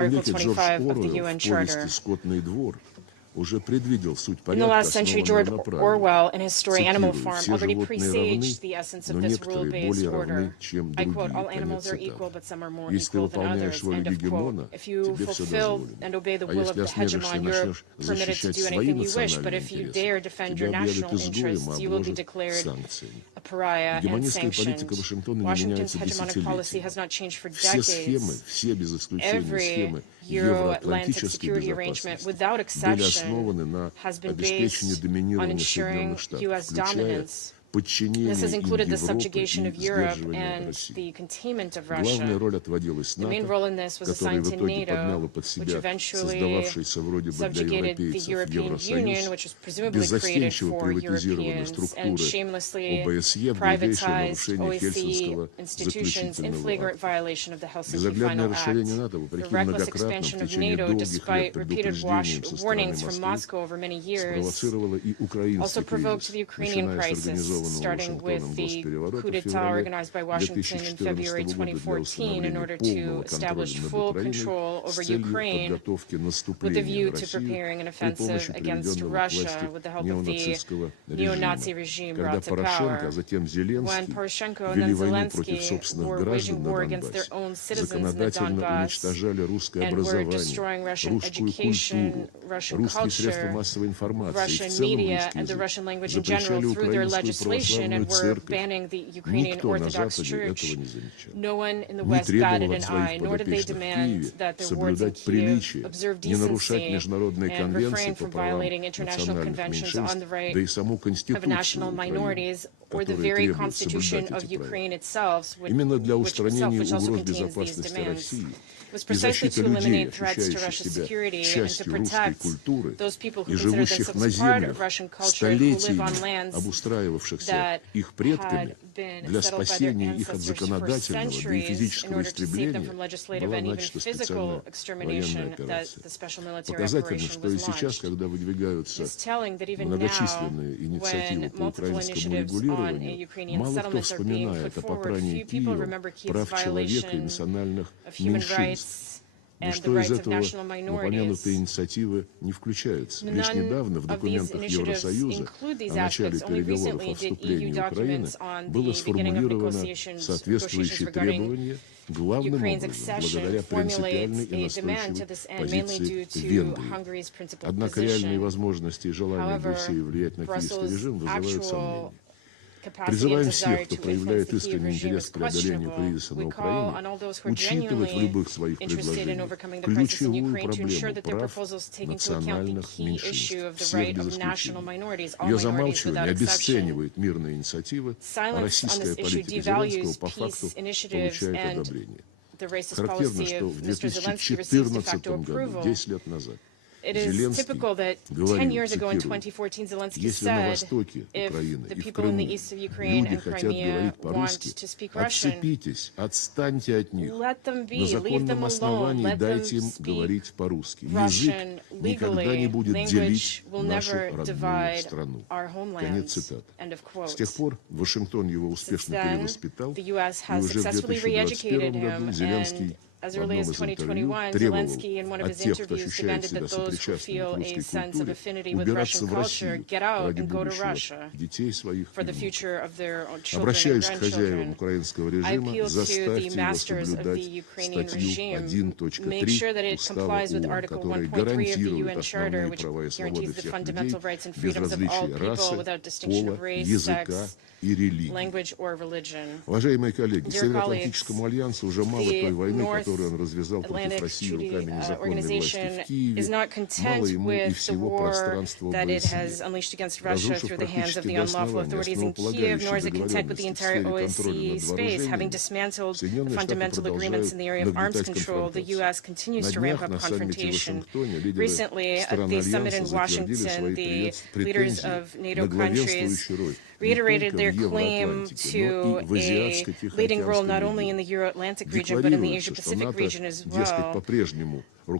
Article 25 of the UN Charter. In the last century, George Orwell, in his story Animal Farm, already presaged the essence of this rule-based order. I quote, "All animals are equal, but some are more equal than others," end of quote. If you fulfill and obey the will of the hegemon, you're permitted to do anything you wish, but if you dare defend your national interests, you will be declared a pariah and sanctioned. Washington's hegemonic policy has not changed for decades. Every Euro-Atlantic security arrangement, without exception, has been based on ensuring U.S. dominance. This has included the subjugation of Europe and the containment of Russia. The main role in this was assigned to NATO, which eventually subjugated the European Union, which was presumably created for Europeans, and shamelessly privatized OSCE institutions in flagrant violation of the Helsinki Final Act. The reckless expansion of NATO, despite repeated warnings from Moscow over many years, also provoked the Ukrainian crisis, starting with the coup d'etat organized by Washington in February 2014 in order to establish full control over Ukraine with a view to preparing an offensive against Russia with the help of the neo-Nazi regime brought to power. When Poroshenko and then Zelensky were waging war against their own citizens in the Donbass and were destroying Russian education, Russian culture, Russian media, and the Russian language in general through their legislation, and were banning the Ukrainian Orthodox Church, no one in the West batted an eye, nor did they demand that their wards in Kyiv observe decency and refrain from violating international conventions on the right of national minorities or the very constitution of Ukraine itself, which also contains these demands. It was precisely to eliminate threats to Russia's security and to protect those people who consider themselves part of Russian culture and who live on lands that had been settled by their ancestors for centuries in order to save them from legislative and even physical extermination that the special military operation was launched. It's telling that even now, when multiple initiatives on Ukrainian settlements are being put forward, few people remember Kyiv's violation of human rights and the rights of national minorities. None of these initiatives include these aspects. Only recently did EU documents on the beginning of negotiations regarding Ukraine's accession formulate a demand to this end, mainly due to Hungary's principal position. However, Brussels' actual capacity and desire to influence the Kyiv regime is questionable. We call on all those who are genuinely interested in overcoming the crisis in Ukraine to ensure that their proposals take into account the key issue of the right of national minorities, all minorities without exception. Silence on this issue devalues peace initiatives, and the racist policy of Mr. Zelensky receives de facto approval. It is typical that 10 years ago in 2014, Zelensky said, if the people in the east of Ukraine and Crimea want to speak Russian, let them be, leave them alone, let them speak Russian legally. Language will never divide our homelands. End of quote. Since then, the U.S. has successfully re-educated him, and as early as 2021, Zelensky, in one of his interviews, demanded that those who feel a sense of affinity with Russian culture get out and go to Russia for the future of their own children and grandchildren. I appeal to the masters of the Ukrainian regime, make sure that it complies with Article 1.3 of the UN Charter, which guarantees the fundamental rights and freedoms of all people without distinction of race, sex, language, or religion. Dear colleagues, the North Atlantic Treaty Organization is not content with the war that it has unleashed against Russia through the hands of the unlawful authorities in Kyiv, nor is it content with the entire OSCE space. Having dismantled the fundamental agreements in the area of arms control, the U.S. continues to ramp up confrontation. Recently, at the summit in Washington, the leaders of NATO countries reiterated their claim to a leading role not only in the Euro-Atlantic region but in the Asia-Pacific region as well. The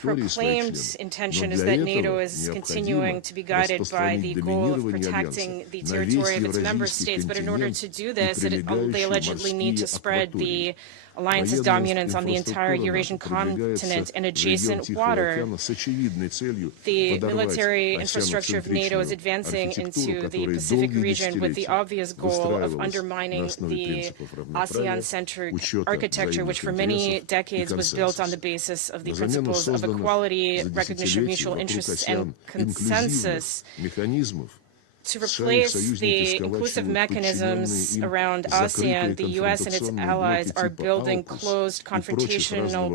proclaimed intention is that NATO is continuing to be guided by the goal of protecting the territory of its member states, but in order to do this, they allegedly need to spread the alliance's dominance on the entire Eurasian continent and adjacent water. The military infrastructure of NATO is advancing into the Pacific region with the obvious goal of undermining the ASEAN-centric architecture, which for many decades was built on the basis of the principles of equality, recognition of mutual interests, and consensus. To replace the inclusive mechanisms around ASEAN, the U.S. and its allies are building closed confrontational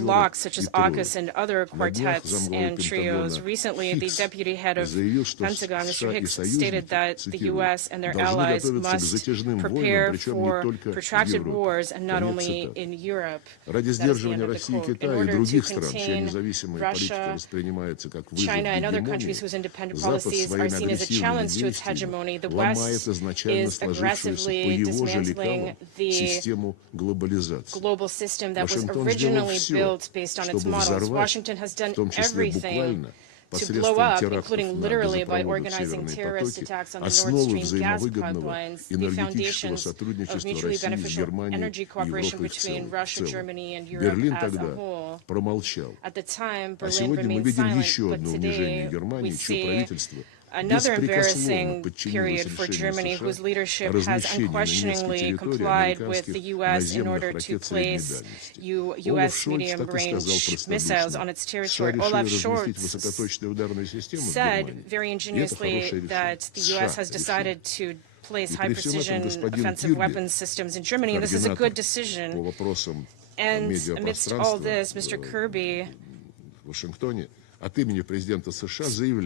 blocs such as AUKUS and other quartets and trios. Recently, the deputy head of Pentagon, Mr. Hicks, stated that the U.S. and their allies must prepare for protracted wars, and not only in Europe. That is the end of the quote. In order to contain Russia, China, and other countries whose independent policies are seen as a challenge to its hegemony, the West is aggressively dismantling the global system that was originally built based on its models. Washington has done everything to blow up, including literally by organizing terrorist attacks on the Nord Stream gas pipelines, the foundations of mutually beneficial energy cooperation between Russia, Germany, and Europe as a whole. At the time, Berlin remained silent, but today we see another embarrassing period for Germany, whose leadership has unquestioningly complied with the U.S. in order to place U.S. medium-range missiles on its territory. Olaf Scholz said very ingeniously that the U.S. has decided to place high-precision offensive weapons systems in Germany, and this is a good decision. And amidst all this, Mr. Kirby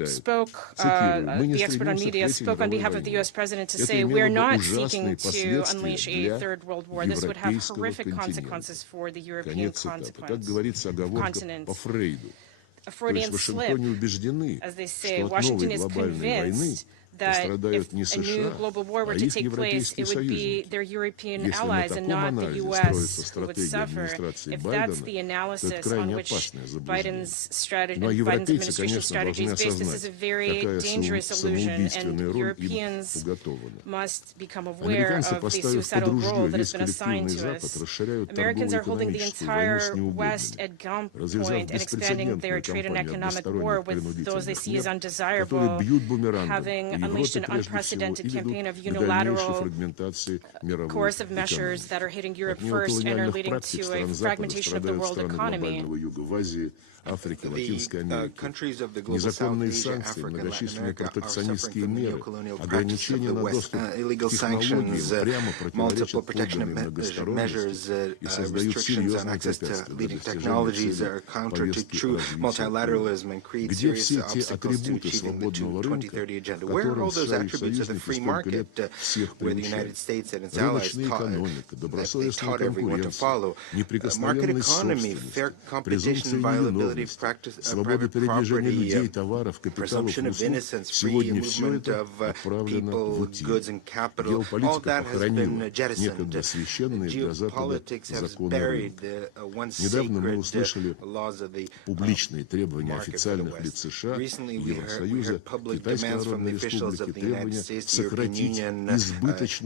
spoke, the expert on media spoke on behalf of the U.S. president to say, we're not seeking to unleash a third world war. This would have horrific consequences for the European continent. A Freudian slip, as they say. Washington is convinced that if a new global war were to take place, it would be their European allies and not the U.S. who would suffer. If that's the analysis on which Biden's administration strategy is based, this is a very dangerous illusion, and Europeans must become aware of the suicidal role that has been assigned to us. Americans are holding the entire West at gunpoint and expanding their trade and economic war with those they see as undesirable, having unleashed an unprecedented campaign of unilateral coercive measures that are hitting Europe first and are leading to a fragmentation of the world economy. The countries of the global South, Asia, Africa, and Latin America are suffering from the neocolonial practice of the West, illegal sanctions, multiple protection measures, restrictions on access to leading technologies are counter to true multilateralism and create serious obstacles to achieving the 2030 agenda. Where are all those attributes of the free market where the United States and its allies taught everyone to follow? Market economy, fair competition, viability of practice, private property, presumption of innocence, free movement of people, goods, and capital, all that has been jettisoned. Geopolitics has buried once sacred laws of the market for the West. Recently, we heard public demands from the officials of the United States, the European Union,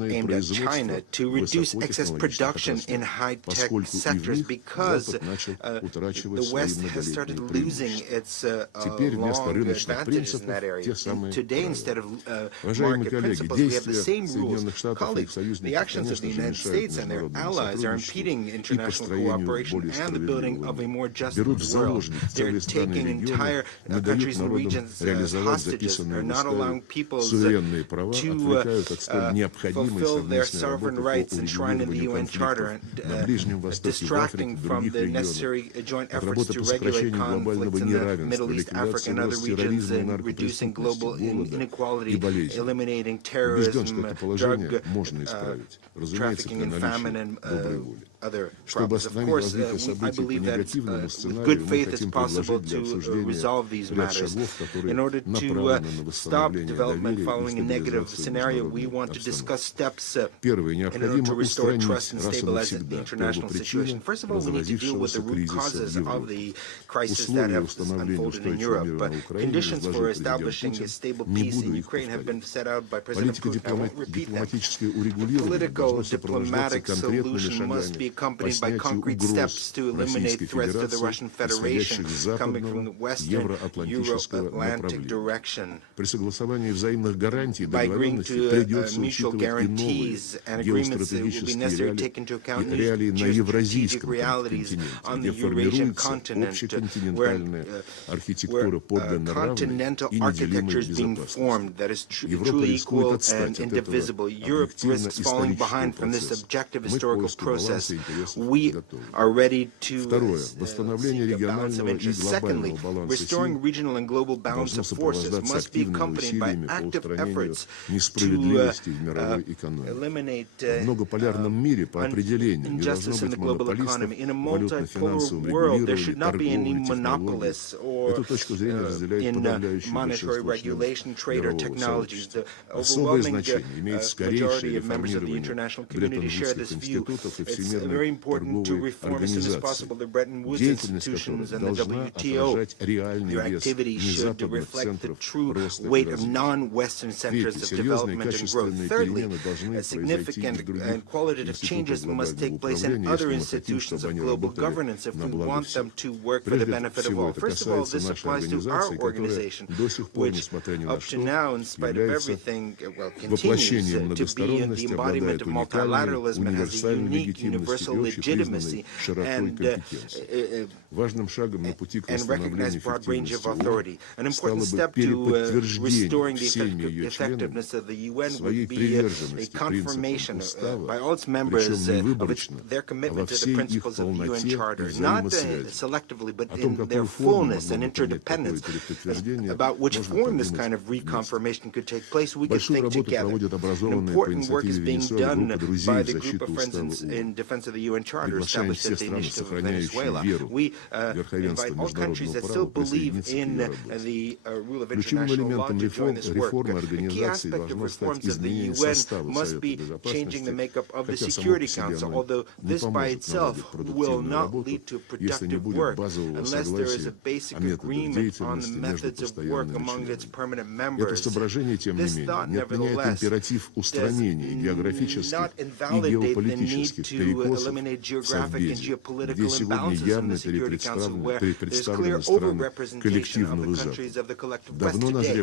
aimed at China to reduce excess production in high-tech sectors because the West has started losing its long advantages in that area. Today, instead of market principles, we have the same rules. Colleagues, the actions of the United States and their allies are impeding international cooperation and the building of a more just world. They're taking entire countries and regions as hostages. They're not allowing peoples to fulfill their sovereign rights enshrined in the UN Charter, and distracting from the necessary joint efforts to regulate conflicts in the Middle East, Africa, and other regions, and reducing global inequality, eliminating terrorism, drug trafficking, and famine, and other problems. Of course, I believe that with good faith it's possible to resolve these matters. In order to stop development development following a negative scenario, we want to discuss steps in order to restore trust and stabilize the international situation. First of all, we need to deal with the root causes of the crisis that have unfolded in Europe. Conditions for establishing a stable peace in Ukraine have been set out by President Putin. I won't repeat them. A political, diplomatic solution must be accompanied by concrete steps to eliminate threats to the Russian Federation coming from the Western Euro-Atlantic direction. By agreeing to mutual guarantees and agreements, it will be necessary to take into account new strategic realities on the Eurasian continent, where continental architecture is being formed that is truly equal and indivisible. Europe risks falling behind from this objective historical process. We are ready to seek a balance of interests. Secondly, restoring regional and global balance of forces must be accompanied by active efforts to eliminate injustice in the global economy. In a multipolar world, there should not be any monopolists or in monetary regulation, trade, or technologies. The overwhelming majority of members of the international community share this view. It's very important to reform as soon as possible the Bretton Woods institutions and the WTO. Your activities should reflect the true weight of non-Western centers of development and growth. Thirdly, significant and qualitative changes must take place in other institutions of global governance if we want them to work for the benefit of all. First of all, this applies to our organization, which up to now, in spite of everything, continues to be in the embodiment of multilateralism and has a unique universal legitimacy and recognize a broad range of authority. An important step to restoring the effectiveness of the UN would be a confirmation by all its members of their commitment to the principles of the UN Charter, not selectively, but in their fullness and interdependence. About which form this kind of reconfirmation could take place, we could think together. An important work is being done by the group of friends in defense of the UN Charter established at the initiative of Venezuela. We invite all countries that still believe in the rule of international law to join this work. A key aspect of reforms of the UN must be changing the makeup of the Security Council, although this by itself will not lead to productive work unless there is a basic agreement on the methods of work among its permanent members. This thought, nevertheless, does not invalidate the need to eliminate geographic and geopolitical imbalances from the Security Council, where there's clear over-representation of the countries of the collective West today.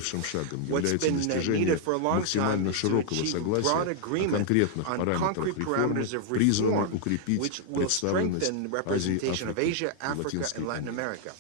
What's been needed for a long time is to achieve broad agreement on concrete parameters of reform, which will strengthen representation of Asia, Africa, and Latin America.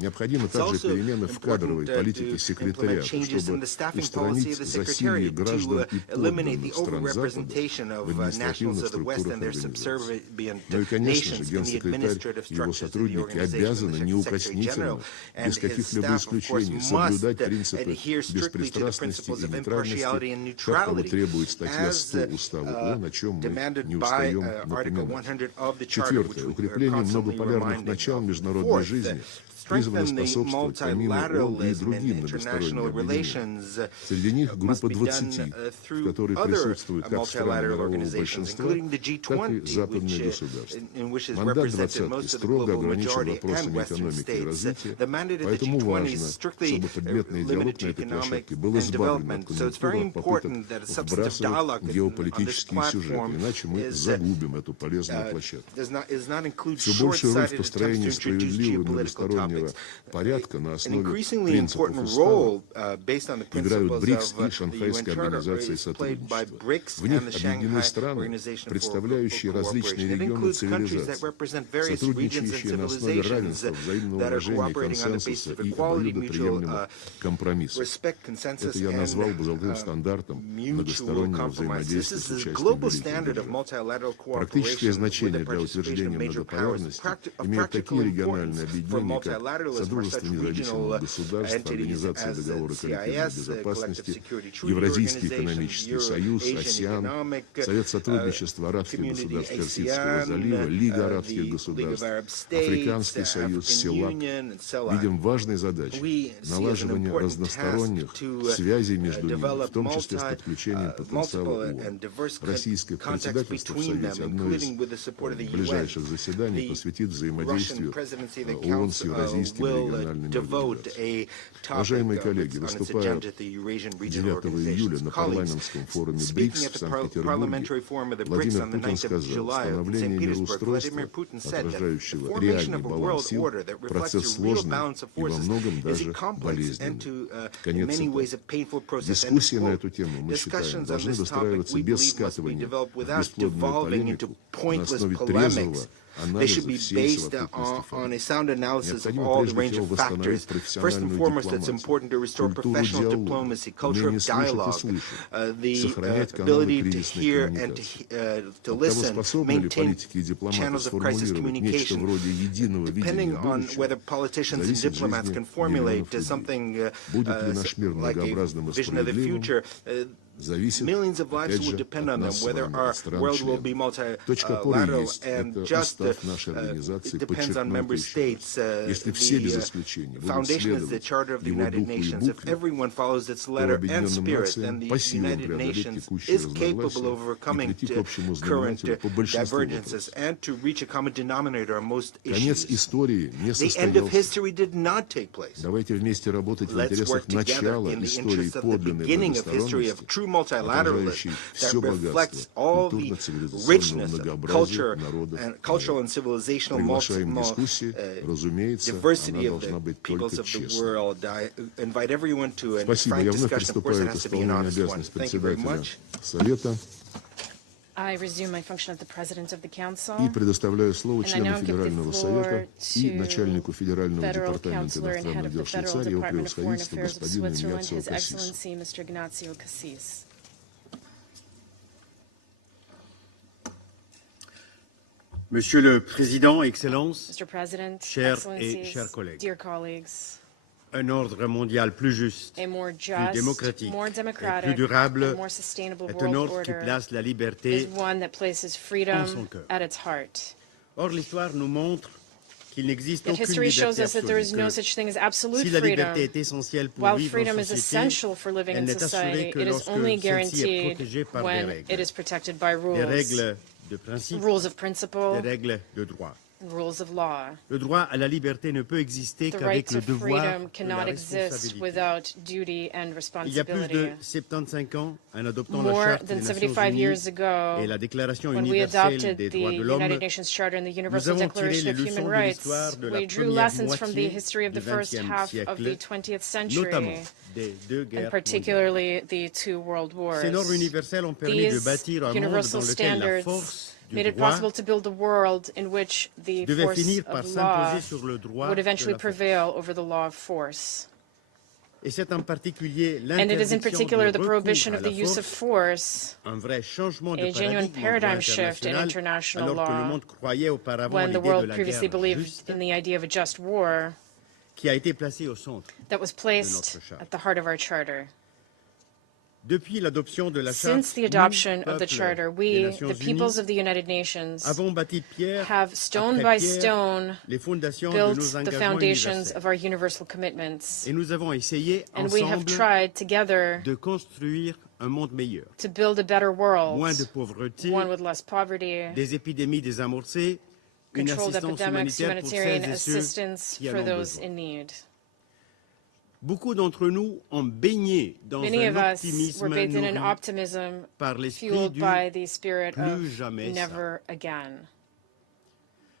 Необходимо также перемены в кадровой политике секретаря, чтобы устранить засилье граждан и подданных стран Запада в административных структурах организации. Ну и, конечно же, генсекретарь и его сотрудники обязаны неукоснительно, без каких-либо исключений, соблюдать принципы беспристрастности и нейтральности, как того требует статья 100 Устава ООН, о чем мы не устаем напоминать. Четвертое. Укрепление многополярных начал международной жизни призвано способствовать помимо ООН и другим многосторонним объединениям. Среди них группа 20, в которой присутствуют как страны мирового большинства, так и западные государства. Мандат 20-ки строго ограничен вопросами экономики и развития, поэтому важно, чтобы предметный диалог на этой площадке был избавлен от конъюнктуры попыток вбрасывать геополитические сюжеты, иначе мы загубим эту полезную площадку. Все большую роль в построении справедливого многостороннего порядка на основе принципов устава играют БРИКС и Шанхайская организация сотрудничества. В них объединены страны, представляющие различные регионы цивилизации, сотрудничающие на основе равенства, взаимного уважения, консенсуса и обоюдно приемлемых компромиссов. Это я назвал бы золотым стандартом многостороннего взаимодействия с участием великих держав. Практическое значение для утверждения многополярности имеют такие региональные объединения, как multilateralism are such regional entities as the CIS, Collective Security Treaty Organization, Euro-Asian Economic Community, ASEAN, the League of Arab States, African Union, and so on. We see as an important task to develop multiple and diverse contacts between them, including with the support of the UN. The Russian presidency of the Council will devote a topic on its agenda to the Eurasian Regional Organizations. Colleagues, speaking at the Parliamentary Forum of the BRICS on the 9th of July in St. Petersburg, Vladimir Putin said that the formation of a world order that reflects a real balance of forces is a complex and in many ways a painful process. Discussions on this topic, we believe, must be developed without devolving into pointless polemics. They should be based on a sound analysis of all the range of factors. First and foremost, it's important to restore professional diplomacy, culture of dialogue, the ability to hear and to listen, maintain channels of crisis communication. Depending on whether politicians and diplomats can formulate something like a vision of the future, millions of lives will depend on them. Whether our world will be multilateral and just it depends on member states. The foundation is the Charter of the United Nations. If everyone follows its letter and spirit, then the United Nations is capable of overcoming current divergences and to reach a common denominator on most issues. The end of history did not take place. Let's work together in the interest of the beginning of history of true multilateralism that reflects all the richness of cultural and civilizational diversity of the peoples of the world. I invite everyone to a frank discussion. Of course, it has to be an honest one. Thank you very much. I resume my function as the President of the Council. И предоставляю слово члену Федерального совета и начальнику Федерального департамента иностранных дел Швейцарии, его превосходительству господину Игнацио Кассис. Monsieur le Président, Excellences, Mr. President, chers et chers collègues, dear colleagues, un ordre mondial plus juste, plus démocratique, et plus durable est un ordre qui place la liberté en son cœur. Or, l'histoire nous montre qu'il n'existe aucune liberté absolue. Si la liberté est essentielle pour vivre en société, elle n'est assurée que lorsque celle-ci est protégée par des règles de principe, des règles de droit. Le droit à la liberté ne peut exister qu'avec le devoir et la responsabilité. Il y a plus de 75 ans, en adoptant la Charte des Nations Unies et la Déclaration universelle des droits de l'homme, nous avons tiré les leçons de l'histoire de la première moitié du XXe siècle, notamment des deux guerres mondiales. Ces normes universelles ont permis de bâtir un monde dans lequel la force made it possible to build a world in which the force of law would eventually prevail over the law of force. And it is in particular the prohibition of the use of force, a genuine paradigm shift in international law, when the world previously believed in the idea of a just war, that was placed at the heart of our Charter. Since the adoption of the Charter, we, the peoples of the United Nations, have stone by stone built the foundations of our universal commitments. And we have tried together to build a better world, one with less poverty, controlled epidemics, humanitarian assistance for those in need. Beaucoup d'entre nous ont baigné dans un optimisme nourri par l'esprit du plus jamais ça.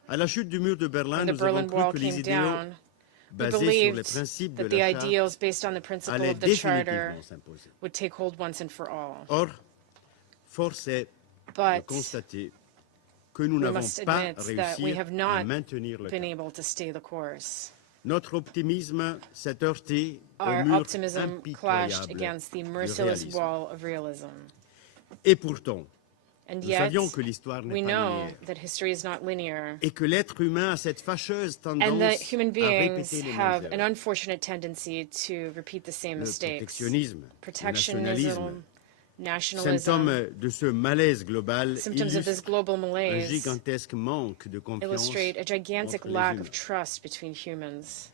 À la chute du mur de Berlin, nous avons cru que les idéaux basés sur les principes de la Charte allaient définitivement s'imposer. Or, force est de constater que nous n'avons pas réussi à maintenir le cap. Notre optimisme s'est heurté au mur impitoyable du réalisme. Et pourtant, And Nous yet, savions que l'histoire we n'est pas know linéaire that history is not linear, et que l'être humain a cette fâcheuse and tendance that human à beings répéter les mêmes have an erreurs. unfortunate tendency to repeat the same Le mistakes. protectionnisme, le Protectionism, nationalisme, nationalism, symptômes de ce malaise global symptoms of this illustrent global un malaise gigantesque manque de confiance illustrate a gigantic entre les lack humains. of trust between humans.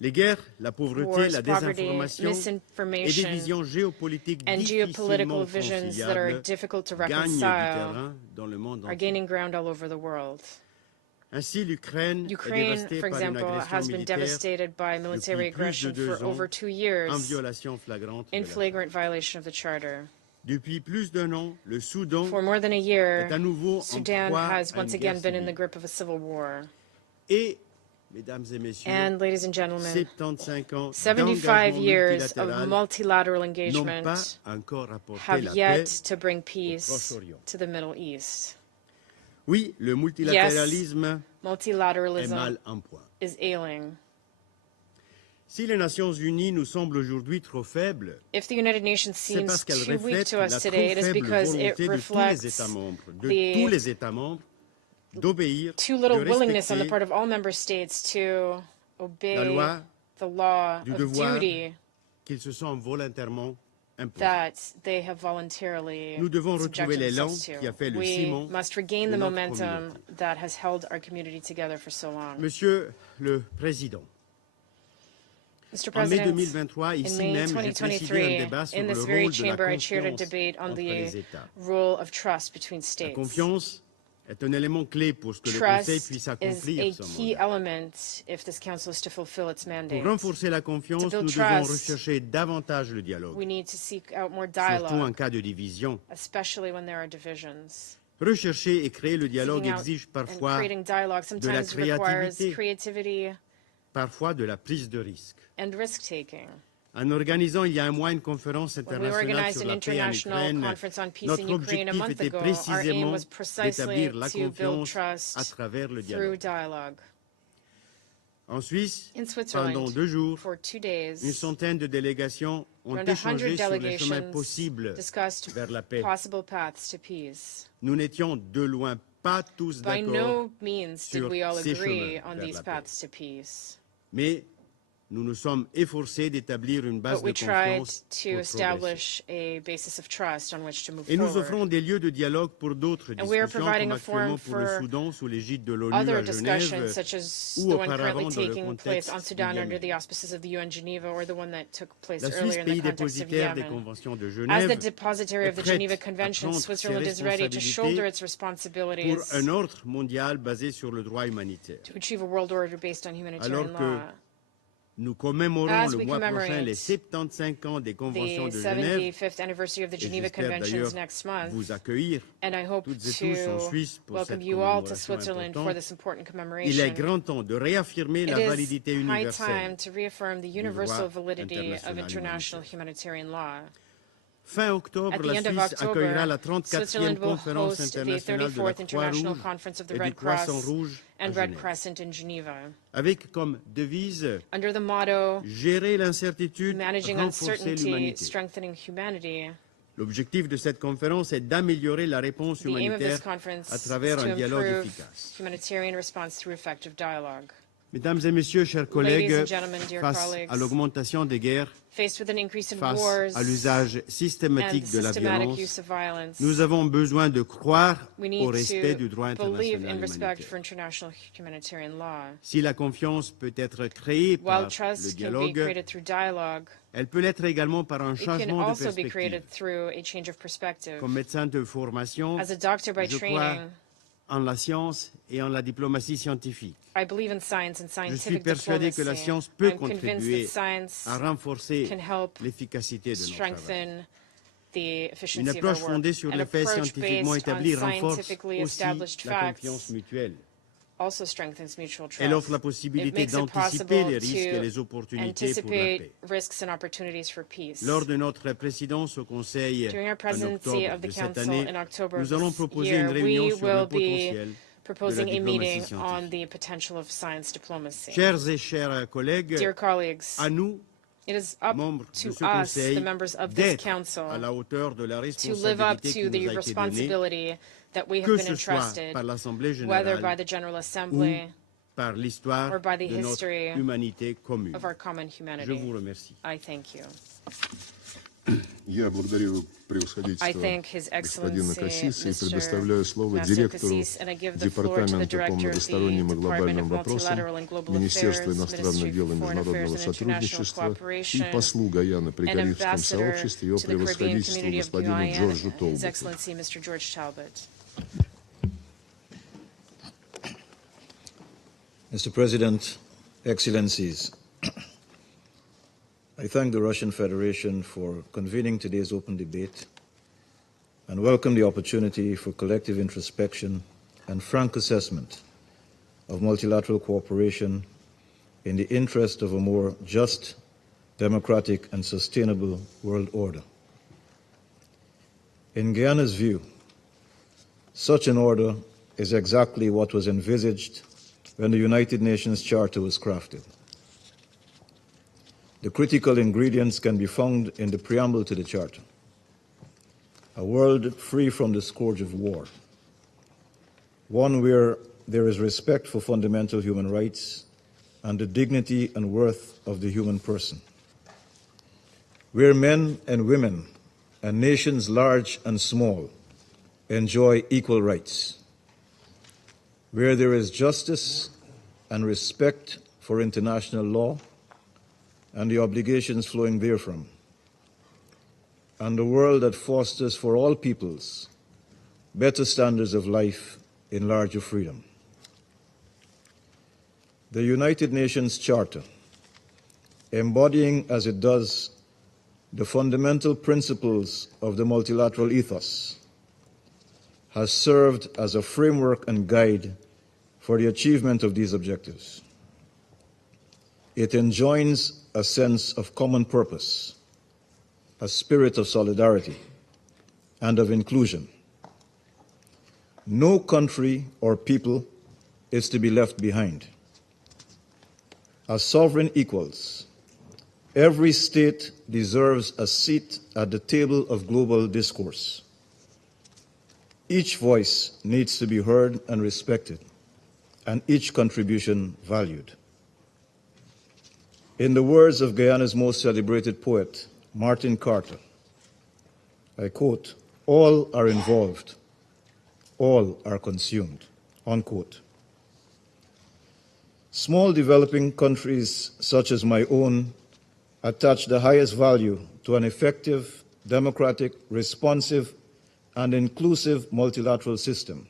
Les guerres, la pauvreté, Wars, la poverty, désinformation et des misinformation, visions géopolitiques and geopolitical difficilement visions that are conciliables difficult to gagnent du reconcile terrain dans le monde are entier. gaining ground all over the world. Ainsi, l'Ukraine est Ukraine, dévastée for par une example, agression has been militaire devastated by military depuis plus de aggression 2 for ans, over 2 en years violation flagrante de in la Charte. flagrant violation of the Charter. Depuis plus d'un an, le Soudan For more than a year, est à nouveau en Sudan proie has à une once guerre again been in the civile. grip of a civil war. Et, mesdames et messieurs, And, ladies and gentlemen, 75 ans 75 d'engagement years of multilatéral multilateral n'ont engagement pas encore apporté have la yet paix to bring au peace Proche-Orient. to the Middle East. Oui, le multilatéralisme est Multilateralism mal en point. is ailing. Si les Nations Unies nous semblent aujourd'hui trop faibles, If the United Nations c'est seems parce qu'elles too weak reflètent to la us trop today, it is faible because it volonté de tous les États reflects membres, the d'obéir, too little de willingness on the respecter part of all member states to la obey loi, the law du of devoir duty qu'ils se sont volontairement imposés. that they have voluntarily Nous devons retrouver subjected l'élan themselves qui a fait to. le We ciment must regain de the notre momentum communauté. that has held our community together for so long. Monsieur le Président, Mr. en mai President, 2023, in ici May même, j'ai présidé 2023, un débat sur in le this very rôle de la chamber, I chaired a confiance debate on entre the les États. role of trust between La states. confiance est un élément clé pour que le Conseil Trust puisse is accomplir a son key mandat. element if this council is to fulfill its Pour mandate. renforcer la confiance, build nous devons trust, rechercher davantage le dialogue, We need to seek out more surtout en dialogue, cas de division. especially when there are divisions. Rechercher et créer le dialogue Seeking out exige and parfois creating dialogue sometimes requires creativity parfois de la prise de risque. and risk-taking. En organisant il y a un mois une conférence When we internationale organized sur an la paix en international Ukraine, conference on peace in notre Ukraine a objectif month était ago, our aim précisément was precisely d'établir la to build confiance à trust travers le through dialogue. dialogue. En Suisse, In pendant Switzerland, 2 jours, for 2 days, une centaine de délégations ont around échangé 100 sur les chemins delegations possibles discussed vers la paix. possible paths to peace. Nous n'étions de loin pas tous By d'accord, no means did sur we all ces agree chemins on vers these la paix. paths to peace. mais nous nous sommes efforcés d'établir une base But we de tried confiance to pour progresser. establish a basis of trust on which to move Et nous forward. offrons des lieux de dialogue pour d'autres And we are discussions, providing comme a forum actuellement pour le for Soudan sous l'égide de l'ONU other à discussions, Genève, such as ou the one auparavant currently dans le taking place contexte on du Sudan under Yémen. the auspices of the UN Geneva, or the one that took place La Suisse, earlier in the pays context of dépositaire des Yemen. conventions de As the Genève, depositary of the est prête Geneva à Convention, prendre Switzerland ses is ready to shoulder its pour responsibilities un ordre mondial basé sur le droit humanitaire. to achieve a world order based on humanitarian Alors que law. nous commémorons As le we mois prochain commemorate les 75 ans des conventions The de Genève, 75th anniversary of the et Geneva j'espère Conventions d'ailleurs next month, vous accueillir and I hope toutes et tous en to Suisse pour welcome cette you all to commémoration Switzerland for importante. this important Il commemoration. est grand temps de réaffirmer la It is validité high universelle. time to reaffirm the droit universal validity international of international humanitarian law. Fin octobre, At the la end of Suisse accueillera October, la 34e Switzerland will conférence host the internationale de la 34th International Croix-Rouge Conference of the et du Red Croissant Cross Rouge à and Red Genève, Crescent in Geneva, avec comme devise under the motto, gérer l'incertitude, managing renforcer uncertainty, l'humanité. strengthening humanity. L'objectif de cette conférence est d'améliorer la réponse The aim of this humanitaire conference à is travers to un dialogue improve efficace. humanitarian response through effective dialogue. Mesdames et messieurs, chers collègues, Ladies and gentlemen, dear face colleagues, à l'augmentation des guerres, faced with an increase in face wars à l'usage and systématique de la systematic violence, use of violence, nous avons besoin de croire we au need respect to du droit believe in international respect for humanitaire. international humanitarian law. Si la confiance peut être créée While par le trust can be dialogue, created through dialogue, elle peut l'être également par un it can changement de also be perspective. created through a change of perspective. Comme médecin de formation, As a doctor by je crois training, en la science et en la diplomatie scientifique. I believe in science and Je suis scientific persuadé diplomacy. que la science peut I'm convinced contribuer that science à renforcer can help l'efficacité de notre travail. strengthen the Une efficiency of approche our work. fondée sur An les faits approach scientifiquement based on établis renforce scientifically aussi established la confiance facts mutuelle. also strengthens mutual trust. Elle offre la It possibilité makes it d'anticiper les possible risques et les to opportunités pour la anticipate paix. risks and opportunities for peace. Lors de notre présidence au Conseil During our en presidency octobre of the de cette Council année, in October nous of allons this proposer year, une réunion we sur le will be potentiel proposing de la a meeting diplomatie on scientifique. the potential of science diplomacy. Chers et chers collègues, Dear colleagues, à nous It is up to us, the members of this Council, to live up to the responsibility that we have been entrusted, whether by the General Assembly or by the history of our common humanity. I thank you. I thank His Excellency, Mr. Cassis, and I give the floor to the Director of the Department of Multilateral and Global Affairs, Ministry of Foreign Affairs and International Cooperation, and Ambassador to the Caribbean Community of Guyana, His Excellency, Mr. George Talbot. Mr. President, Excellencies, I thank the Russian Federation for convening today's open debate and welcome the opportunity for collective introspection and frank assessment of multilateral cooperation in the interest of a more just, democratic, and sustainable world order. In Guyana's view, such an order is exactly what was envisaged when the United Nations Charter was crafted. The critical ingredients can be found in the preamble to the Charter. A world free from the scourge of war. One where there is respect for fundamental human rights and the dignity and worth of the human person. Where men and women and nations large and small enjoy equal rights. Where there is justice and respect for international law and the obligations flowing therefrom, and a world that fosters for all peoples better standards of life in larger freedom. The United Nations Charter, embodying as it does the fundamental principles of the multilateral ethos, has served as a framework and guide for the achievement of these objectives. It enjoins a sense of common purpose, a spirit of solidarity, and of inclusion. No country or people is to be left behind. As sovereign equals, every state deserves a seat at the table of global discourse. Each voice needs to be heard and respected, and each contribution valued. In the words of Guyana's most celebrated poet, Martin Carter, I quote, "All are involved, all are consumed," unquote. Small developing countries such as my own attach the highest value to an effective, democratic, responsive, and inclusive multilateral system,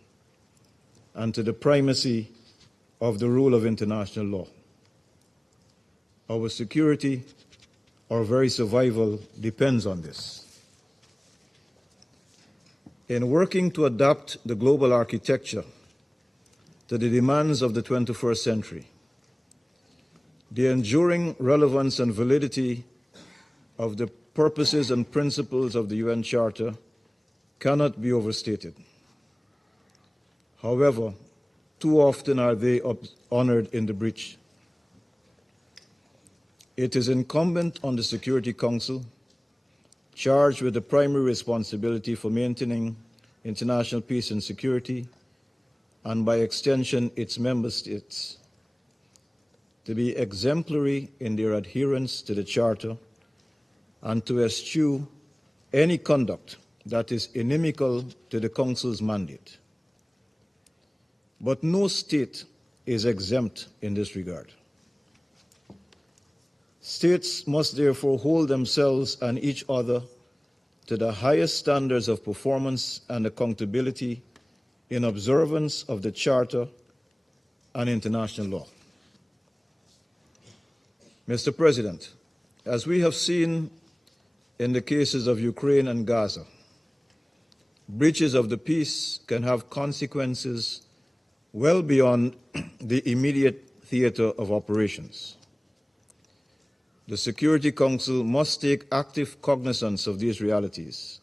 and to the primacy of the rule of international law. Our security, our very survival depends on this. In working to adapt the global architecture to the demands of the 21st century, the enduring relevance and validity of the purposes and principles of the UN Charter cannot be overstated. However, too often are they honored in the breach. It is incumbent on the Security Council, charged with the primary responsibility for maintaining international peace and security, and by extension its member states, to be exemplary in their adherence to the Charter and to eschew any conduct that is inimical to the Council's mandate. But no state is exempt in this regard. States must therefore hold themselves and each other to the highest standards of performance and accountability in observance of the Charter and international law. Mr. President, as we have seen in the cases of Ukraine and Gaza, breaches of the peace can have consequences well beyond the immediate theater of operations. The Security Council must take active cognizance of these realities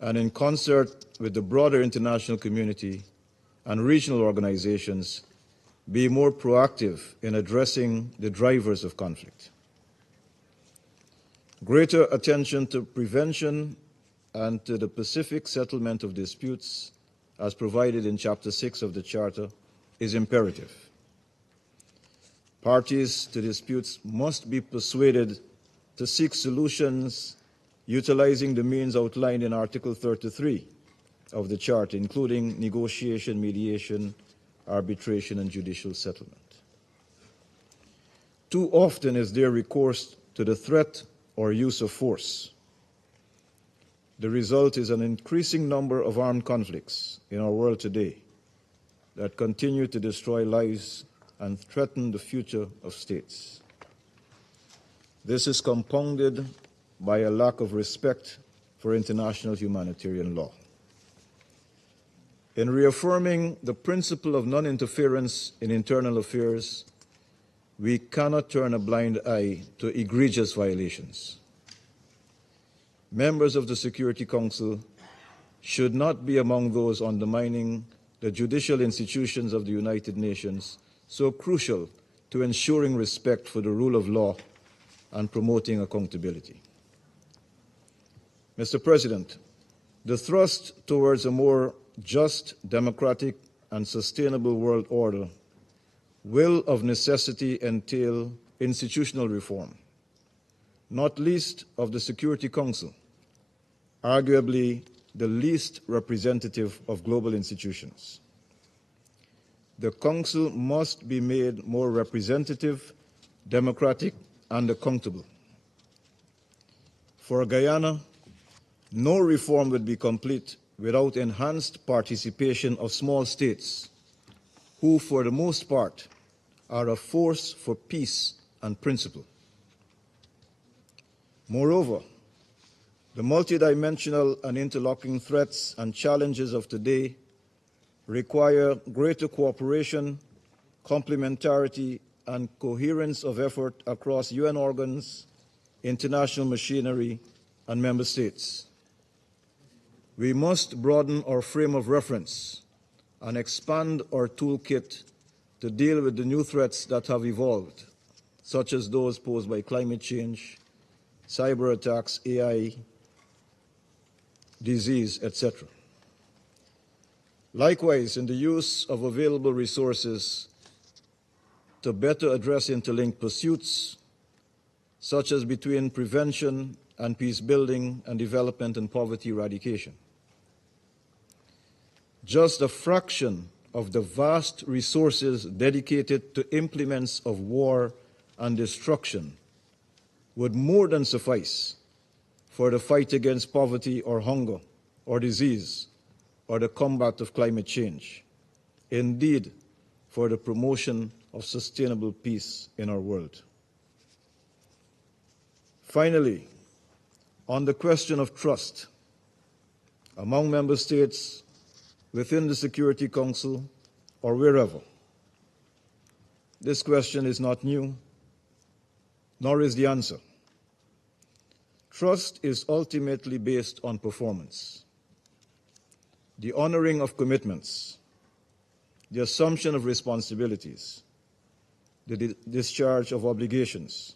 and, in concert with the broader international community and regional organizations, be more proactive in addressing the drivers of conflict. Greater attention to prevention and to the pacific settlement of disputes, as provided in Chapter 6 of the Charter, is imperative. Parties to disputes must be persuaded to seek solutions utilizing the means outlined in Article 33 of the Charter, including negotiation, mediation, arbitration, and judicial settlement. Too often is there recourse to the threat or use of force. The result is an increasing number of armed conflicts in our world today that continue to destroy lives and threaten the future of states. This is compounded by a lack of respect for international humanitarian law. In reaffirming the principle of non-interference in internal affairs, we cannot turn a blind eye to egregious violations. Members of the Security Council should not be among those undermining the judicial institutions of the United Nations, so crucial to ensuring respect for the rule of law and promoting accountability. Mr. President, the thrust towards a more just, democratic, and sustainable world order will of necessity entail institutional reform, not least of the Security Council, arguably the least representative of global institutions. The Council must be made more representative, democratic, and accountable. For Guyana, no reform would be complete without enhanced participation of small states, who, for the most part, are a force for peace and principle. Moreover, the multidimensional and interlocking threats and challenges of today require greater cooperation, complementarity, and coherence of effort across UN organs, international machinery, and member states. We must broaden our frame of reference and expand our toolkit to deal with the new threats that have evolved, such as those posed by climate change, cyber attacks, AI, disease, etc. Likewise, in the use of available resources to better address interlinked pursuits, such as between prevention and peace building and development and poverty eradication. Just a fraction of the vast resources dedicated to implements of war and destruction would more than suffice for the fight against poverty or hunger or disease or the combat of climate change, indeed for the promotion of sustainable peace in our world. Finally, on the question of trust among member states, within the Security Council, or wherever, this question is not new, nor is the answer. Trust is ultimately based on performance, the honoring of commitments, the assumption of responsibilities, the discharge of obligations.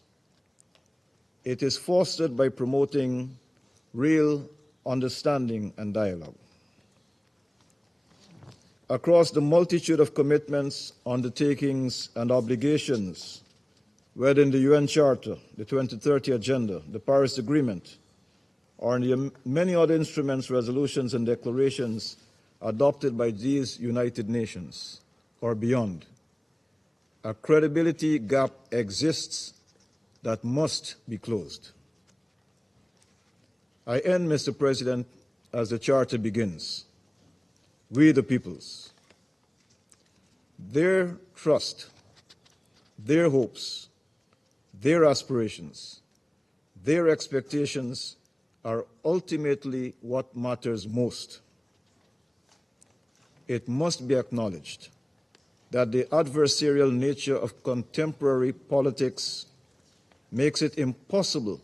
It is fostered by promoting real understanding and dialogue. Across the multitude of commitments, undertakings, and obligations, whether in the UN Charter, the 2030 Agenda, the Paris Agreement, or in the many other instruments, resolutions, and declarations adopted by these United Nations or beyond, a credibility gap exists that must be closed. I end, Mr. President, as the Charter begins. We the peoples. Their trust, their hopes, their aspirations, their expectations are ultimately what matters most. It must be acknowledged that the adversarial nature of contemporary politics makes it impossible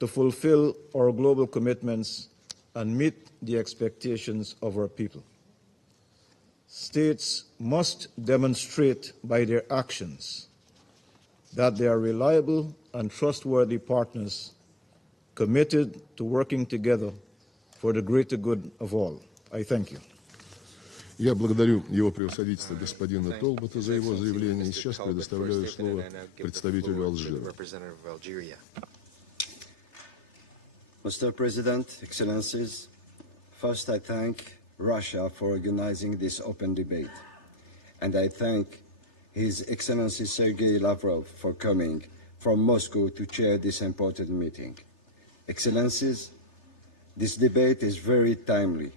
to fulfill our global commitments and meet the expectations of our people. States must demonstrate by their actions that they are reliable and trustworthy partners committed to working together for the greater good of all. I thank you. Я благодарю его превосходительство господина Толбота за его заявление и сейчас предоставляю слово представителю Алжира. Mr. President, Excellencies, first I thank Russia for organizing this open debate, and I thank His Excellency Sergei Lavrov for coming from Moscow to chair this important meeting. Excellencies, this debate is very timely.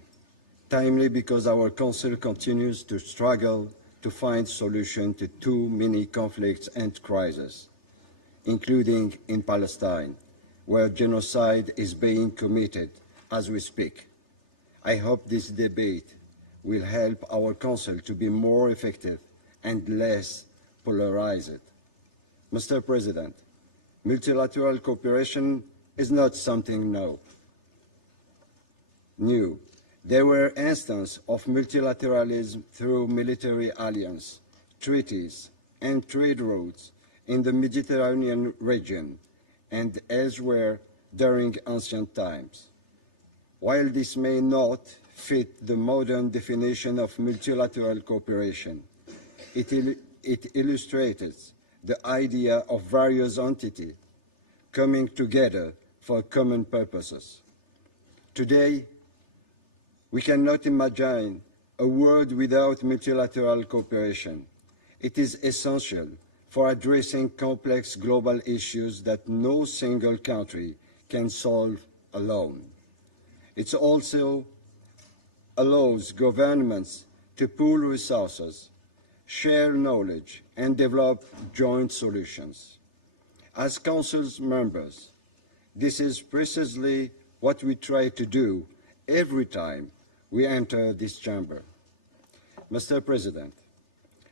Timely because our Council continues to struggle to find solutions to too many conflicts and crises, including in Palestine, where genocide is being committed as we speak. I hope this debate will help our Council to be more effective and less polarized. Mr. President, multilateral cooperation is not something new. There were instances of multilateralism through military alliance, treaties, and trade routes in the Mediterranean region and elsewhere during ancient times. While this may not fit the modern definition of multilateral cooperation, it illustrates the idea of various entities coming together for common purposes. Today, we cannot imagine a world without multilateral cooperation. It is essential for addressing complex global issues that no single country can solve alone. It also allows governments to pool resources, share knowledge, and develop joint solutions. As Council's members, this is precisely what we try to do every time we enter this chamber. Mr. President,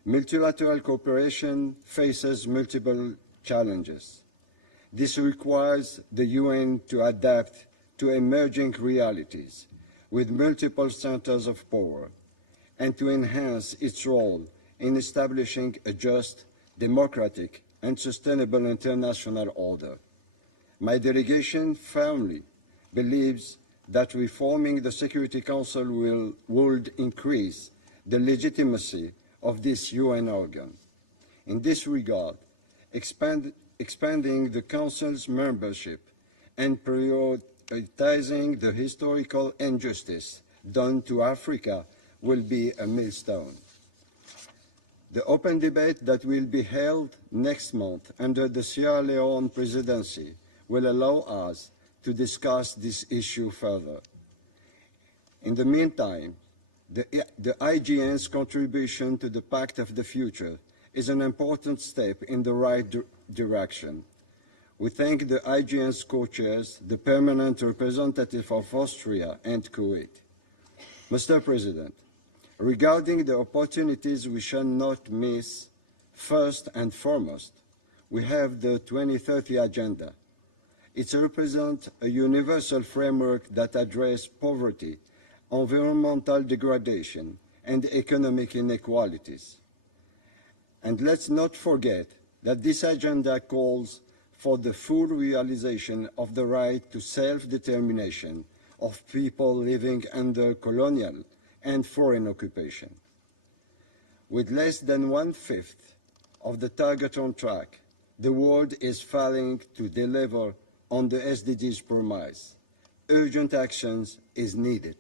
multilateral cooperation faces multiple challenges. This requires the UN to adapt to emerging realities with multiple centers of power and to enhance its role in establishing a just, democratic, and sustainable international order. My delegation firmly believes that reforming the Security Council would increase the legitimacy of this UN organ. In this regard, expanding the Council's membership and prioritizing the historical injustice done to Africa will be a milestone. The open debate that will be held next month under the Sierra Leone presidency will allow us to discuss this issue further. In the meantime, the IGN's contribution to the Pact of the Future is an important step in the right direction. We thank the IGN's co-chairs, the permanent representative of Austria and Kuwait. Mr. President, regarding the opportunities we shall not miss, first and foremost, we have the 2030 Agenda. It represents a universal framework that addresses poverty, environmental degradation, and economic inequalities. And let's not forget that this agenda calls for the full realization of the right to self-determination of people living under colonial and foreign occupation. With less than 1/5 of the target on track, the world is failing to deliver on the SDGs promise. Urgent actions is needed.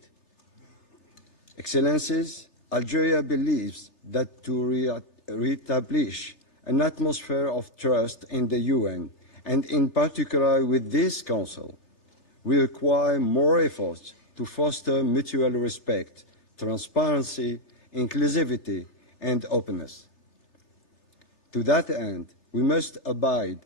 Excellencies, Algeria believes that to reestablish an atmosphere of trust in the UN, and in particular with this Council, we require more efforts to foster mutual respect, transparency, inclusivity, and openness. To that end, we must abide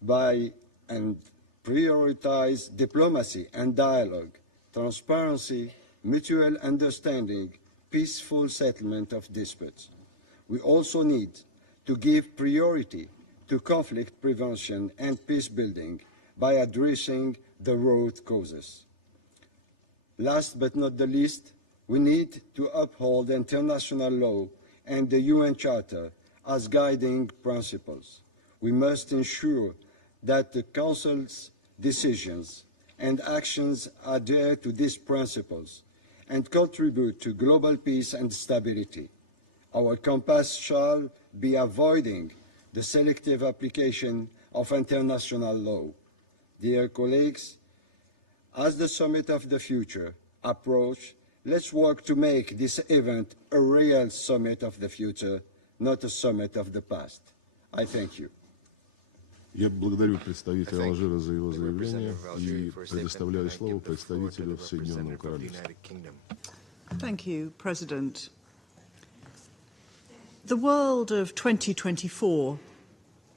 by and prioritize diplomacy and dialogue, transparency, mutual understanding, peaceful settlement of disputes. We also need to give priority to conflict prevention and peace building by addressing the root causes. Last but not the least, we need to uphold international law and the UN Charter as guiding principles. We must ensure that the Council's decisions and actions adhere to these principles and contribute to global peace and stability. Our compass shall be avoiding the selective application of international law. Dear colleagues, as the Summit of the Future approaches, let's work to make this event a real Summit of the Future, not a Summit of the past. I thank you. Я благодарю представителя Алжира за его заявление и предоставляю слово представителю Соединенного Королевства. Thank you, President. The world of 2024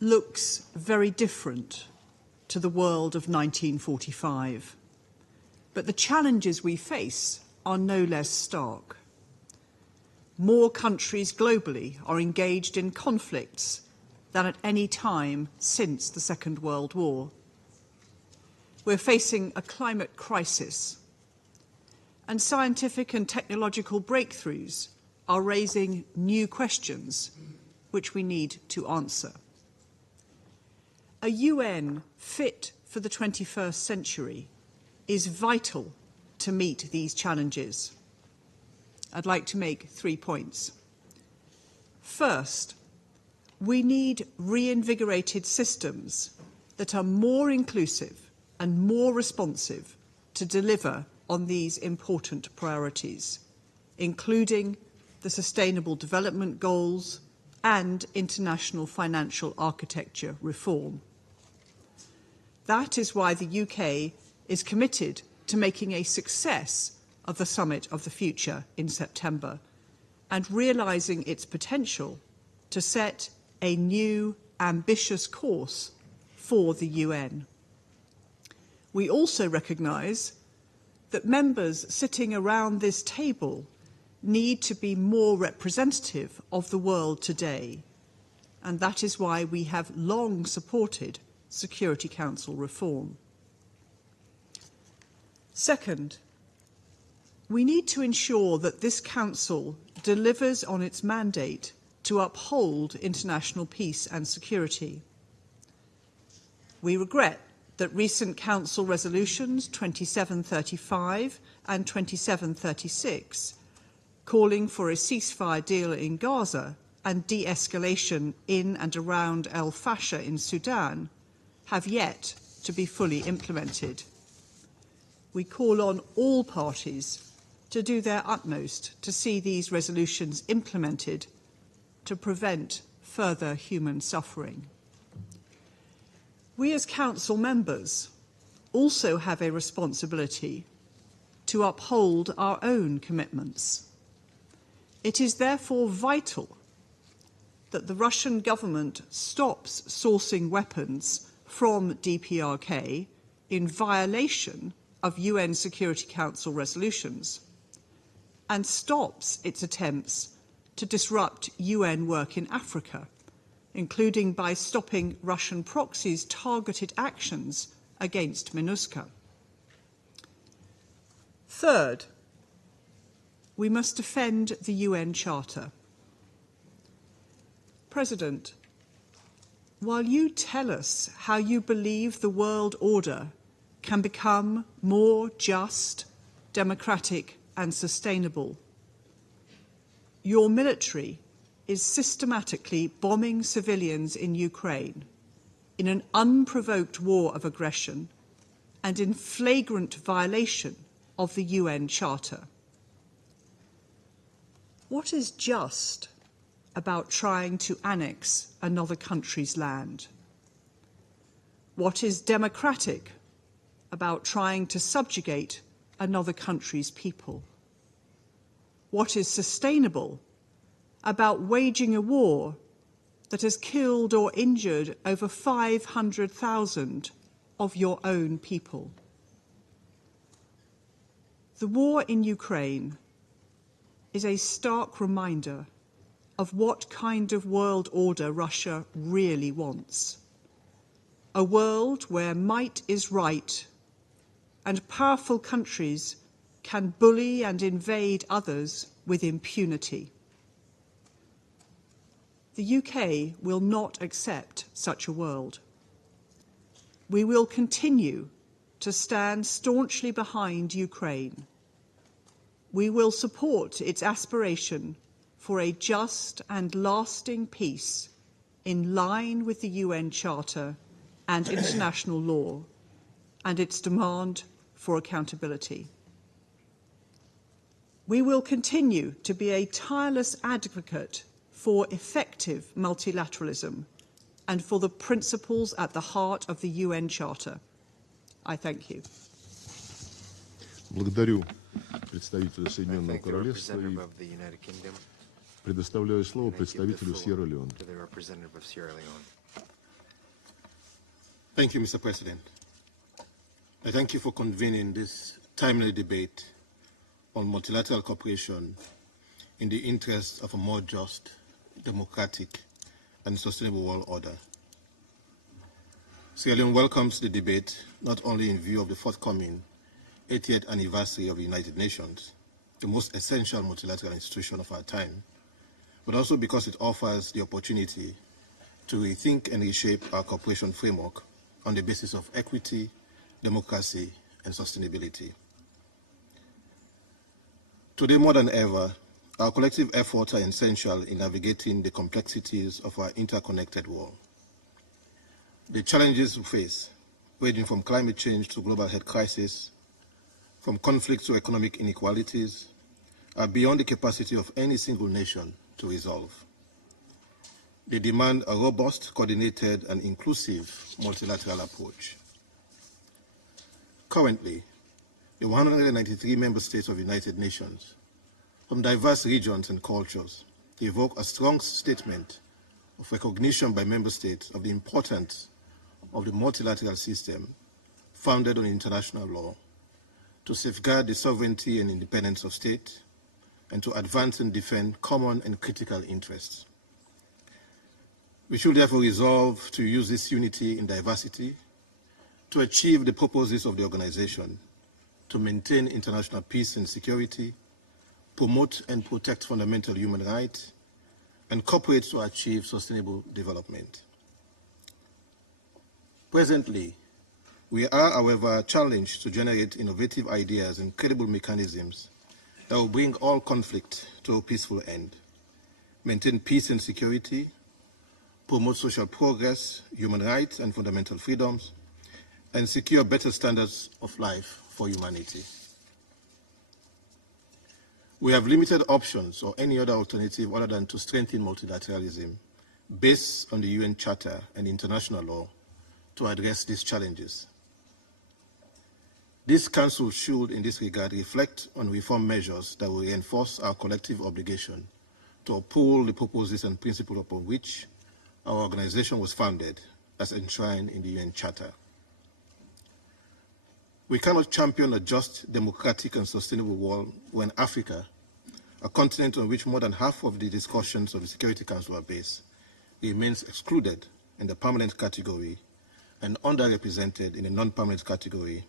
looks very different to the world of 1945. But the challenges we face are no less stark. More countries globally are engaged in conflicts than at any time since the Second World War. We're facing a climate crisis, and scientific and technological breakthroughs are raising new questions which we need to answer. A UN fit for the 21st century is vital to meet these challenges. I'd like to make 3 points. First, we need reinvigorated systems that are more inclusive and more responsive to deliver on these important priorities, including the Sustainable Development Goals and international financial architecture reform. That is why the UK is committed to making a success of the Summit of the Future in September and realising its potential to set a new, ambitious course for the UN. We also recognise that members sitting around this table need to be more representative of the world today, and that is why we have long supported Security Council reform. Second, we need to ensure that this Council delivers on its mandate to uphold international peace and security. We regret that recent Council resolutions 2735 and 2736, calling for a ceasefire deal in Gaza and de-escalation in and around El Fasher in Sudan, have yet to be fully implemented. We call on all parties to do their utmost to see these resolutions implemented to prevent further human suffering. We as Council members also have a responsibility to uphold our own commitments. It is therefore vital that the Russian government stops sourcing weapons from DPRK in violation of UN Security Council resolutions and stops its attempts to disrupt UN work in Africa, including by stopping Russian proxies' targeted actions against MINUSCA. Third, we must defend the UN Charter. President, while you tell us how you believe the world order can become more just, democratic and sustainable, your military is systematically bombing civilians in Ukraine in an unprovoked war of aggression and in flagrant violation of the UN Charter. What is just about trying to annex another country's land? What is democratic about trying to subjugate another country's people? What is sustainable about waging a war that has killed or injured over 500,000 of your own people? The war in Ukraine is a stark reminder of what kind of world order Russia really wants. A world where might is right and powerful countries can bully and invade others with impunity. The UK will not accept such a world. We will continue to stand staunchly behind Ukraine. We will support its aspiration for a just and lasting peace in line with the UN Charter and international law, and its demand for accountability. We will continue to be a tireless advocate for effective multilateralism and for the principles at the heart of the UN Charter. I thank you. Благодарю представителя Соединенного Королевства и предоставляю слово представителю Сьерра-Леоне. Thank you, Mr. President. I thank you for convening this timely debate on multilateral cooperation in the interest of a more just, democratic, and sustainable world order. Sierra Leone welcomes the debate not only in view of the forthcoming 80th anniversary of the United Nations, the most essential multilateral institution of our time, but also because it offers the opportunity to rethink and reshape our cooperation framework on the basis of equity, democracy, and sustainability. Today more than ever, our collective efforts are essential in navigating the complexities of our interconnected world. The challenges we face, ranging from climate change to global health crisis, from conflict to economic inequalities, are beyond the capacity of any single nation to resolve. They demand a robust, coordinated, and inclusive multilateral approach. Currently, the 193 member states of the United Nations, from diverse regions and cultures, evoke a strong statement of recognition by member states of the importance of the multilateral system founded on international law to safeguard the sovereignty and independence of states and to advance and defend common and critical interests. We should therefore resolve to use this unity in diversity to achieve the purposes of the organization, to maintain international peace and security, promote and protect fundamental human rights, and cooperate to achieve sustainable development. Presently, we are, however, challenged to generate innovative ideas and credible mechanisms that will bring all conflict to a peaceful end, maintain peace and security, promote social progress, human rights and fundamental freedoms, and secure better standards of life for humanity. We have limited options or any other alternative other than to strengthen multilateralism based on the UN Charter and international law to address these challenges. This Council should, in this regard, reflect on reform measures that will reinforce our collective obligation to uphold the purposes and principles upon which our organization was founded as enshrined in the UN Charter. We cannot champion a just, democratic, and sustainable world when Africa, a continent on which more than half of the discussions of the Security Council are based, remains excluded in the permanent category and underrepresented in the non-permanent category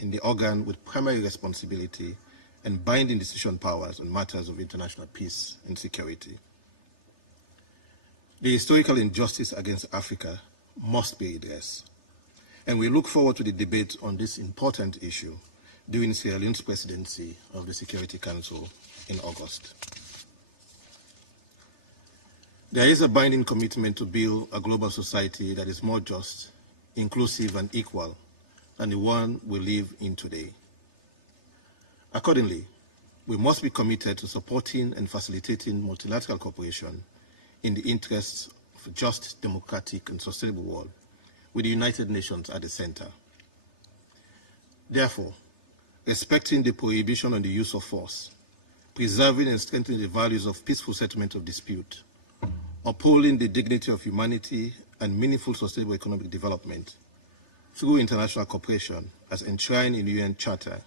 in the organ with primary responsibility and binding decision powers on matters of international peace and security. The historical injustice against Africa must be addressed, and we look forward to the debate on this important issue during Sierra Leone's presidency of the Security Council in August. There is a binding commitment to build a global society that is more just, inclusive, and equal than the one we live in today. Accordingly, we must be committed to supporting and facilitating multilateral cooperation in the interests of a just, democratic, and sustainable world, with the United Nations at the center. Therefore, respecting the prohibition on the use of force, preserving and strengthening the values of peaceful settlement of dispute, upholding the dignity of humanity and meaningful sustainable economic development through international cooperation as enshrined in the UN Charter,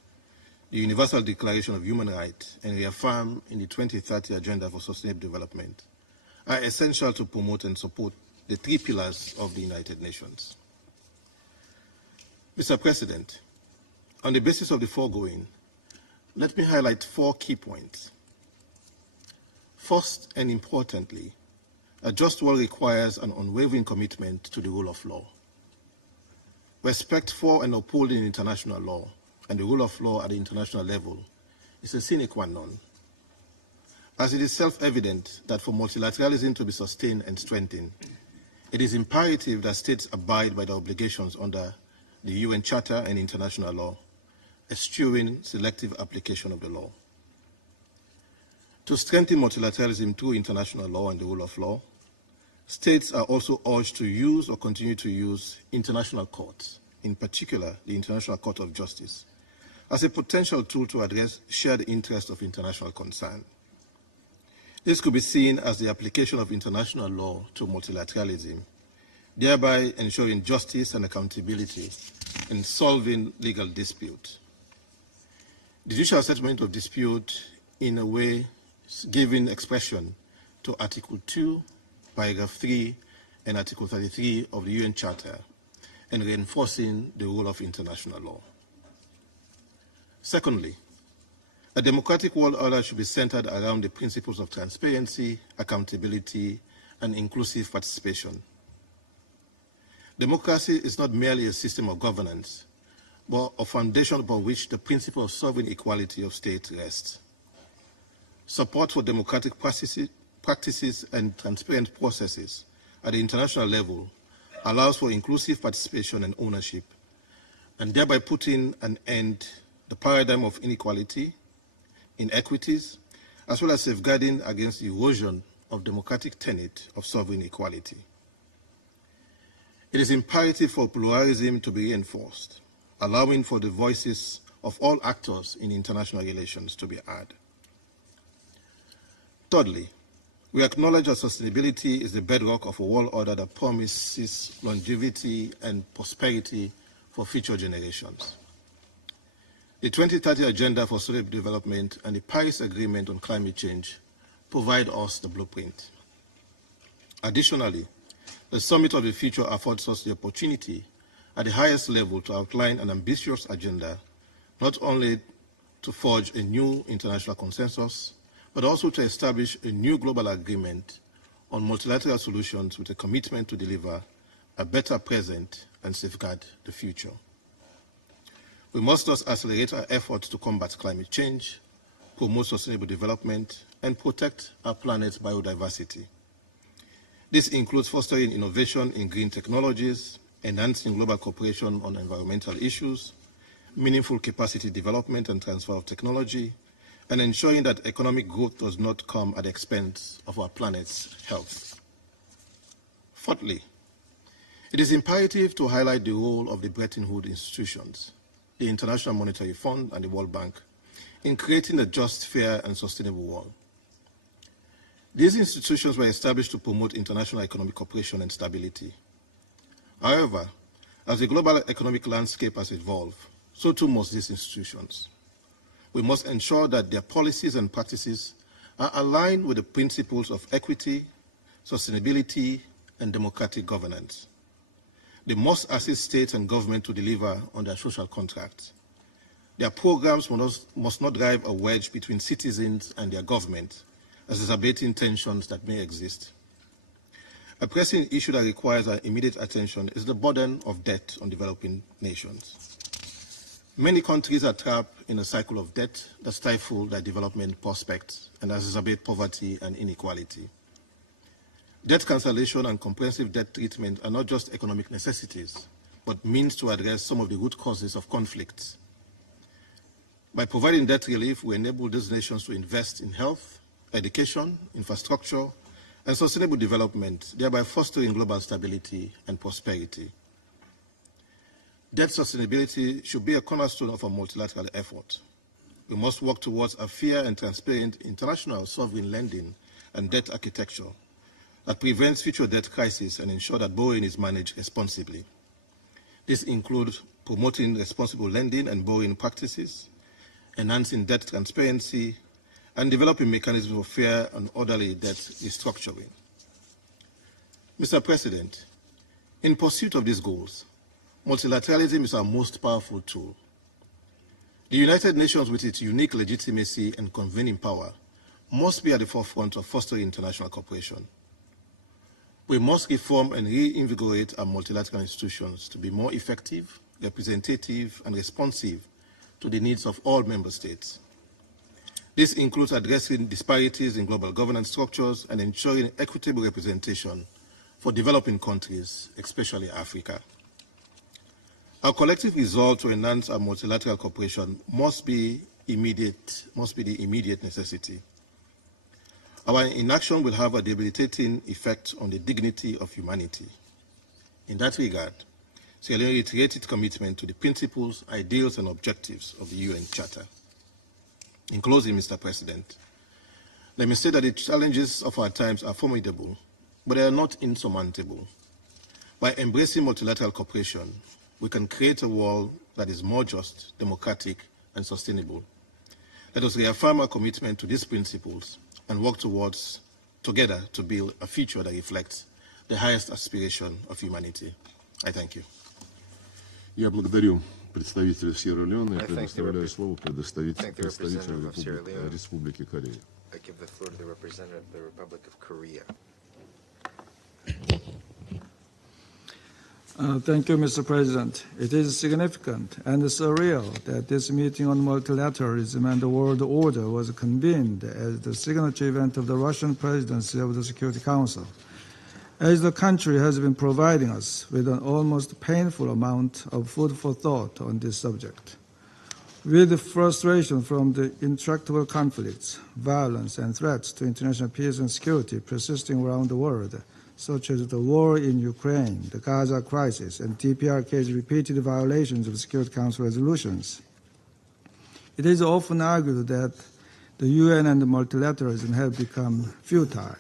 the Universal Declaration of Human Rights, and reaffirmed in the 2030 Agenda for Sustainable Development, are essential to promote and support the three pillars of the United Nations. Mr. President, on the basis of the foregoing, let me highlight 4 key points. First and importantly, a just world requires an unwavering commitment to the rule of law. respect for and upholding international law and the rule of law at the international level is a sine qua non, as it is self-evident that for multilateralism to be sustained and strengthened, it is imperative that states abide by the obligations under the UN Charter and international law, eschewing selective application of the law. To strengthen multilateralism through international law and the rule of law, states are also urged to use or continue to use international courts, in particular the International Court of Justice, as a potential tool to address shared interests of international concern. This could be seen as the application of international law to multilateralism, thereby ensuring justice and accountability in solving legal disputes. The judicial settlement of dispute in a way giving expression to Article 2, Paragraph 3, and Article 33 of the UN Charter, and reinforcing the rule of international law. Secondly, a democratic world order should be centered around the principles of transparency, accountability, and inclusive participation. Democracy is not merely a system of governance, but a foundation upon which the principle of sovereign equality of states rests. Support for democratic practices and transparent processes at the international level allows for inclusive participation and ownership, and thereby putting an end to the paradigm of inequality, inequities, as well as safeguarding against the erosion of democratic tenet of sovereign equality. It is imperative for pluralism to be reinforced, allowing for the voices of all actors in international relations to be heard. Thirdly, we acknowledge that sustainability is the bedrock of a world order that promises longevity and prosperity for future generations. The 2030 Agenda for Sustainable Development and the Paris Agreement on Climate Change provide us the blueprint. Additionally, the Summit of the Future affords us the opportunity at the highest level to outline an ambitious agenda, not only to forge a new international consensus, but also to establish a new global agreement on multilateral solutions with a commitment to deliver a better present and safeguard the future. We must thus accelerate our efforts to combat climate change, promote sustainable development, and protect our planet's biodiversity. This includes fostering innovation in green technologies, enhancing global cooperation on environmental issues, meaningful capacity development and transfer of technology, and ensuring that economic growth does not come at the expense of our planet's health. Fourthly, it is imperative to highlight the role of the Bretton Woods institutions, the International Monetary Fund and the World Bank, in creating a just, fair, and sustainable world. These institutions were established to promote international economic cooperation and stability. However, as the global economic landscape has evolved, so too must these institutions. We must ensure that their policies and practices are aligned with the principles of equity, sustainability, and democratic governance. They must assist states and government to deliver on their social contracts. Their programs must not drive a wedge between citizens and their government, exacerbating tensions that may exist. A pressing issue that requires our immediate attention is the burden of debt on developing nations. Many countries are trapped in a cycle of debt that stifle their development prospects and exacerbate poverty and inequality. Debt cancellation and comprehensive debt treatment are not just economic necessities, but means to address some of the root causes of conflicts. By providing debt relief, we enable these nations to invest in health, education, infrastructure, and sustainable development, thereby fostering global stability and prosperity. Debt sustainability should be a cornerstone of our multilateral effort. We must work towards a fair and transparent international sovereign lending and debt architecture that prevents future debt crises and ensure that borrowing is managed responsibly. This includes promoting responsible lending and borrowing practices, enhancing debt transparency, and developing mechanisms for fair and orderly debt restructuring. Mr. President, in pursuit of these goals, multilateralism is our most powerful tool. The United Nations, with its unique legitimacy and convening power, must be at the forefront of fostering international cooperation. We must reform and reinvigorate our multilateral institutions to be more effective, representative, and responsive to the needs of all member states. This includes addressing disparities in global governance structures and ensuring equitable representation for developing countries, especially Africa. Our collective resolve to enhance our multilateral cooperation must be the immediate necessity. Our inaction will have a debilitating effect on the dignity of humanity. In that regard, Sierra Leone reiterated commitment to the principles, ideals, and objectives of the UN Charter. In closing, Mr. President, let me say that the challenges of our times are formidable, but they are not insurmountable. By embracing multilateral cooperation, we can create a world that is more just, democratic, and sustainable. Let us reaffirm our commitment to these principles and work together to build a future that reflects the highest aspiration of humanity. I thank you. Я благодарю представителя Сьерра-Леоне и предоставляю слово представителю Республики Корея. I give the floor to the representative of the Republic of Korea. Thank you, Mr. President. It is significant and surreal that this meeting on multilateralism and the world order was convened as the signature event of the Russian presidency of the Security Council, as the country has been providing us with an almost painful amount of food for thought on this subject. With frustration from the intractable conflicts, violence, and threats to international peace and security persisting around the world, such as the war in Ukraine, the Gaza crisis, and DPRK's repeated violations of Security Council resolutions, it is often argued that the UN and multilateralism have become futile.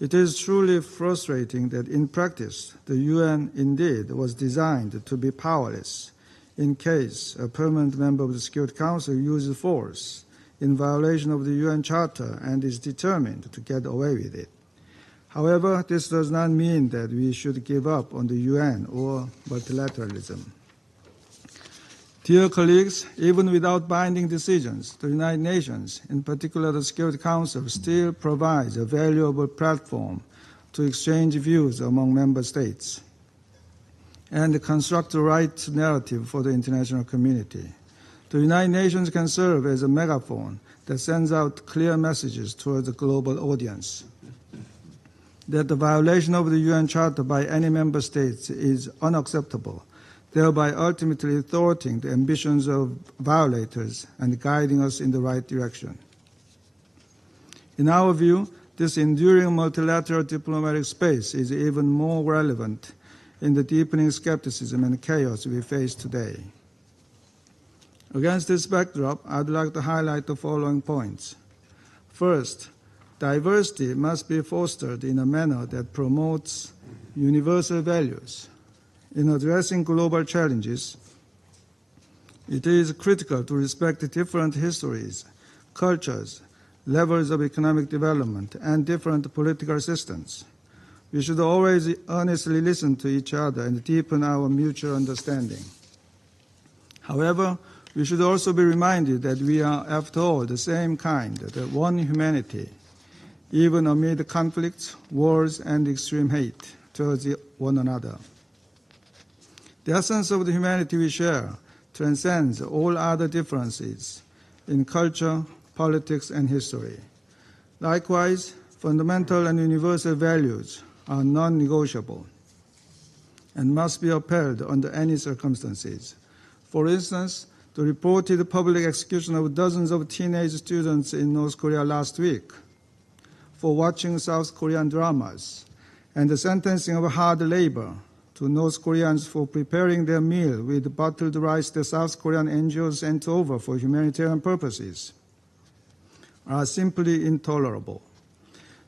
It is truly frustrating that in practice, the UN indeed was designed to be powerless in case a permanent member of the Security Council uses force in violation of the UN Charter and is determined to get away with it. However, this does not mean that we should give up on the UN or multilateralism. Dear colleagues, even without binding decisions, the United Nations, in particular the Security Council, still provides a valuable platform to exchange views among member states and construct the right narrative for the international community. The United Nations can serve as a megaphone that sends out clear messages toward the global audience that the violation of the UN Charter by any member states is unacceptable, thereby ultimately thwarting the ambitions of violators and guiding us in the right direction. In our view, this enduring multilateral diplomatic space is even more relevant in the deepening skepticism and chaos we face today. Against this backdrop, I'd like to highlight the following points. First, diversity must be fostered in a manner that promotes universal values. In addressing global challenges, it is critical to respect different histories, cultures, levels of economic development, and different political systems. We should always honestly listen to each other and deepen our mutual understanding. However, we should also be reminded that we are, after all, the same kind, the one humanity, even amid conflicts, wars, and extreme hate towards one another. The essence of the humanity we share transcends all other differences in culture, politics, and history. Likewise, fundamental and universal values are non-negotiable and must be upheld under any circumstances. For instance, the reported public execution of dozens of teenage students in North Korea last week for watching South Korean dramas, and the sentencing of hard labor to North Koreans for preparing their meal with bottled rice the South Korean NGOs sent over for humanitarian purposes, are simply intolerable.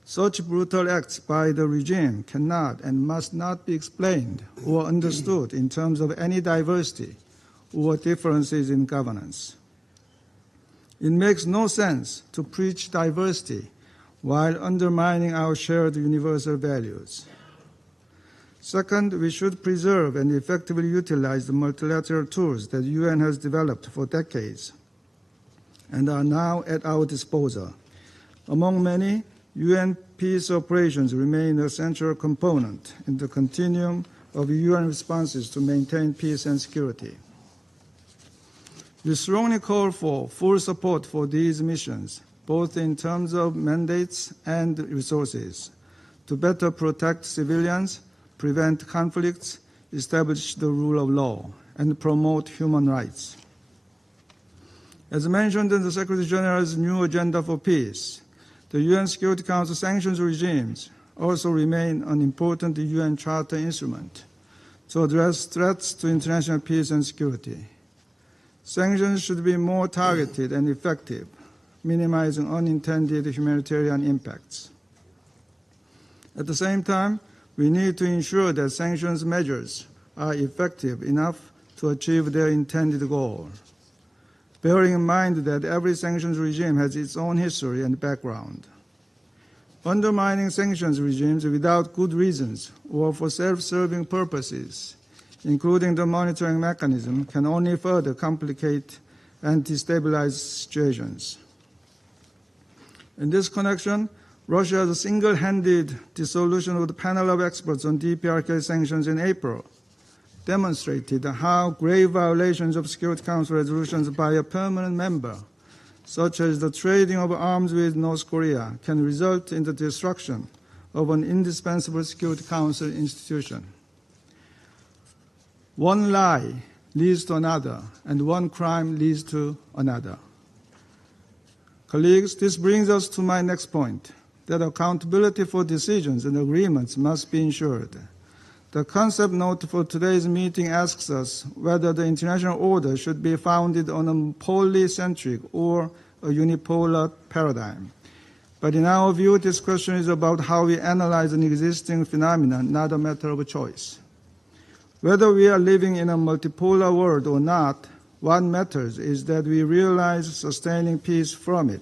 Such brutal acts by the regime cannot and must not be explained or understood in terms of any diversity or differences in governance. It makes no sense to preach diversity while undermining our shared universal values. Second, we should preserve and effectively utilize the multilateral tools that the UN has developed for decades and are now at our disposal. Among many, UN peace operations remain a central component in the continuum of UN responses to maintain peace and security. We strongly call for full support for these missions, both in terms of mandates and resources, to better protect civilians, prevent conflicts, establish the rule of law, and promote human rights. As mentioned in the Secretary General's new agenda for peace, the UN Security Council sanctions regimes also remain an important UN Charter instrument to address threats to international peace and security. Sanctions should be more targeted and effective, minimizing unintended humanitarian impacts. At the same time, we need to ensure that sanctions measures are effective enough to achieve their intended goal, bearing in mind that every sanctions regime has its own history and background. Undermining sanctions regimes without good reasons or for self-serving purposes, including the monitoring mechanism, can only further complicate and destabilize situations. In this connection, Russia's single-handed dissolution of the panel of experts on DPRK sanctions in April demonstrated how grave violations of Security Council resolutions by a permanent member, such as the trading of arms with North Korea, can result in the destruction of an indispensable Security Council institution. One lie leads to another, and one crime leads to another. Colleagues, this brings us to my next point, that accountability for decisions and agreements must be ensured. The concept note for today's meeting asks us whether the international order should be founded on a polycentric or a unipolar paradigm. But in our view, this question is about how we analyze an existing phenomenon, not a matter of choice. Whether we are living in a multipolar world or not, what matters is that we realize sustaining peace from it.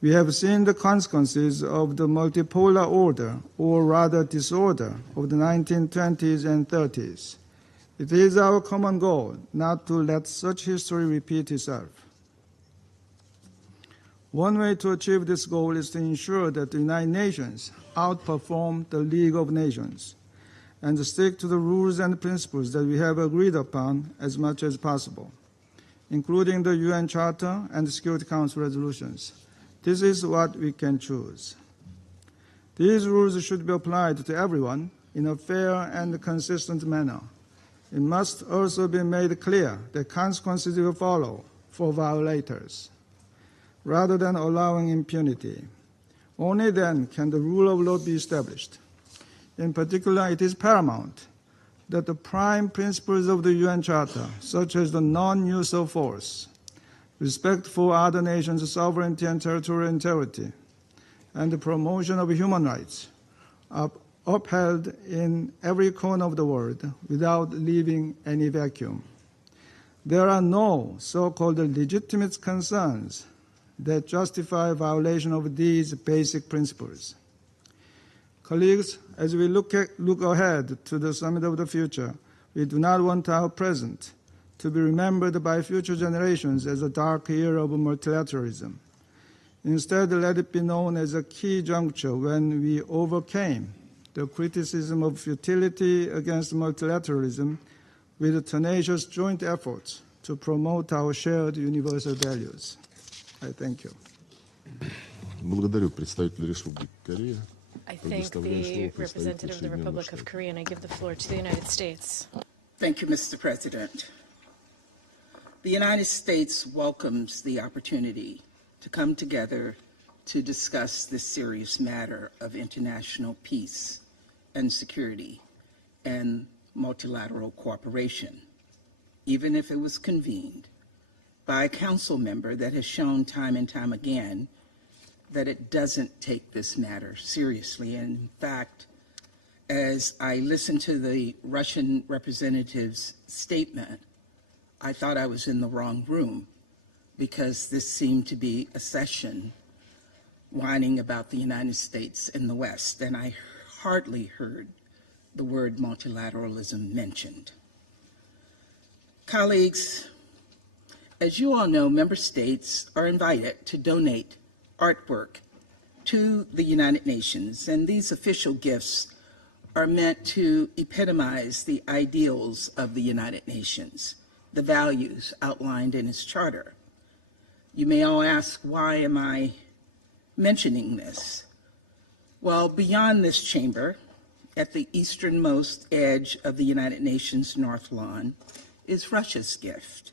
We have seen the consequences of the multipolar order, or rather disorder, of the 1920s and 30s. It is our common goal not to let such history repeat itself. One way to achieve this goal is to ensure that the United Nations outperform the League of Nations and stick to the rules and principles that we have agreed upon as much as possible, including the UN Charter and the Security Council resolutions. This is what we can choose. These rules should be applied to everyone in a fair and consistent manner. It must also be made clear that consequences will follow for violators, rather than allowing impunity. Only then can the rule of law be established. In particular, it is paramount that the prime principles of the UN Charter, such as the non-use of force, respect for other nations' sovereignty and territorial integrity, and the promotion of human rights, are upheld in every corner of the world without leaving any vacuum. There are no so-called legitimate concerns that justify violation of these basic principles. Colleagues, as we look ahead to the summit of the future, we do not want our present to be remembered by future generations as a dark era of multilateralism. Instead, let it be known as a key juncture when we overcame the criticism of futility against multilateralism with tenacious joint efforts to promote our shared universal values. I thank you. Благодарю представителя Республики Корея. I thank the representative of the Republic of Korea, and I give the floor to the United States. Thank you, Mr. President. The United States welcomes the opportunity to come together to discuss this serious matter of international peace and security and multilateral cooperation, even if it was convened by a council member that has shown time and time again that it doesn't take this matter seriously. And in fact, as I listened to the Russian representative's statement, I thought I was in the wrong room, because this seemed to be a session whining about the United States and the West, and I hardly heard the word multilateralism mentioned. Colleagues, as you all know, member states are invited to donate artwork to the United Nations, and these official gifts are meant to epitomize the ideals of the United Nations, the values outlined in its charter. You may all ask, why am I mentioning this? Well, beyond this chamber, at the easternmost edge of the United Nations North Lawn, is Russia's gift,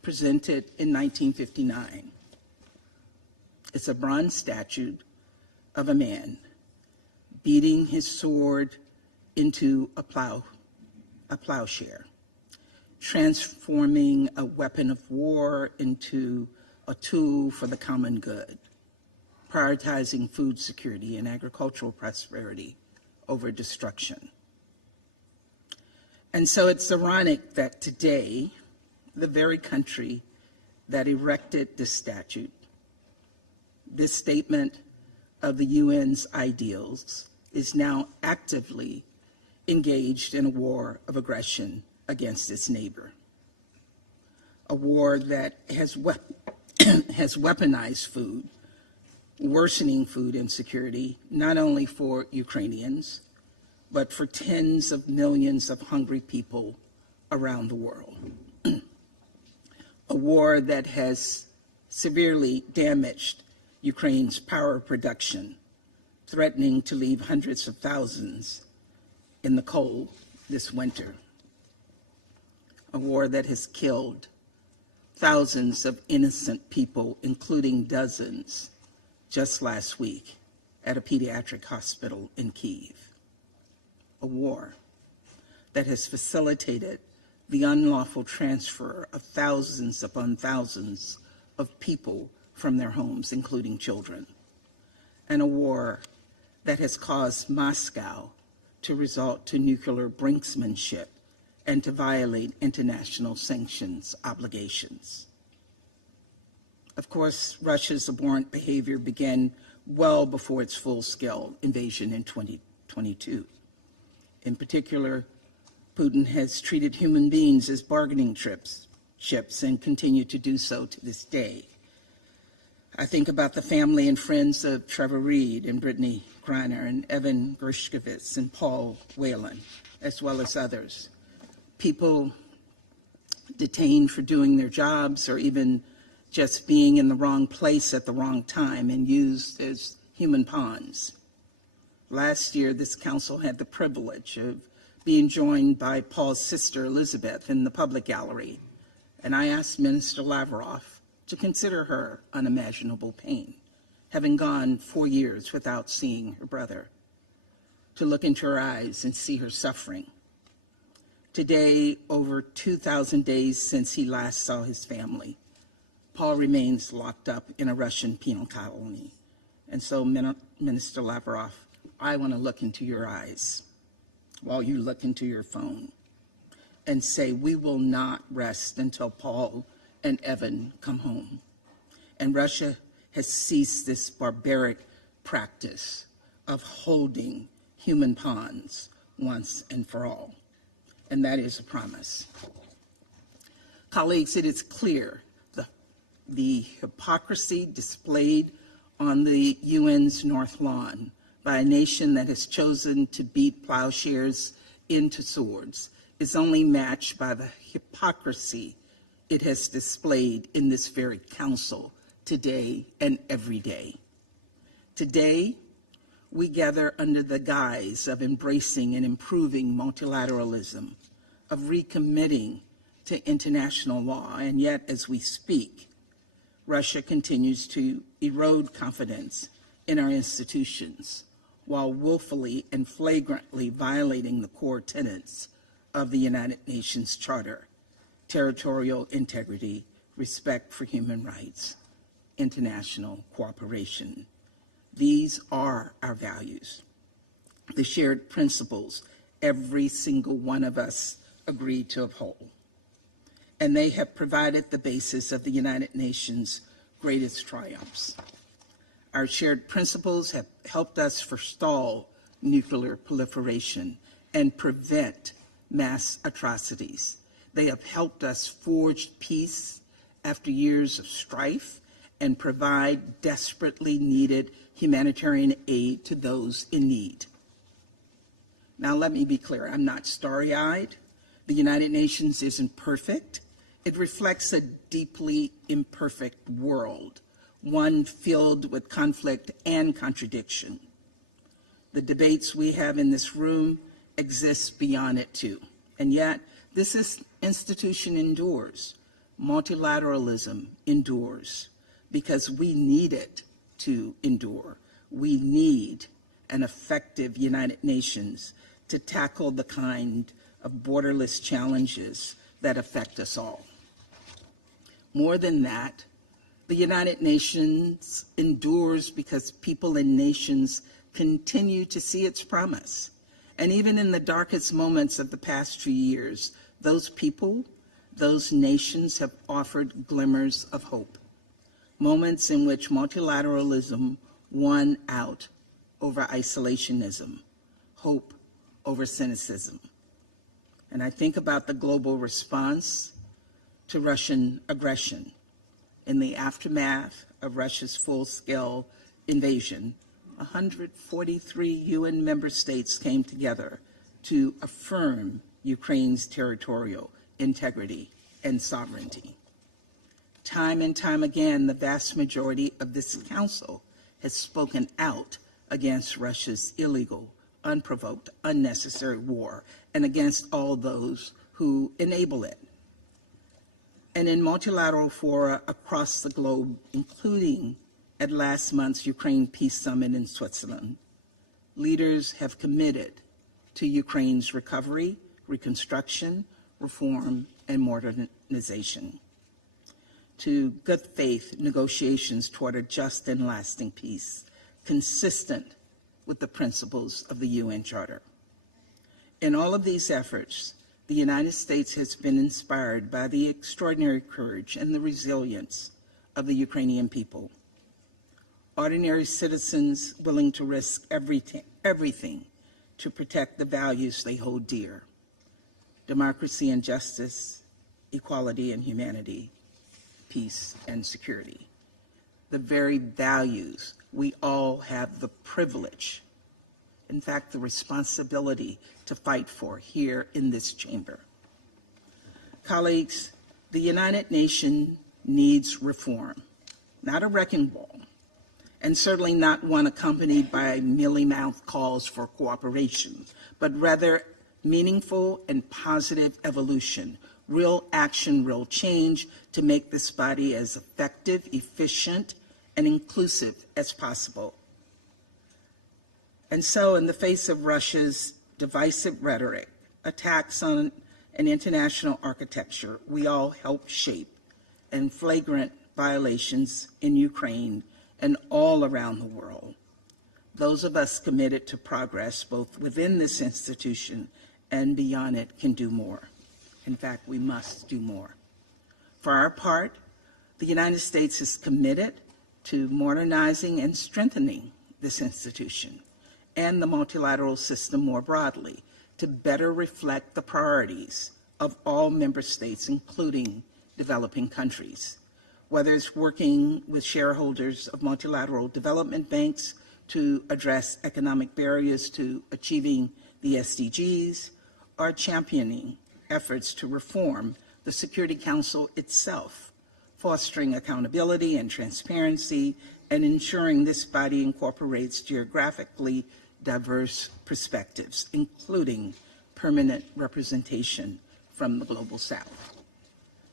presented in 1959. It's a bronze statue of a man beating his sword into a plowshare, transforming a weapon of war into a tool for the common good, prioritizing food security and agricultural prosperity over destruction. And so it's ironic that today, the very country that erected this statue, this statement of the UN's ideals, is now actively engaged in a war of aggression against its neighbor. A war that has weaponized food, worsening food insecurity, not only for Ukrainians, but for tens of millions of hungry people around the world. A war that has severely damaged Ukraine's power production, threatening to leave hundreds of thousands in the cold this winter. A war that has killed thousands of innocent people, including dozens just last week at a pediatric hospital in Kyiv. A war that has facilitated the unlawful transfer of thousands upon thousands of people from their homes, including children. And a war that has caused Moscow to resort to nuclear brinksmanship and to violate international sanctions obligations. Of course, Russia's abhorrent behavior began well before its full-scale invasion in 2022. In particular, Putin has treated human beings as bargaining chips and continued to do so to this day. I think about the family and friends of Trevor Reed and Brittany Griner and Evan Gershkovich and Paul Whelan, as well as others. People detained for doing their jobs or even just being in the wrong place at the wrong time and used as human pawns. Last year, this council had the privilege of being joined by Paul's sister, Elizabeth, in the public gallery, and I asked Minister Lavrov to consider her unimaginable pain, having gone 4 years without seeing her brother, to look into her eyes and see her suffering. Today, over 2,000 days since he last saw his family, Paul remains locked up in a Russian penal colony. And so, Minister Lavrov, I want to look into your eyes while you look into your phone and say, we will not rest until Paul and Evan come home. And Russia has ceased this barbaric practice of holding human pawns once and for all. And that is a promise. Colleagues, it is clear the hypocrisy displayed on the UN's North Lawn by a nation that has chosen to beat plowshares into swords is only matched by the hypocrisy it has displayed in this very council today and every day. Today, we gather under the guise of embracing and improving multilateralism, of recommitting to international law, and yet as we speak, Russia continues to erode confidence in our institutions while willfully and flagrantly violating the core tenets of the United Nations Charter: territorial integrity, respect for human rights, international cooperation. These are our values, the shared principles every single one of us agreed to uphold. And they have provided the basis of the United Nations' greatest triumphs. Our shared principles have helped us forestall nuclear proliferation and prevent mass atrocities. They have helped us forge peace after years of strife and provide desperately needed humanitarian aid to those in need. Now, let me be clear, I'm not starry-eyed. The United Nations isn't perfect. It reflects a deeply imperfect world, one filled with conflict and contradiction. The debates we have in this room exist beyond it too. And yet, this institution endures. Multilateralism endures because we need it to endure. We need an effective United Nations to tackle the kind of borderless challenges that affect us all. More than that, the United Nations endures because people and nations continue to see its promise. And even in the darkest moments of the past few years, those people, those nations have offered glimmers of hope, moments in which multilateralism won out over isolationism, hope over cynicism. And I think about the global response to Russian aggression. In the aftermath of Russia's full-scale invasion, 143 UN member states came together to affirm Ukraine's territorial integrity and sovereignty. Time and time again, the vast majority of this council has spoken out against Russia's illegal, unprovoked, unnecessary war and against all those who enable it. And in multilateral fora across the globe, including at last month's Ukraine Peace Summit in Switzerland, leaders have committed to Ukraine's recovery, reconstruction, reform, and modernization, to good faith negotiations toward a just and lasting peace, consistent with the principles of the UN Charter. In all of these efforts, the United States has been inspired by the extraordinary courage and the resilience of the Ukrainian people. Ordinary citizens willing to risk everything to protect the values they hold dear: democracy and justice, equality and humanity, peace and security. The very values we all have the privilege, in fact, the responsibility to fight for here in this chamber. Colleagues, the United Nations needs reform, not a wrecking ball, and certainly not one accompanied by mealy-mouthed calls for cooperation, but rather meaningful and positive evolution, real action, real change to make this body as effective, efficient, and inclusive as possible. And so, in the face of Russia's divisive rhetoric, attacks on an international architecture we all helped shape, and flagrant violations in Ukraine and all around the world, those of us committed to progress both within this institution and beyond it can do more. In fact, we must do more. For our part, the United States is committed to modernizing and strengthening this institution and the multilateral system more broadly to better reflect the priorities of all member states, including developing countries. Whether it's working with shareholders of multilateral development banks to address economic barriers to achieving the SDGs, or championing efforts to reform the Security Council itself, fostering accountability and transparency, and ensuring this body incorporates geographically diverse perspectives, including permanent representation from the Global South.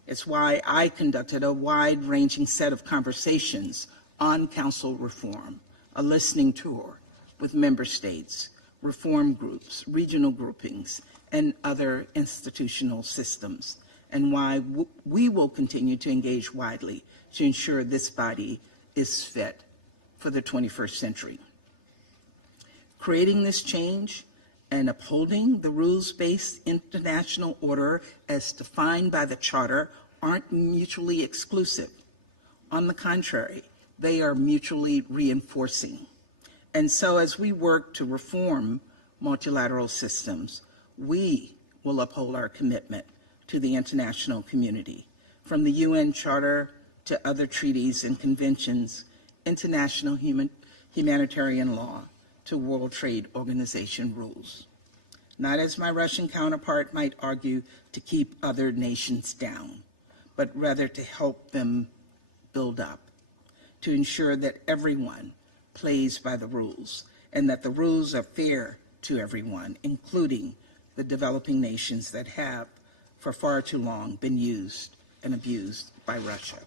It's why I conducted a wide-ranging set of conversations on Council reform, a listening tour with member states, reform groups, regional groupings, and other institutional systems, and why we will continue to engage widely to ensure this body is fit for the 21st century. Creating this change and upholding the rules-based international order as defined by the Charter aren't mutually exclusive. On the contrary, they are mutually reinforcing. And so as we work to reform multilateral systems, we will uphold our commitment to the international community, from the UN Charter to other treaties and conventions, international humanitarian law, to World Trade Organization rules. Not, as my Russian counterpart might argue, to keep other nations down, but rather to help them build up, to ensure that everyone plays by the rules and that the rules are fair to everyone, including the developing nations that have, for far too long, been used and abused by Russia.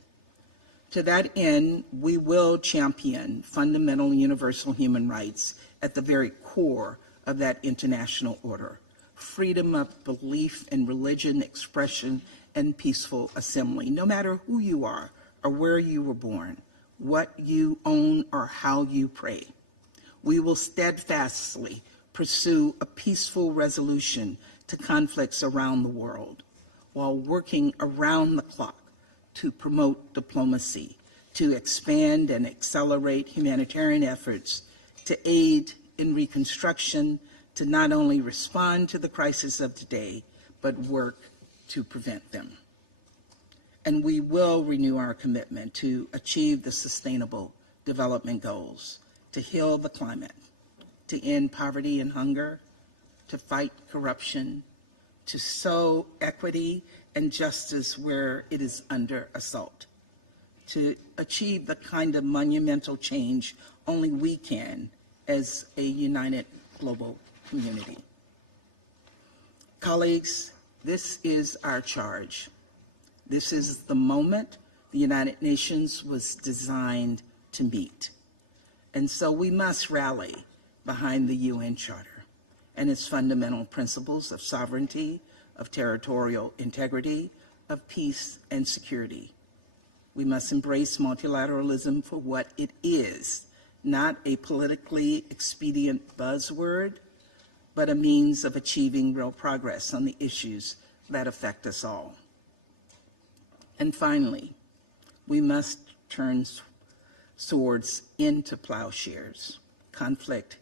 To that end, we will champion fundamental universal human rights at the very core of that international order: freedom of belief and religion, expression, and peaceful assembly, no matter who you are or where you were born, what you own, or how you pray. We will steadfastly pursue a peaceful resolution to conflicts around the world, while working around the clock to promote diplomacy, to expand and accelerate humanitarian efforts, to aid in reconstruction, to not only respond to the crisis of today, but work to prevent them. And we will renew our commitment to achieve the Sustainable Development Goals, to heal the climate, to end poverty and hunger, to fight corruption, to sow equity and justice where it is under assault, to achieve the kind of monumental change only we can as a united global community. Colleagues, this is our charge. This is the moment the United Nations was designed to meet. And so we must rally behind the UN Charter and its fundamental principles of sovereignty, of territorial integrity, of peace and security. We must embrace multilateralism for what it is, not a politically expedient buzzword, but a means of achieving real progress on the issues that affect us all. And finally, we must turn swords into plowshares, conflict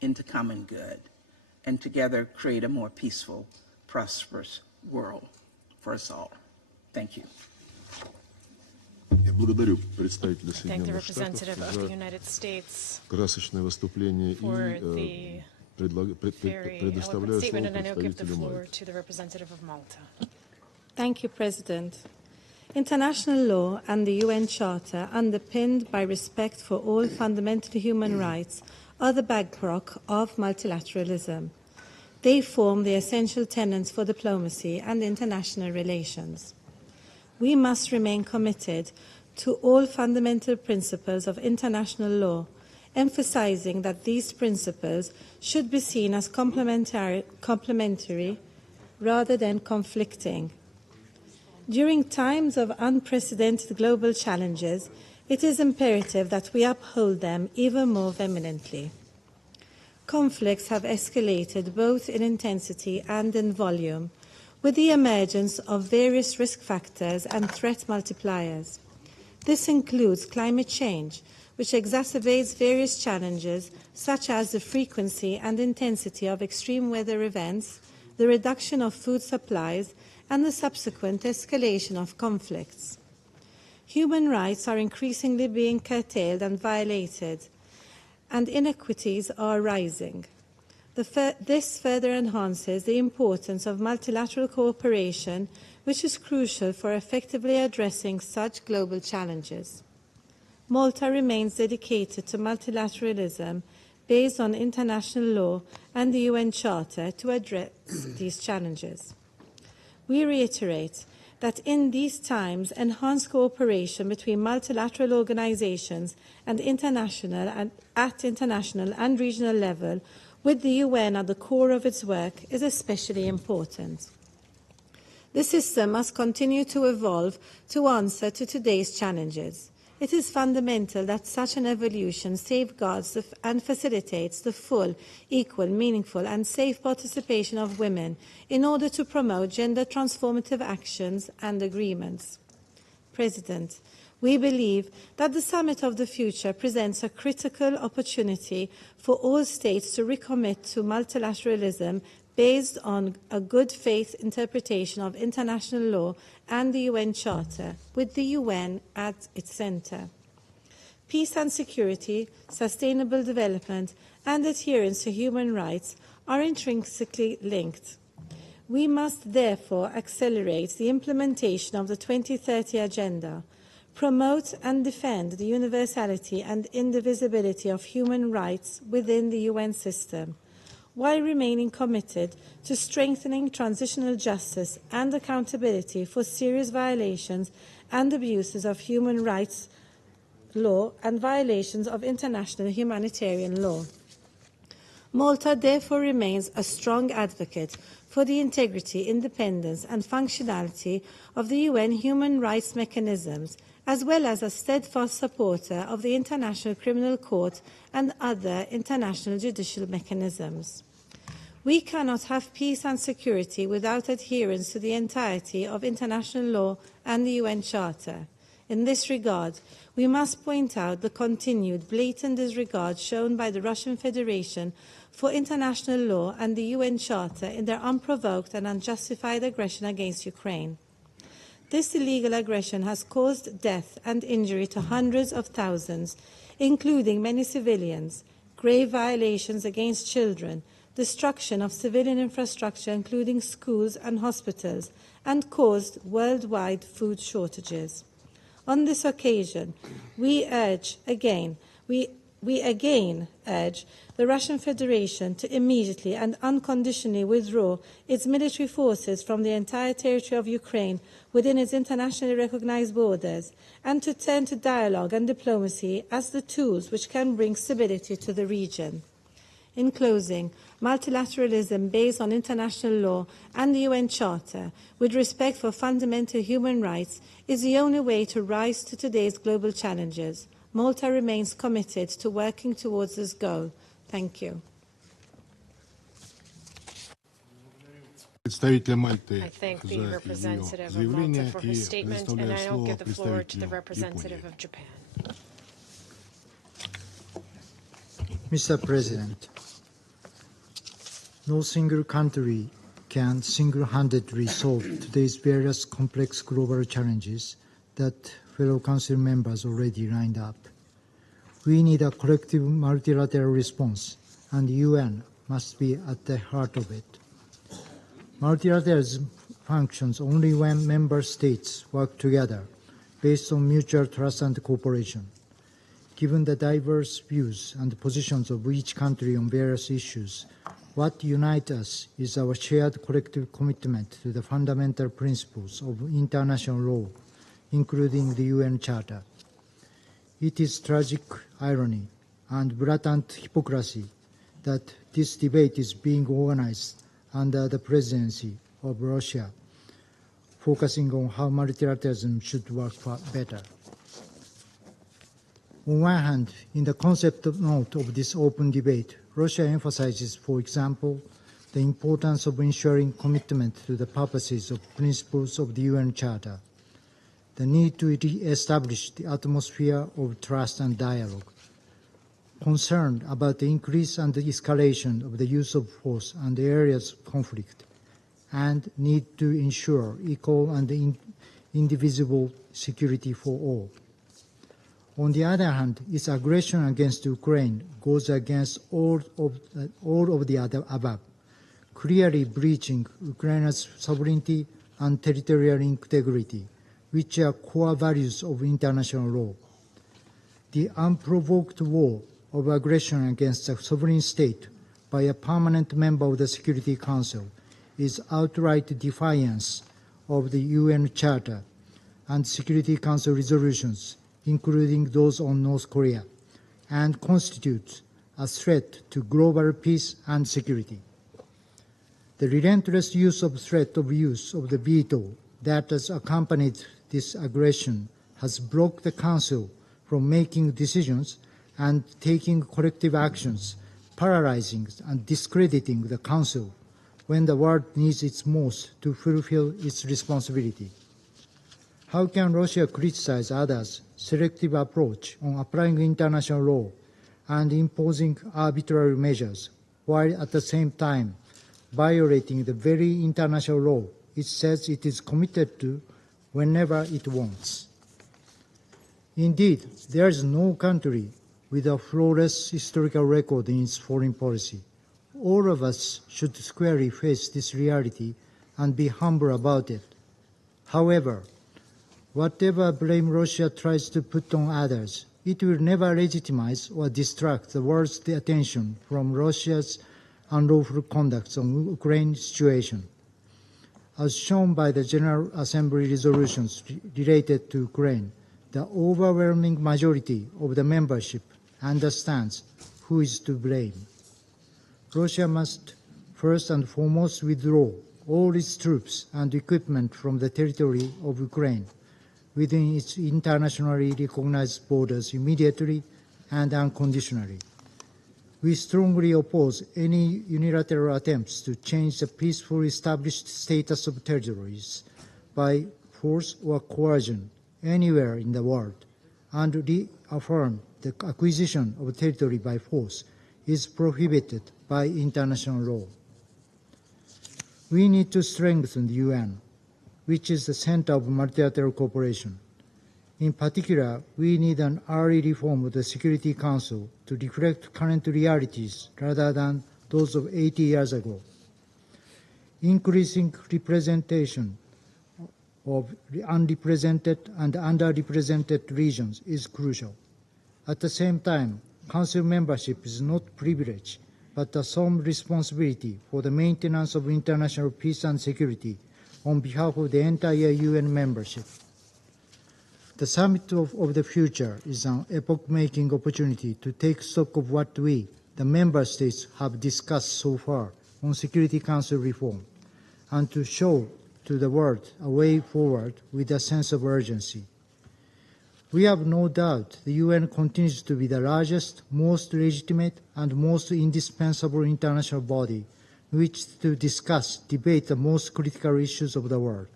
into common good, and together create a more peaceful, prosperous world for us all. Thank you. Я благодарю представителя Соединенных Штатов за красочное выступление и предоставляю слово представителю Мальты. Thank you, President. International law and the UN Charter, underpinned by respect for all fundamental human rights, are the bedrock of multilateralism. They form the essential tenets for diplomacy and international relations. We must remain committed to all fundamental principles of international law, emphasizing that these principles should be seen as complementary rather than conflicting. During times of unprecedented global challenges, it is imperative that we uphold them even more vehemently. Conflicts have escalated both in intensity and in volume, with the emergence of various risk factors and threat multipliers. This includes climate change, which exacerbates various challenges such as the frequency and intensity of extreme weather events, the reduction of food supplies, and the subsequent escalation of conflicts. Human rights are increasingly being curtailed and violated, and inequities are rising. This further enhances the importance of multilateral cooperation, which is crucial for effectively addressing such global challenges. Malta remains dedicated to multilateralism based on international law and the UN Charter to address these challenges. We reiterate that in these times, enhanced cooperation between multilateral organizations and at international and regional level, with the UN at the core of its work, is especially important. The system must continue to evolve to answer to today's challenges. It is fundamental that such an evolution safeguards and facilitates the full, equal, meaningful, and safe participation of women in order to promote gender transformative actions and agreements. President, we believe that the Summit of the Future presents a critical opportunity for all states to recommit to multilateralism based on a good faith interpretation of international law and the UN Charter, with the UN at its centre. Peace and security, sustainable development, and adherence to human rights are intrinsically linked. We must therefore accelerate the implementation of the 2030 Agenda, promote and defend the universality and indivisibility of human rights within the UN system, while remaining committed to strengthening transitional justice and accountability for serious violations and abuses of human rights law and violations of international humanitarian law. Malta therefore remains a strong advocate for the integrity, independence and functionality of the UN human rights mechanisms, as well as a steadfast supporter of the International Criminal Court and other international judicial mechanisms. We cannot have peace and security without adherence to the entirety of international law and the UN Charter. In this regard, we must point out the continued blatant disregard shown by the Russian Federation for international law and the UN Charter in their unprovoked and unjustified aggression against Ukraine. This illegal aggression has caused death and injury to hundreds of thousands, including many civilians, grave violations against children, destruction of civilian infrastructure, including schools and hospitals, and caused worldwide food shortages. On this occasion, we again urge the Russian Federation to immediately and unconditionally withdraw its military forces from the entire territory of Ukraine within its internationally recognized borders, and to turn to dialogue and diplomacy as the tools which can bring stability to the region. In closing, multilateralism based on international law and the UN Charter, with respect for fundamental human rights, is the only way to rise to today's global challenges. Malta remains committed to working towards this goal. Thank you. I thank the representative of Malta for her statement, and I now give the floor to the representative of Japan. Mr. President, no single country can single-handedly solve today's various complex global challenges that fellow Council members already lined up. We need a collective multilateral response, and the UN must be at the heart of it. Multilateralism functions only when member states work together based on mutual trust and cooperation. Given the diverse views and positions of each country on various issues, what unites us is our shared collective commitment to the fundamental principles of international law, including the UN Charter. It is tragic irony and blatant hypocrisy that this debate is being organized under the presidency of Russia, focusing on how multilateralism should work better. On one hand, in the concept note of this open debate, Russia emphasizes, for example, the importance of ensuring commitment to the purposes of principles of the UN Charter, the need to re-establish the atmosphere of trust and dialogue, concern about the increase and the escalation of the use of force and the areas of conflict, and need to ensure equal and indivisible security for all. On the other hand, its aggression against Ukraine goes against all of the above, clearly breaching Ukraine's sovereignty and territorial integrity, which are core values of international law. The unprovoked war of aggression against a sovereign state by a permanent member of the Security Council is outright defiance of the UN Charter and Security Council resolutions, including those on North Korea, and constitutes a threat to global peace and security. The relentless use of the veto that has accompanied this aggression has blocked the Council from making decisions and taking collective actions, paralyzing and discrediting the Council when the world needs it most to fulfill its responsibility. How can Russia criticize others' selective approach on applying international law and imposing arbitrary measures, while at the same time violating the very international law it says it is committed to whenever it wants. Indeed, there is no country with a flawless historical record in its foreign policy. All of us should squarely face this reality and be humble about it. However, whatever blame Russia tries to put on others, it will never legitimize or distract the world's attention from Russia's unlawful conduct on the Ukraine situation. As shown by the General Assembly resolutions related to Ukraine, the overwhelming majority of the membership understands who is to blame. Russia must first and foremost withdraw all its troops and equipment from the territory of Ukraine within its internationally recognized borders immediately and unconditionally. We strongly oppose any unilateral attempts to change the peacefully established status of territories by force or coercion anywhere in the world, and reaffirm the acquisition of territory by force is prohibited by international law. We need to strengthen the UN, which is the center of multilateral cooperation. In particular, we need an early reform of the Security Council to reflect current realities rather than those of 80 years ago. Increasing representation of unrepresented and underrepresented regions is crucial. At the same time, Council membership is not privilege, but a solemn responsibility for the maintenance of international peace and security on behalf of the entire UN membership. The Summit of the Future is an epoch-making opportunity to take stock of what we, the member states, have discussed so far on Security Council reform, and to show to the world a way forward with a sense of urgency. We have no doubt the UN continues to be the largest, most legitimate, and most indispensable international body in which to discuss, debate the most critical issues of the world.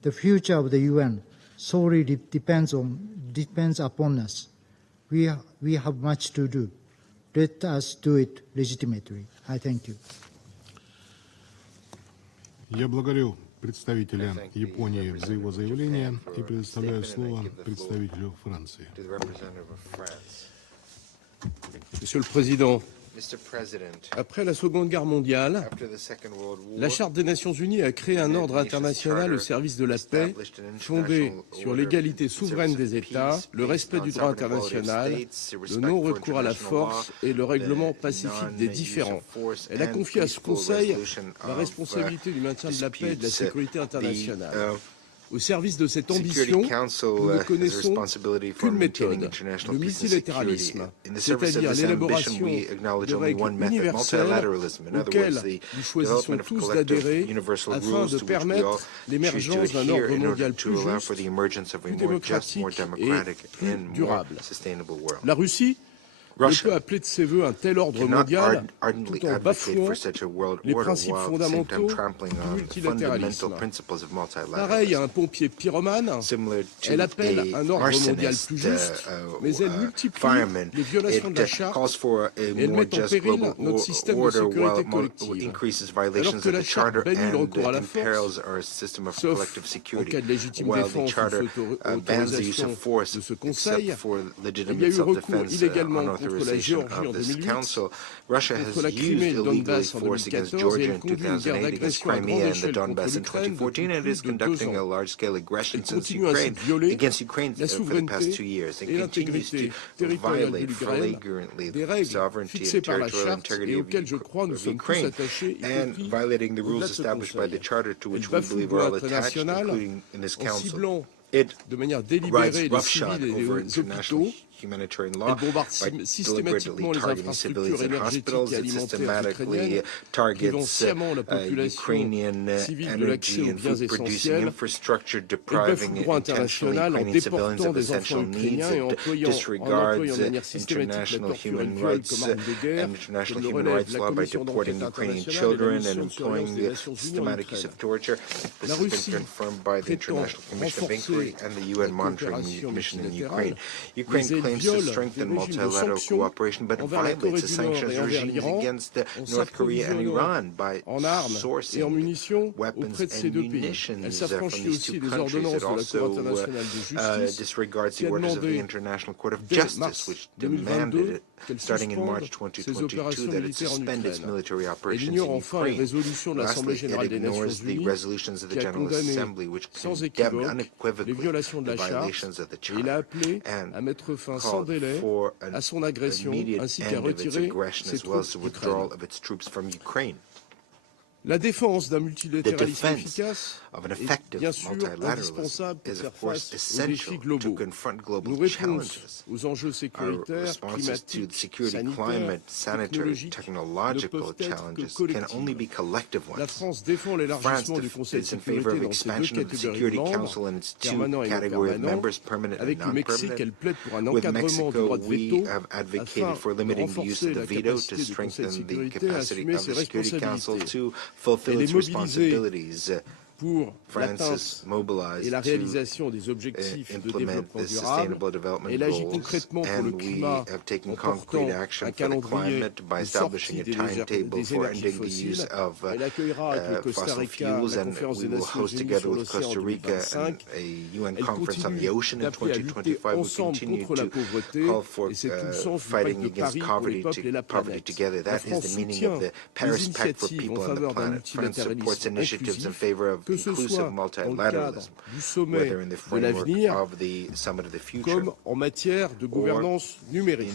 The future of the UN solely depends upon us. We have much to do. Let us do it legitimately. I thank you. Я благодарю представителя Японии за его заявление и предоставляю слово представителю Франции. Monsieur le Président, après la Seconde Guerre mondiale, la Charte des Nations Unies a créé un ordre international au service de la paix, fondé sur l'égalité souveraine des États, le respect du droit international, le non-recours à la force et le règlement pacifique des différends. Elle a confié à ce Conseil la responsabilité du maintien de la paix et de la sécurité internationale. Au service de cette ambition, nous ne connaissons qu'une méthode, le multilatéralisme, c'est-à-dire l'élaboration de règles universelles auxquelles nous choisissons tous d'adhérer afin de permettre l'émergence d'un ordre mondial plus juste, plus démocratique et plus durable. La Russie ne peut appeler de ses voeux un tel ordre mondial tout en bafouant les principes fondamentaux du multilatéralisme. Pareil à un pompier pyromane, elle appelle un ordre mondial plus juste, mais elle multiplie les violations de la charte et elle met en péril notre système de sécurité collective. Alors que la charte bannit le recours à la force, sauf en cas de légitime défense ou autorisation de ce Conseil, il y a eu recours illégalement contre la Géorgie en 2008, contre la Crimée et le Donbass en 2014, et elle conduit une guerre d'agression à grande échelle contre l'Ukraine depuis plus de 2 ans. Elle continue ainsi de violer la souveraineté et l'intégrité territoriale de l'Ukraine, des règles fixées par la Charte et auxquelles je crois nous sommes tous attachés, y compris au-delà de ce Conseil. Elle bafoue le droit international en ciblant de manière délibérée les civils et les hôpitaux. Elle bombarde systématiquement les infrastructures énergétiques et alimentaires ukrainiennes, privant sciemment la population civile de l'accès aux biens essentiels. Elle bafoue le droit international en déportant des enfants ukrainiens et en employant de manière systématique la torture et le viol comme arme de guerre, comme le relève la Commission d'enquête internationale et la mission de surveillance des Nations Unies en Ukraine. La Russie prétend renforcer la coopération multilatérale. Les claims to strengthen multilateral cooperation, but violates the sanctions regimes against North Korea and Iran by sourcing weapons and munitions from these two countries. It also disregards the orders of the International Court of Justice, which demanded, starting in March 2022, that it suspend its military operations in Ukraine. Lastly, it ignores the resolutions of the General Assembly, which condemned unequivocally the violations of the Charter and called for an immediate end of its aggression as well as the withdrawal of its troops from Ukraine. La défense d'un multilatéralisme efficace of an effective multilateralism is, of course, essential to confront global challenges. Our responses to the security, climate, sanitary, technological challenges can only be collective ones. France is in favor of expansion of the Security Council and its two category of members, permanent and non-permanent. With Mexico, we have advocated for limiting the use of the veto to strengthen the capacity of the Security Council to fulfill its responsibilities. France is mobilized to implement the Sustainable Development Goals, and we have taken concrete action for the climate by establishing a timetable for ending the use of fossil fuels, and we will host, together with Costa Rica, a UN conference on the ocean in 2025. We continue to call for fighting against poverty together. That is the meaning of the Paris Pact for People on the Planet. France supports initiatives in favor of inclusive multilateralism, whether in the framework of the Summit of the Future or in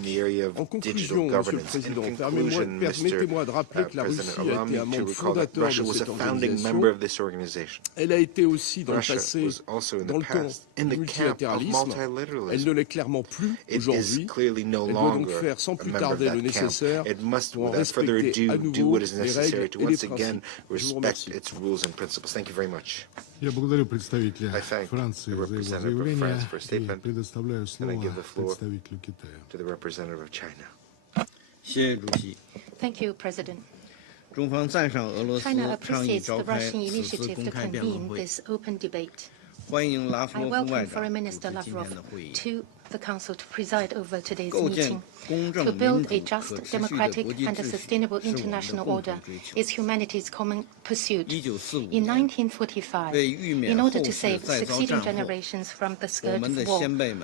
the area of digital governance. In conclusion, Mr. President, allow me to recall that Russia was a founding member of this organization. Russia was also in the past in the camp of multilateralism. It is clearly no longer a member of that camp. It must, without further ado, do what is necessary to once again respect its rules and principles. Thank you very much. Я благодарю представителя Франции за его заявление и предоставляю слово представителю Китая. Thank you, President. China appreciates the Russian initiative to convene this open debate. I welcome Foreign Minister Lavrov to the Council to preside over today's meeting. To build a just, democratic and a sustainable international order is humanity's common pursuit. In 1945, in order to save succeeding generations from the scourge of war,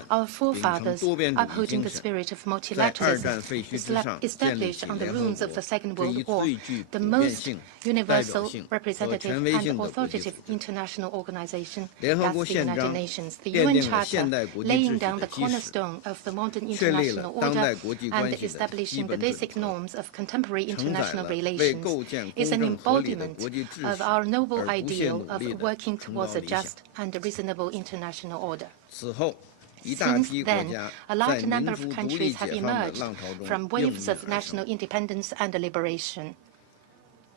our forefathers, upholding the spirit of multilateralism, established on the ruins of the Second World War the most universal, representative and authoritative international organization, that's the United Nations, the UN Charter, laying down the cornerstone of the modern international order and establishing the basic norms of contemporary international relations, is an embodiment of our noble ideal of working towards a just and reasonable international order. Since then, a large number of countries have emerged from waves of national independence and liberation.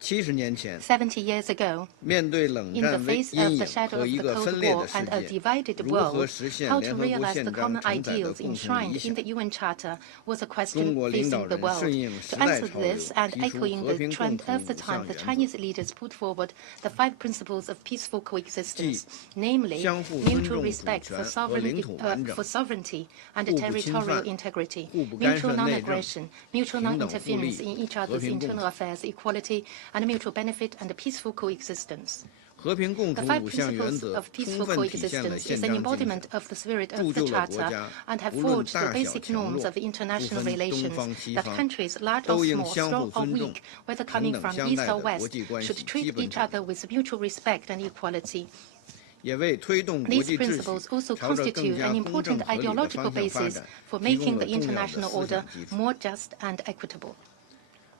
70 years ago, in the face of the shadow of the Cold War and a divided world, how to realize the common ideals enshrined in the UN Charter was a question facing the world. To answer this and echoing the trend of the time, the Chinese leaders put forward the 5 principles of peaceful coexistence, namely mutual respect for sovereignty and territorial integrity, mutual non-aggression, mutual non-interference in each other's internal affairs, equality, and mutual benefit and peaceful coexistence. The 5 principles of peaceful coexistence is an embodiment of the spirit of the Charter and have forged the basic norms of international relations that countries, large or small, strong or weak, whether coming from east or west, should treat each other with mutual respect and equality. These principles also constitute an important ideological basis for making the international order more just and equitable.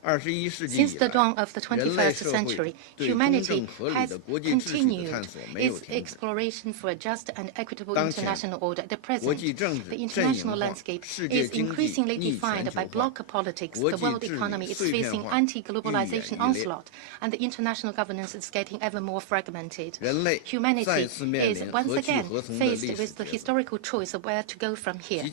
Since the dawn of the 21st century, humanity has continued its exploration for a just and equitable international order. At the present, the international landscape is increasingly defined by bloc politics, the world economy is facing anti-globalization onslaught, and the international governance is getting ever more fragmented. Humanity is once again faced with the historical choice of where to go from here.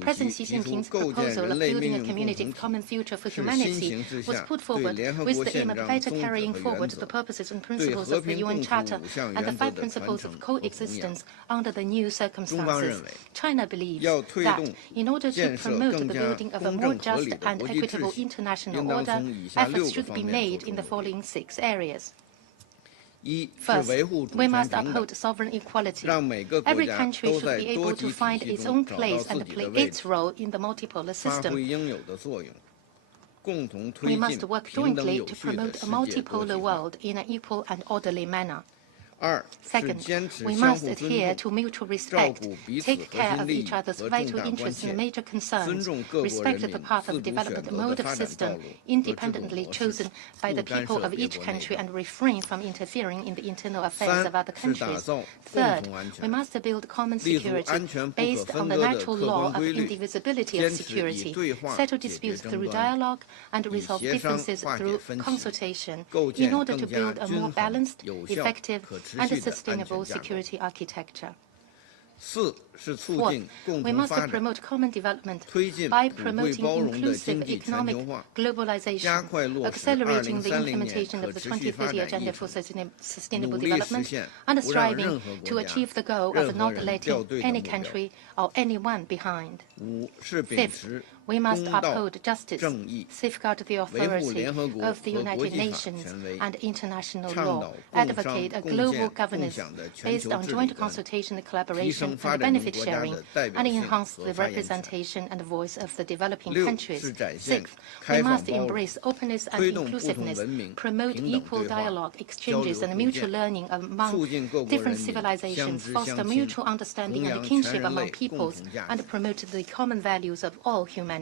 President Xi Jinping's proposal of building a community of common future for humanity was put forward with the aim of better carrying forward the purposes and principles of the UN Charter and the 5 principles of coexistence under the new circumstances. China believes that in order to promote the building of a more just and equitable international order, efforts should be made in the following 6 areas. First, we must uphold sovereign equality. Every country should be able to find its own place and play its role in the multipolar system. We must work jointly to promote a multipolar world in an equal and orderly manner. Second, we must adhere to mutual respect, take care of each other's vital interests and major concerns, respect the path of development mode of system independently chosen by the people of each country, and refrain from interfering in the internal affairs of other countries. Third, we must build common security based on the natural law of indivisibility of security, settle disputes through dialogue, and resolve differences through consultation in order to build a more balanced, effective, and a sustainable security architecture. Fourth, we must promote common development by promoting inclusive economic globalization, accelerating the implementation of the 2030 Agenda for Sustainable Development, and striving to achieve the goal of not letting any country or anyone behind. Fifth, we must uphold justice, safeguard the authority of the United Nations and international law, advocate a global governance based on joint consultation and collaboration and benefit sharing, and enhance the representation and voice of the developing countries. Sixth, we must embrace openness and inclusiveness, promote equal dialogue, exchanges, and mutual learning among different civilizations, foster mutual understanding and kinship among peoples, and promote the common values of all humanity.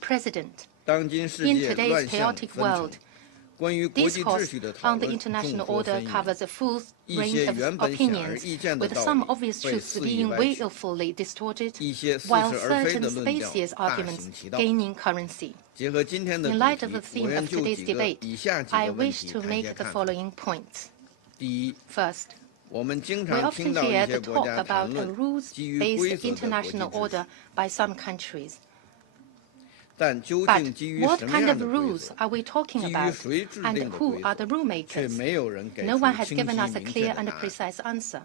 President, in today's chaotic world, discourse on the international order covers a full range of opinions, with some obvious truths being willfully distorted, while certain specious arguments gaining currency. In light of the theme of today's debate, I wish to make the following points. First, we often hear the talk about a rules-based international order by some countries. But what kind of rules are we talking about, and who are the rule makers? No one has given us a clear and precise answer.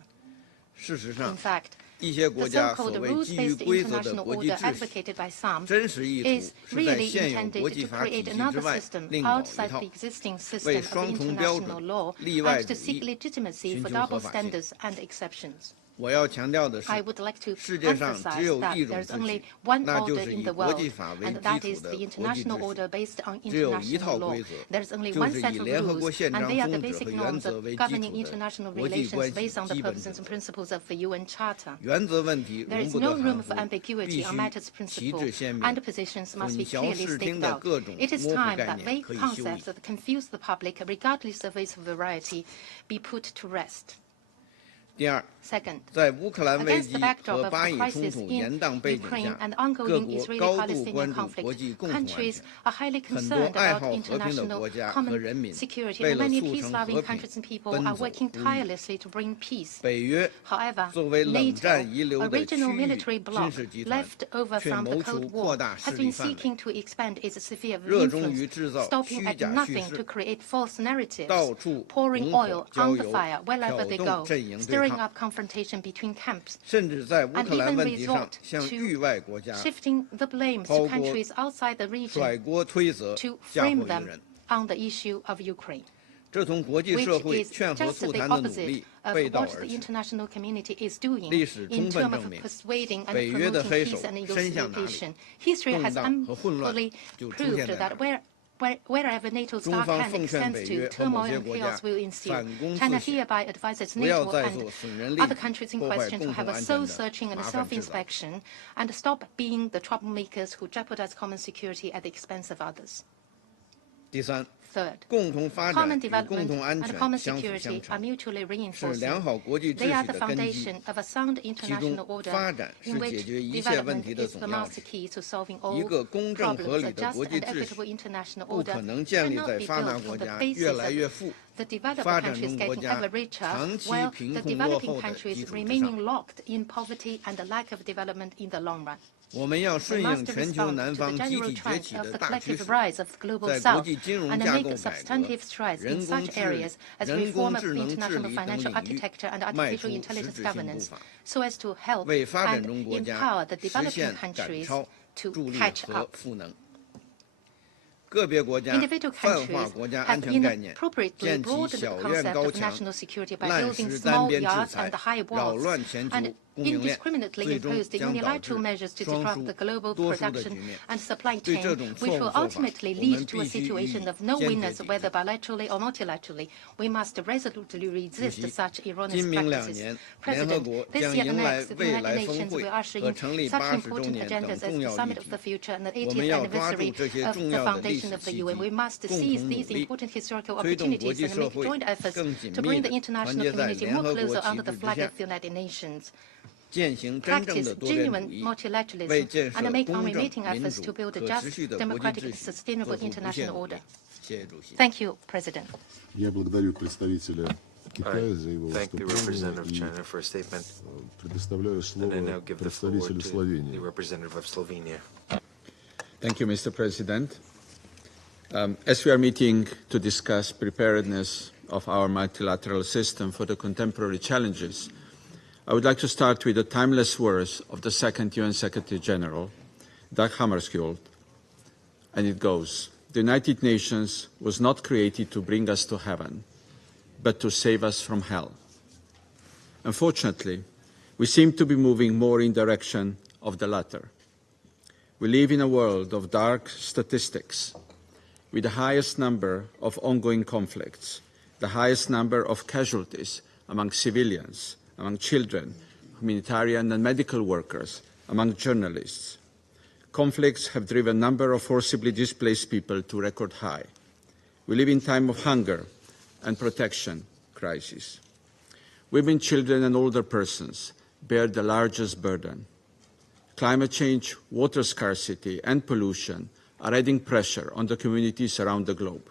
In fact, the so-called rules-based international order advocated by some is really intended to create another system outside the existing system of international law and to seek legitimacy for double standards and exceptions. I would like to emphasize that there is only one order in the world, and that is the international order based on international law. There is only one set of rules, and they are the basic norms of governing international relations based on the purposes and principles of the UN Charter. There is no room for ambiguity on matters principle, and positions must be clearly staked out. It is time that vague concepts that confuse the public, regardless of its variety, be put to rest. Second, against the backdrop of the crisis in Ukraine and ongoing Israeli-Palestinian conflict, countries are highly concerned about international common security, and many peace-loving countries and people are working tirelessly to bring peace. However, NATO, a regional military bloc left over from the Cold War, has been seeking to expand its sphere of influence, stopping at nothing to create false narratives, pouring oil on the fire wherever they go, stirring up confrontation between camps, and even resort to shifting the blame to countries outside the region to frame them on the issue of Ukraine, which is just the opposite of what the international community is doing in terms of persuading and promoting peace and negotiation. History has amply proved that wherever NATO's dark hand extends to, turmoil and chaos will ensue. China hereby advises NATO and other countries in question to have a soul-searching and self-inspection and stop being the troublemakers who jeopardize common security at the expense of others. Third, common development and common security are mutually reinforcing. They are the foundation of a sound international order in which development is the master key to solving all problems. A just and equitable international order cannot be built on the basis of the developed countries getting ever richer, while the developing countries remaining locked in poverty and a lack of development in the long run. We must respond to the general trend of the collective rise of the global south and make substantive strides in such areas as reform of the international financial architecture and artificial intelligence governance, so as to help and empower the developing countries to catch up. Individual countries have inappropriately broadened the concept of national security by building small yards and high walls, and indiscriminately imposed unilateral measures to disrupt the global production and supply chain, which will ultimately lead to a situation of no winners, whether bilaterally or multilaterally. We must resolutely resist such erroneous practices. President, this year and next, the United Nations will usher in such important agendas as the Summit of the Future and the 80th anniversary of the foundation of the UN. We must seize these important historical opportunities and make joint efforts to bring the international community more closer under the flag of the United Nations. Practice genuine multilateralism and make unremitting efforts to build a just, democratic, and sustainable international order. Thank you, President. I thank the representative of China for a statement, and I now give the floor to the representative of Slovenia. Thank you, Mr. President. As we are meeting to discuss preparedness of our multilateral system for the contemporary challenges, I would like to start with the timeless words of the second UN Secretary General, Dag Hammarskjöld, and it goes, "The United Nations was not created to bring us to heaven, but to save us from hell." Unfortunately, we seem to be moving more in the direction of the latter. We live in a world of dark statistics, with the highest number of ongoing conflicts, the highest number of casualties among civilians, among children, humanitarian and medical workers, among journalists. Conflicts have driven a number of forcibly displaced people to record high. We live in a time of hunger and protection crisis. Women, children and older persons bear the largest burden. Climate change, water scarcity and pollution are adding pressure on the communities around the globe.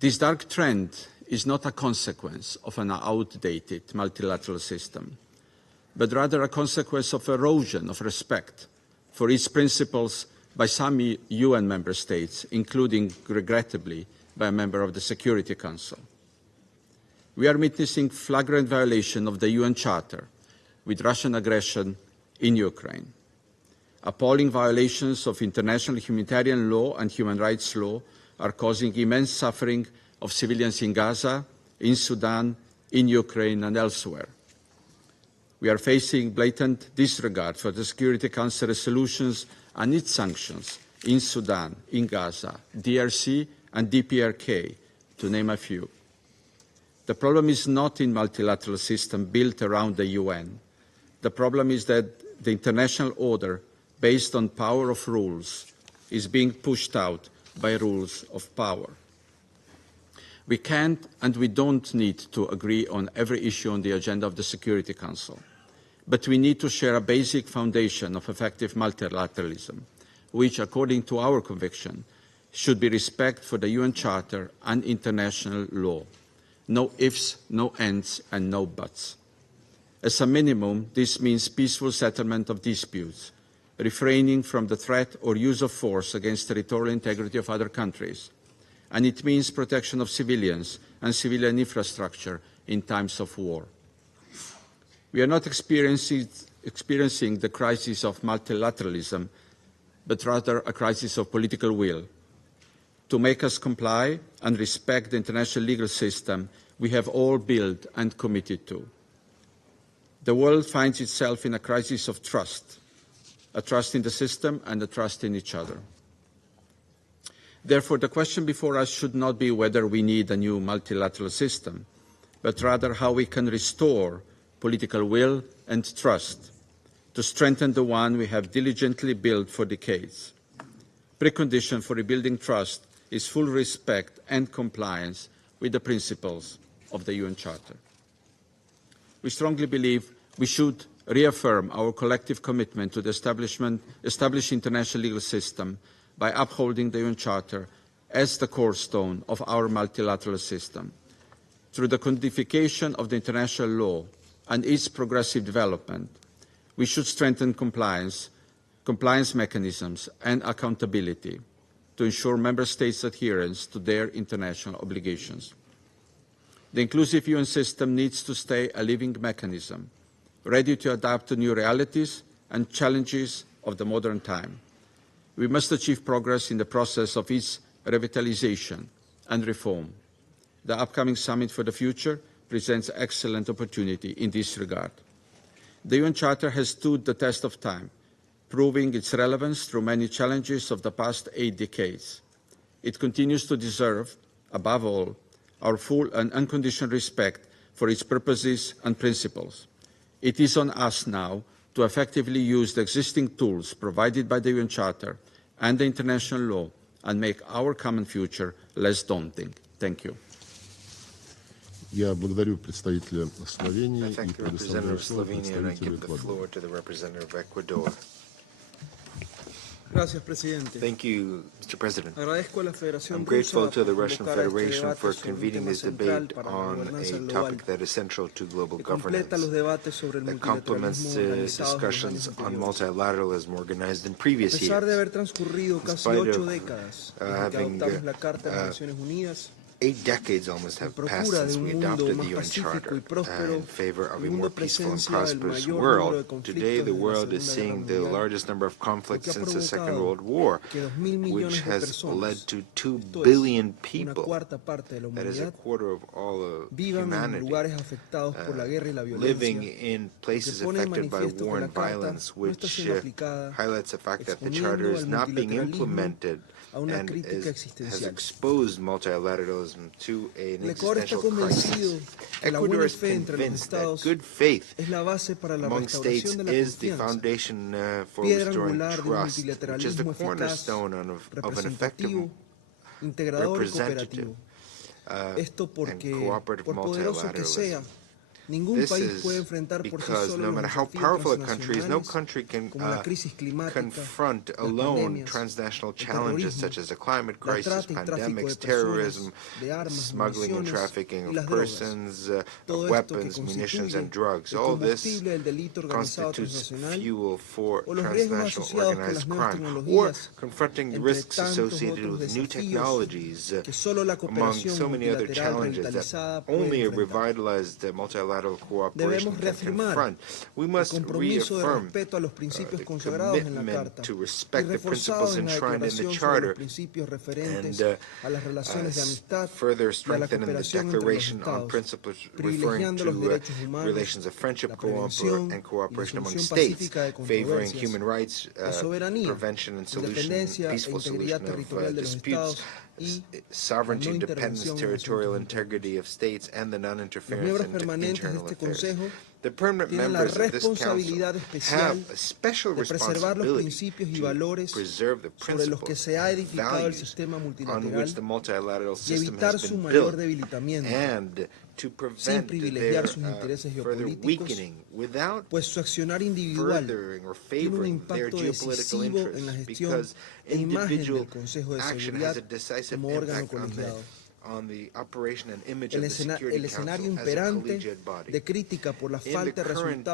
This dark trend is not a consequence of an outdated multilateral system, but rather a consequence of erosion of respect for its principles by some UN member states, including, regrettably, by a member of the Security Council. We are witnessing flagrant violation of the UN Charter with Russian aggression in Ukraine. Appalling violations of international humanitarian law and human rights law are causing immense suffering of civilians in Gaza, in Sudan, in Ukraine and elsewhere. We are facing blatant disregard for the Security Council resolutions and its sanctions in Sudan, in Gaza, DRC and DPRK, to name a few. The problem is not in multilateral system built around the UN. The problem is that the international order based on power of rules is being pushed out by rules of power. We can't and we don't need to agree on every issue on the agenda of the Security Council, but we need to share a basic foundation of effective multilateralism, which, according to our conviction, should be respect for the UN Charter and international law. No ifs, no ands, and no buts. As a minimum, this means peaceful settlement of disputes, refraining from the threat or use of force against territorial integrity of other countries, and it means protection of civilians and civilian infrastructure in times of war. We are not experiencing the crisis of multilateralism, but rather a crisis of political will to make us comply and respect the international legal system we have all built and committed to. The world finds itself in a crisis of trust, a trust in the system and a trust in each other. Therefore, the question before us should not be whether we need a new multilateral system, but rather how we can restore political will and trust to strengthen the one we have diligently built for decades. Precondition for rebuilding trust is full respect and compliance with the principles of the UN Charter. We strongly believe we should reaffirm our collective commitment to the established international legal system by upholding the UN Charter as the cornerstone of our multilateral system. Through the codification of the international law and its progressive development, We should strengthen compliance mechanisms and accountability to ensure member states' adherence to their international obligations. The inclusive UN system needs to stay a living mechanism, ready to adapt to new realities and challenges of the modern time. We must achieve progress in the process of its revitalization and reform. The upcoming Summit for the Future presents excellent opportunity in this regard. The UN Charter has stood the test of time, proving its relevance through many challenges of the past 8 decades. It continues to deserve, above all, our full and unconditional respect for its purposes and principles. It is on us now to effectively use the existing tools provided by the UN Charter and the international law and make our common future less daunting. Thank you. Я благодарю представителя Словении и предоставляю слово представителю Эквадора. Thank you, Mr. President. I'm grateful to the Russian Federation for convening this debate on a topic that is central to global governance, that complements the discussions on multilateralism organized in previous years. In spite of having 8 decades almost have passed since we adopted the UN Charter in favor of a more peaceful and prosperous world. Today, the world is seeing the largest number of conflicts since the Second World War, which has led to 2 billion people, that is a quarter of all of humanity, living in places affected by war and violence, which highlights the fact that the Charter is not being implemented and has exposed multilateralism to an existential crisis. Ecuador is convinced that good faith among states is the foundation for restoring trust, which is the cornerstone of an effective, representative, and cooperative multilateralism. This is because no matter how powerful a country is, no country can confront alone transnational challenges such as the climate crisis, pandemics, terrorism, smuggling and trafficking of persons, of weapons, munitions, and drugs. All this constitutes fuel for transnational organized crime, or confronting the risks associated with new technologies, among so many other challenges that only a revitalized multilateral cooperation can confront. We must reaffirm the commitment to respect the principles enshrined in the Charter and further strengthen in the Declaration on Principles referring to relations of friendship and cooperation among states, favoring human rights, prevention and solution, peaceful solution of disputes, sovereignty, independence, territorial integrity of states, and the non-interference in internal affairs. The permanent members of this Council have a special responsibility to preserve the principles and values on which the multilateral system has been built and to prevent their further weakening without furthering or favoring their geopolitical interests, because individual action has a decisive impact on the operation and image of the Security Council as a collegiate body. In the current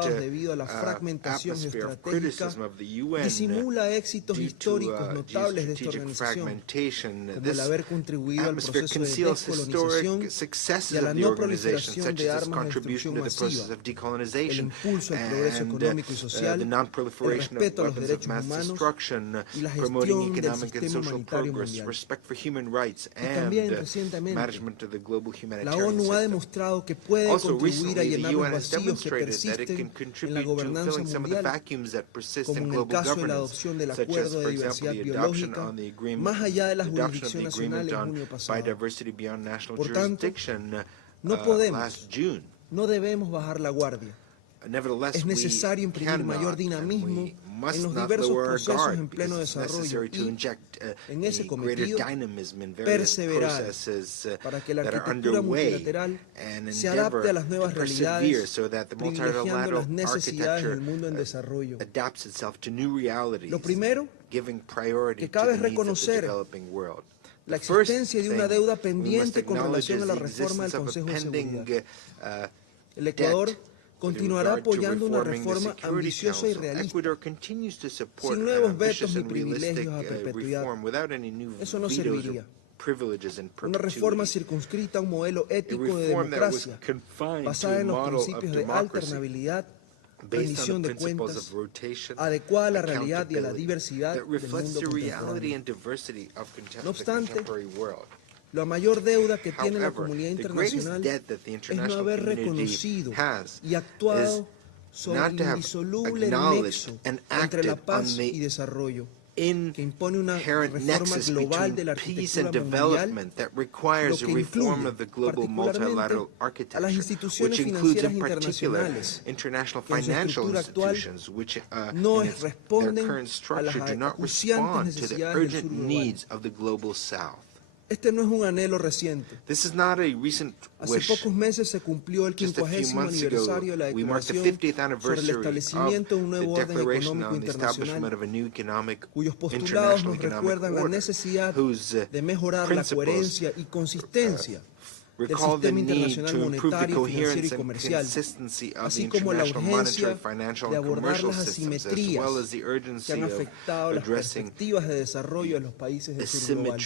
atmosphere of criticism of the UN due to geostrategic fragmentation, this atmosphere conceals historic successes of the organization, such as its contribution to the process of decolonization and the non-proliferation of weapons of mass destruction, promoting economic and social progress, respect for human rights, and management of the global humanitarian system. Also, recently, the UN has demonstrated that it can contribute to filling some of the vacuums that persist in global governance, such as, for example, the adoption of the agreement on biodiversity beyond national jurisdiction last June. Nevertheless, we cannot and must not lower our guard, because it's necessary to inject a greater dynamism in various processes that are underway and endeavor to persevere so that the multilateral architecture adapts itself to new realities, giving priority to the needs of the developing world. The first thing we must acknowledge is the existence of a pending debt continuará apoyando una reforma ambiciosa y realista, sin nuevos vetos ni privilegios a perpetuidad. Eso no serviría. Una reforma circunscrita a un modelo ético de democracia basada en los principios de alternabilidad, rendición de cuentas, adecuada a la realidad y a la diversidad del mundo contemporáneo. No obstante, la mayor deuda que tiene la comunidad internacional es no haber reconocido y actuado sobre el indisoluble nexo entre la paz y desarrollo, que impone una reforma global de la arquitectura mundial, lo que incluye particularmente a las instituciones financieras internacionales, que en su estructura actual no responden a las acuciantes necesidades del sur global. Este no es un anhelo reciente. Hace pocos meses se cumplió el 50º aniversario de la Declaración sobre el establecimiento de un nuevo orden económico internacional, cuyos postulados nos recuerdan la necesidad de mejorar la coherencia y consistencia del sistema internacional monetario, financiero y comercial, así como la urgencia de abordar las asimetrías que han afectado las perspectivas de desarrollo de los países del sur global.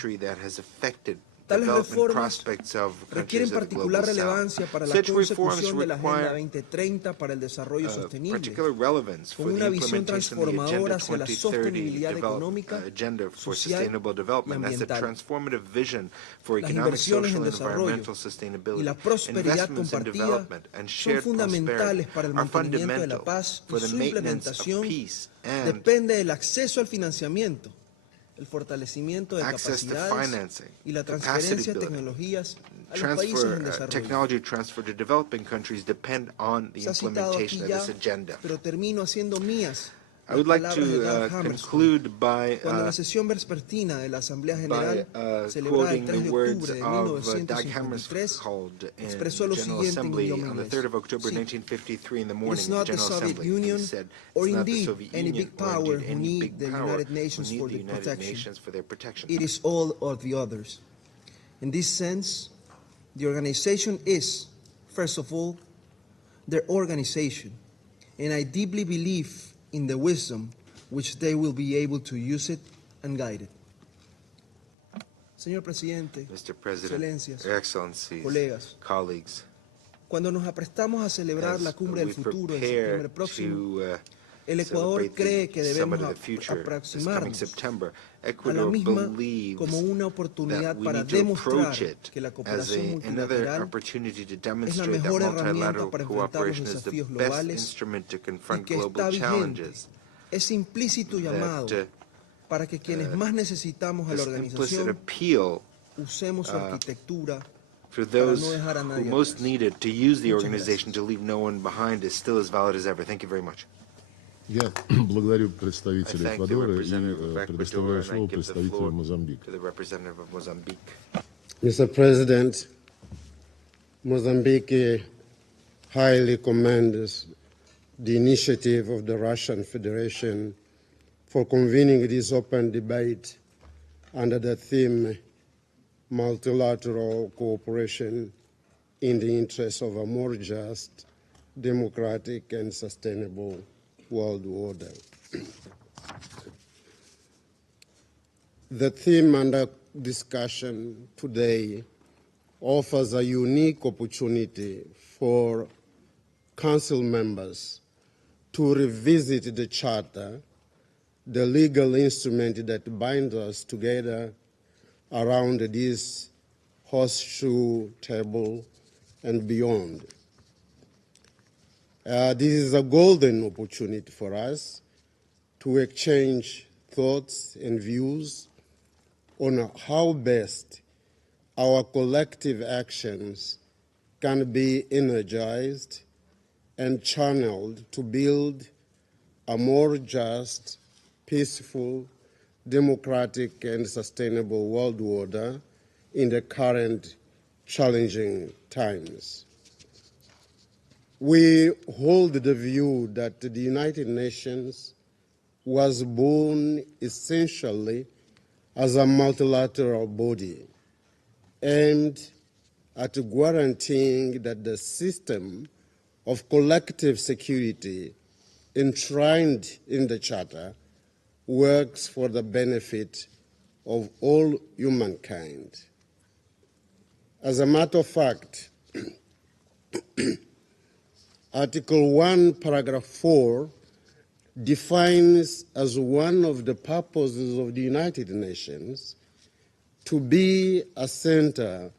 Tales reformas requieren particular relevancia para la consecución de la Agenda 2030 para el desarrollo sostenible, con una visión transformadora hacia la sostenibilidad económica, social y ambiental. Las inversiones en desarrollo y la prosperidad compartida son fundamentales para el mantenimiento de la paz y su implementación depende del acceso al financiamiento, el fortalecimiento de capacidades y la transferencia de tecnologías a los países en desarrollo. Se ha citado aquí ya, pero termino haciendo mías I would like to conclude by cuando en la sesión vespertina de la Asamblea General celebrada el 3 de octubre de 1953 expresó lo siguiente en idioma inglés: "It's not the Soviet Union or indeed any big power who need the United Nations for their protection. It is all of the others. In this sense, the organization is, first of all, their organization, and I deeply believe in the wisdom which they will be able to use it and guide it." Señor Presidente, Excelencias, colegas, cuando nos aprestamos a celebrar la Cumbre del Futuro en septiembre próximo, el Ecuador cree que debemos aproximarnos a la misma como una oportunidad para demostrar que la cooperación multilateral es la mejor herramienta para enfrentar los desafíos globales y que está vigente ese implícito llamado para que quienes más necesitamos a la organización usemos su arquitectura for those who most need it to use the organization to leave no one behind is still as valid as ever. Thank you very much. Я благодарю представителя Эквадора и предоставляю слово представителю Мозамбика. Mr. President, Mozambique highly commends the initiative of the Russian Federation for convening this open debate under the theme multilateral cooperation in the interest of a more just, democratic and sustainable world order. The theme under discussion today offers a unique opportunity for Council members to revisit the Charter, the legal instrument that binds us together around this horseshoe table and beyond. This is a golden opportunity for us to exchange thoughts and views on how best our collective actions can be energized and channeled to build a more just, peaceful, democratic and sustainable world order in the current challenging times. We hold the view that the United Nations was born essentially as a multilateral body aimed at guaranteeing that the system of collective security enshrined in the Charter works for the benefit of all humankind. As a matter of fact, Article 1, Paragraph 4 defines as one of the purposes of the United Nations to be a center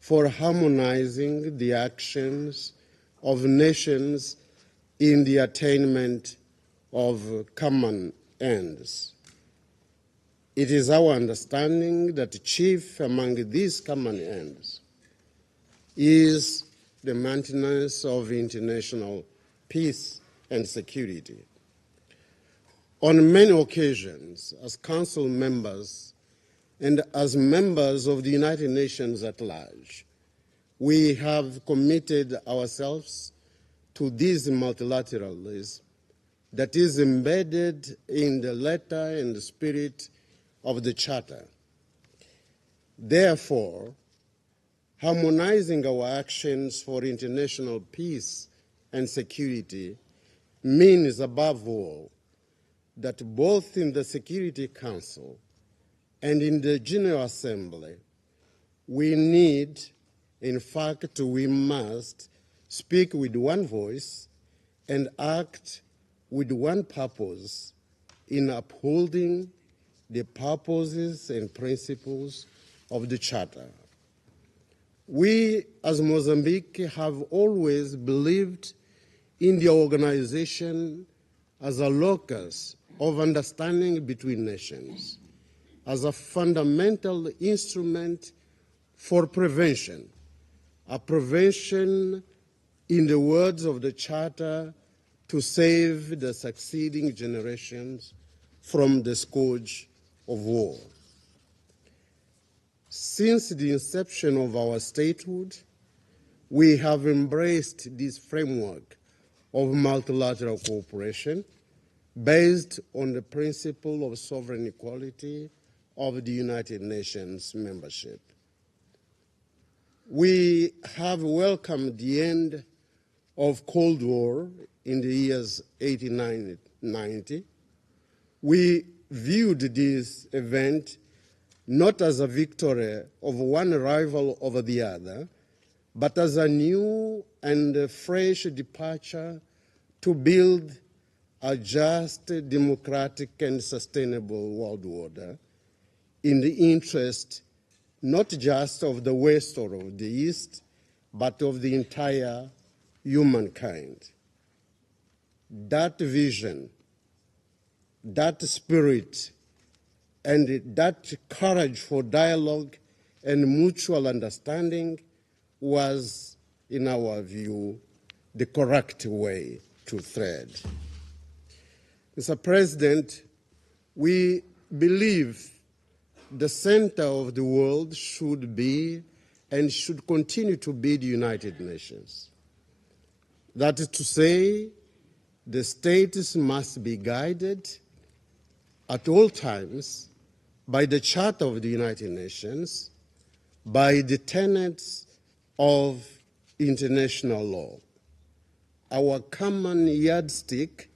for harmonizing the actions of nations in the attainment of common ends. It is our understanding that chief among these common ends is the maintenance of international peace and security. On many occasions, as Council members and as members of the United Nations at large, we have committed ourselves to this multilateralism that is embedded in the letter and the spirit of the Charter. Therefore, harmonizing our actions for international peace and security means, above all, that both in the Security Council and in the General Assembly, we need, in fact, we must speak with one voice and act with one purpose in upholding the purposes and principles of the Charter. We, as Mozambique, have always believed in the organization as a locus of understanding between nations, as a fundamental instrument for prevention, a prevention, in the words of the Charter, to save the succeeding generations from the scourge of war. Since the inception of our statehood, we have embraced this framework of multilateral cooperation based on the principle of sovereign equality of the United Nations membership. We have welcomed the end of Cold War in the years 89-90. We viewed this event not as a victory of one rival over the other, but as a new and fresh departure to build a just, democratic, and sustainable world order in the interest not just of the West or of the East, but of the entire humankind. That vision, that spirit, and that courage for dialogue and mutual understanding was, in our view, the correct way to tread. Mr. President, we believe the center of the world should be and should continue to be the United Nations. That is to say, the states must be guided at all times by the Charter of the United Nations, by the tenets of international law. Our common yardstick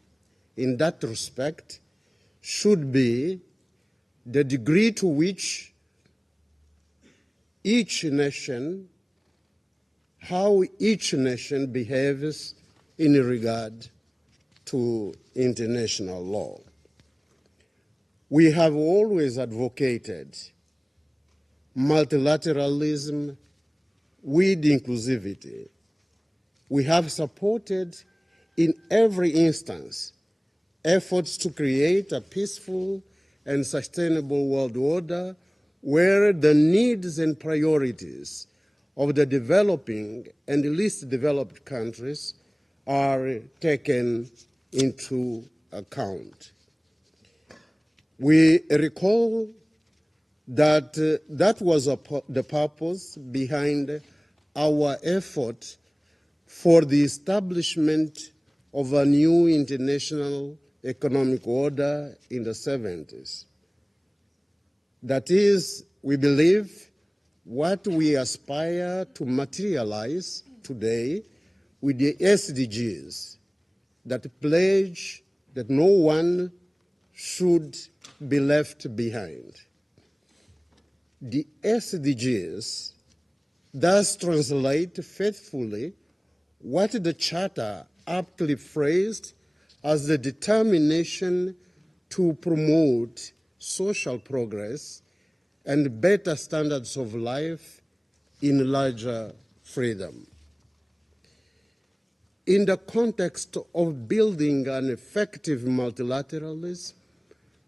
in that respect should be the degree to which each nation, how each nation behaves in regard to international law. We have always advocated multilateralism with inclusivity. We have supported in every instance efforts to create a peaceful and sustainable world order where the needs and priorities of the developing and least developed countries are taken into account. We recall that that was the purpose behind our effort for the establishment of a new international economic order in the 70s. That is, we believe, what we aspire to materialize today with the SDGs that pledge that no one should be left behind. The SDGs thus translate faithfully what the Charter aptly phrased as the determination to promote social progress and better standards of life in larger freedom. In the context of building an effective multilateralism,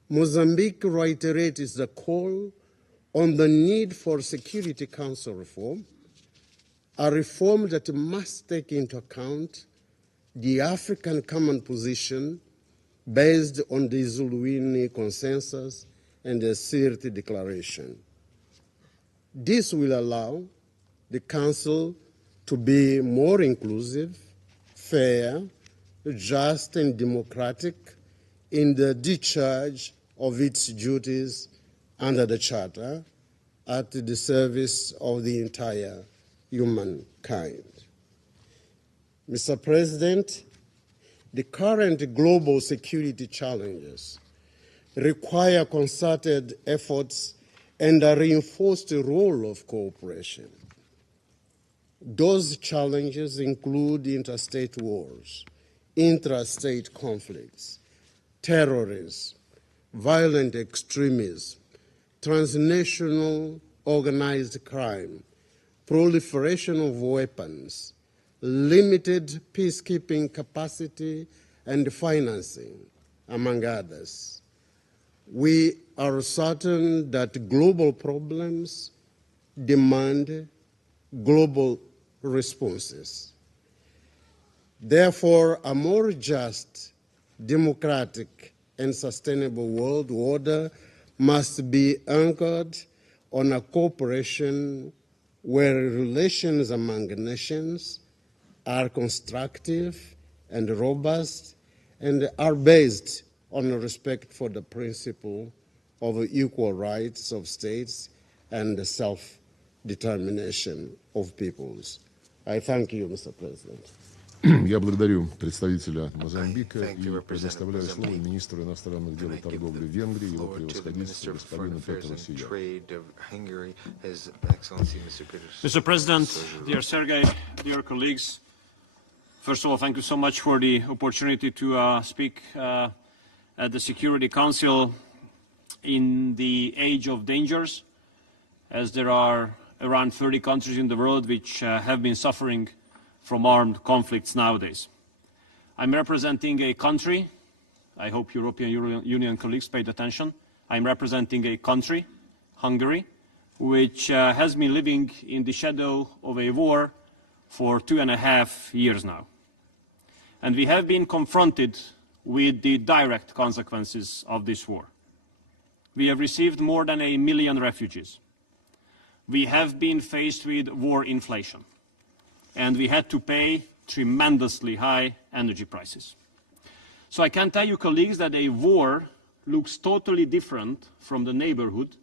Mozambique reiterates the call on the need for Security Council reform, a reform that must take into account the African common position based on the Zuluini Consensus and the Sirte Declaration. This will allow the Council to be more inclusive, fair, just, and democratic in the discharge of its duties under the Charter at the service of the entire humankind. Mr. President, the current global security challenges require concerted efforts and a reinforced role of cooperation. Those challenges include interstate wars, intrastate conflicts, terrorism, violent extremism, transnational organized crime, proliferation of weapons, limited peacekeeping capacity and financing, among others. We are certain that global problems demand global responses. Therefore, a more just, democratic, and sustainable world order must be anchored on a cooperation where relations among nations are constructive and robust and are based on respect for the principle of equal rights of states and the self-determination of peoples. I thank you, Mr. President. Я благодарю представителя Мозамбика и предоставляю слово министру иностранных дел и торговли Венгрии, его превосходительству господину Петру Сию. Mr. President, dear Sergei, dear colleagues, first of all, thank you so much for the opportunity to speak at the Security Council in the age of dangers, as there are around 30 countries in the world which have been suffering from armed conflicts nowadays. I'm representing a country, I hope European Union colleagues paid attention, I'm representing a country, Hungary, which has been living in the shadow of a war for 2.5 years now. And we have been confronted with the direct consequences of this war. We have received more than 1 million refugees. We have been faced with war inflation. And we had to pay tremendously high energy prices. So I can tell you, colleagues, that a war looks totally different from the neighborhood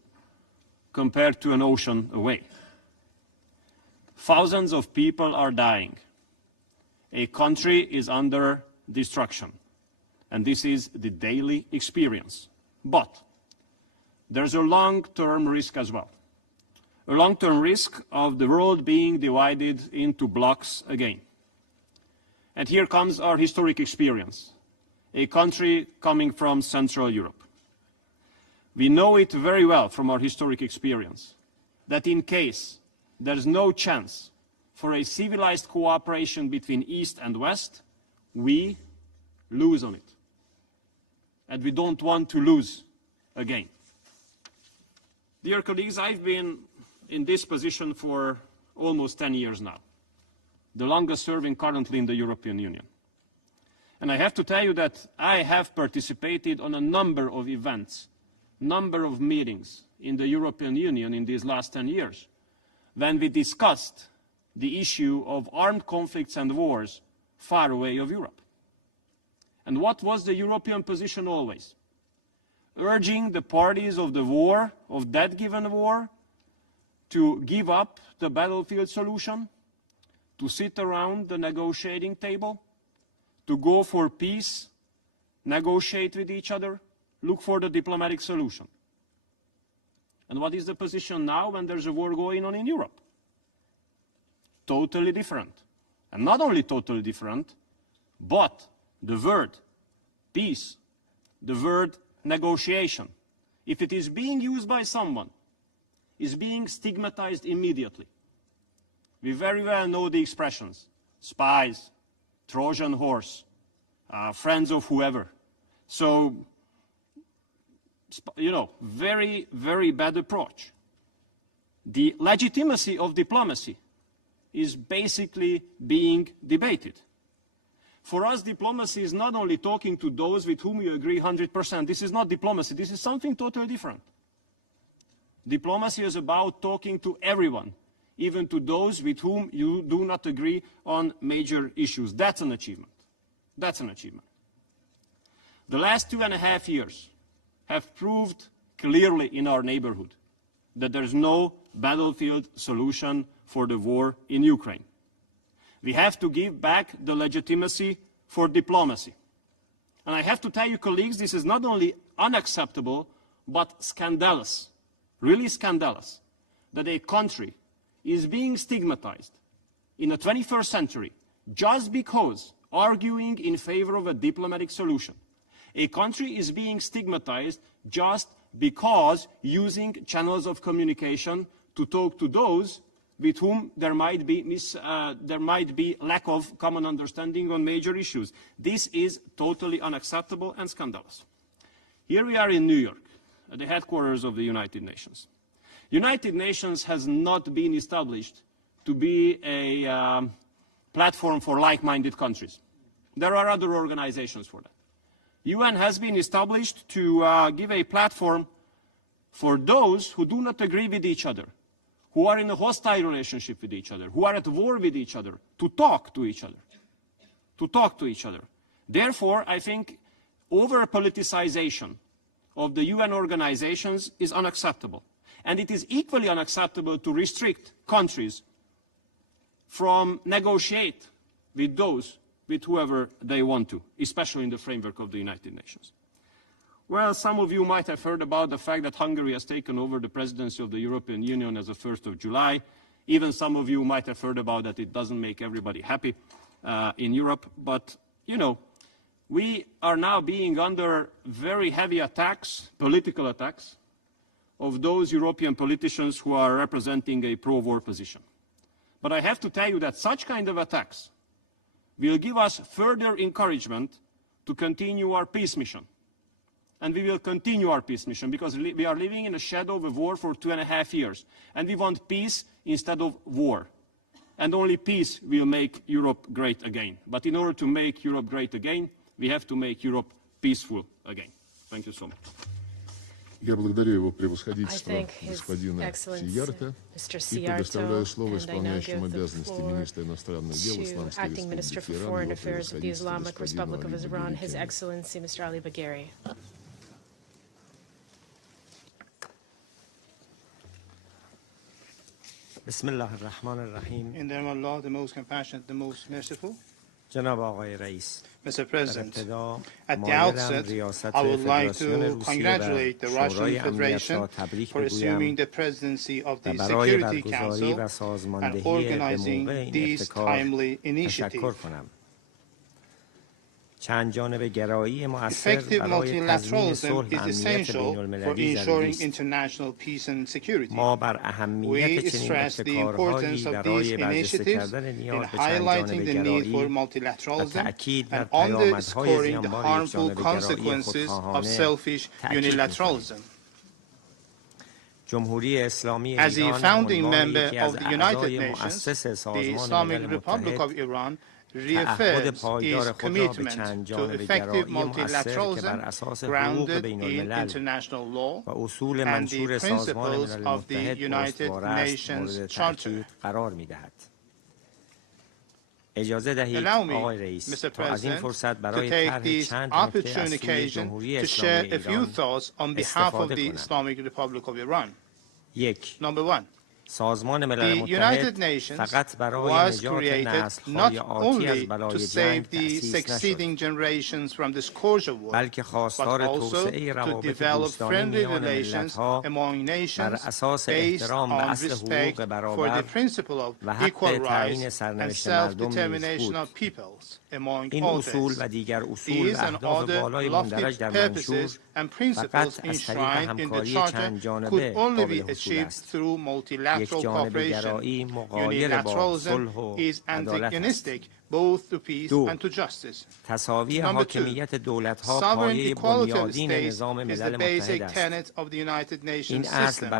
compared to an ocean away. Thousands of people are dying. A country is under destruction. And this is the daily experience. But there's a long-term risk as well. A long-term risk of the world being divided into blocks again. And here comes our historic experience, a country coming from Central Europe. We know it very well from our historic experience that in case there's no chance for a civilized cooperation between East and West, we lose on it. And we don't want to lose again. Dear colleagues, I've been in this position for almost 10 years now, the longest serving currently in the European Union. And I have to tell you that I have participated on a number of events, number of meetings in the European Union in these last 10 years, when we discussed the issue of armed conflicts and wars far away of Europe. And what was the European position always? Urging the parties of the war, of that given war, to give up the battlefield solution, to sit around the negotiating table, to go for peace, negotiate with each other, look for the diplomatic solution. And what is the position now when there's a war going on in Europe? Totally different. And not only totally different, but the word peace, the word negotiation, if it is being used by someone, is being stigmatized immediately. We very well know the expressions: spies, Trojan horse, friends of whoever. So, you know, very, very bad approach. The legitimacy of diplomacy is basically being debated. For us, diplomacy is not only talking to those with whom you agree 100%. This is not diplomacy. This is something totally different. Diplomacy is about talking to everyone, even to those with whom you do not agree on major issues. That's an achievement. That's an achievement. The last 2.5 years have proved clearly in our neighborhood that there's no battlefield solution for the war in Ukraine. We have to give back the legitimacy for diplomacy. And I have to tell you, colleagues, this is not only unacceptable, but scandalous, really scandalous, that a country is being stigmatized in the 21st century just because arguing in favor of a diplomatic solution. A country is being stigmatized just because using channels of communication to talk to those with whom there might be lack of common understanding on major issues. This is totally unacceptable and scandalous. Here we are in New York, at the headquarters of the United Nations. United Nations has not been established to be a platform for like-minded countries. There are other organizations for that. UN has been established to give a platform for those who do not agree with each other, who are in a hostile relationship with each other, who are at war with each other, to talk to each other. To talk to each other. Therefore, I think over-politicization of the UN organizations is unacceptable. And it is equally unacceptable to restrict countries from negotiate with those with whoever they want to, especially in the framework of the United Nations. Well, some of you might have heard about the fact that Hungary has taken over the presidency of the European Union as of 1st of July. Even some of you might have heard about that. It doesn't make everybody happy in Europe. But, you know, we are now being under very heavy attacks, political attacks, of those European politicians who are representing a pro-war position. But I have to tell you that such kind of attacks will give us further encouragement to continue our peace mission. And we will continue our peace mission because we are living in the shadow of a war for 2.5 years. And we want peace instead of war. And only peace will make Europe great again. But in order to make Europe great again, we have to make Europe peaceful again. Thank you so much. Я благодарю его превосходительство господина Сиярта и предоставляю слово исполняющему обязанности министра иностранных дел Исламской Республики Иран, его превосходительству господину Али Багери. Bismillah ar-Rahman ar-Rahim. In the name of Allah, the most compassionate, the most merciful. Mr. President, at the outset, I would like to congratulate the Russian Federation for assuming the presidency of the Security Council and organizing this timely initiative. Effective multilateralism is essential for ensuring international peace and security. We stress the importance of these initiatives in highlighting the need for multilateralism and underscoring the harmful consequences of selfish unilateralism. As a founding member of the United Nations, the Islamic Republic of Iran reaffirms its commitment to effective multilateralism grounded in international law and the principles of the United Nations Charter. Allow me, Mr. President, to take this opportune occasion to share a few thoughts on behalf of the Islamic Republic of Iran. Number one, The United Nations was created not only to save the succeeding generations from the scourge of war, but also to develop friendly relations among nations based on respect for the principle of equal rights and self-determination of peoples, among others. These and other lofty purposes and principles enshrined in the Charter could only be achieved through multilateral cooperation. Unilateralism is antagonistic both to peace and to justice. Number two, sovereign equality of states is the basic tenet of the United Nations system.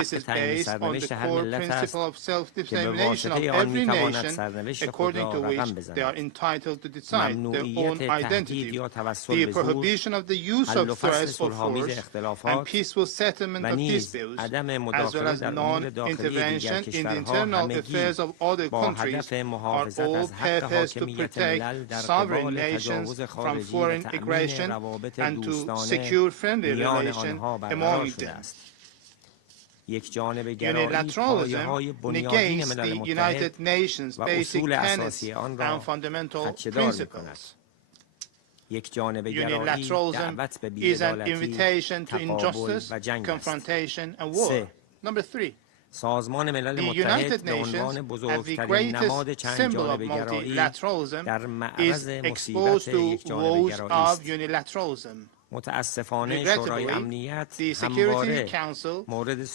This is based on the core principle of self-determination of every nation, according to which they are entitled to decide their own identity. The prohibition of the use of threats or force and peaceful settlement of disputes, as well as non-intervention in the internal affairs of other countries, are all purpose to protect sovereign nations from foreign aggression and to secure friendly relations among them. Unilateralism negates the United Nations' basic tenets and fundamental principles. Unilateralism is an invitation to injustice, confrontation, and war. Number three, the United Nations, as the greatest symbol of multilateralism, is exposed to woes of unilateralism. Regrettably, the Security Council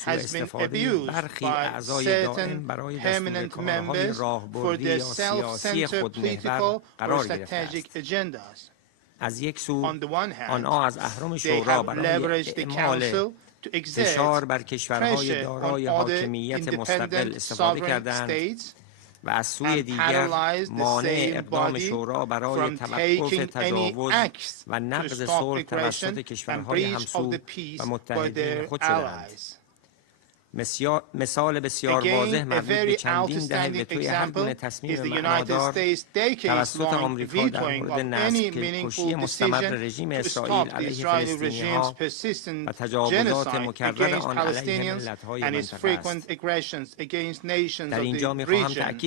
has been abused by certain permanent members for their self-centered political or strategic agendas. On the one hand, they have leveraged the Council to exert pressure on other independent sovereign states and paralyze the same body from taking any acts to stop aggression and breach of the peace by their allies. Again, a very outstanding example is the United States decades-long vetoing of any meaningful decision to stop the Israeli regime's persistent genocide against Palestinians and its frequent aggressions against nations of the region.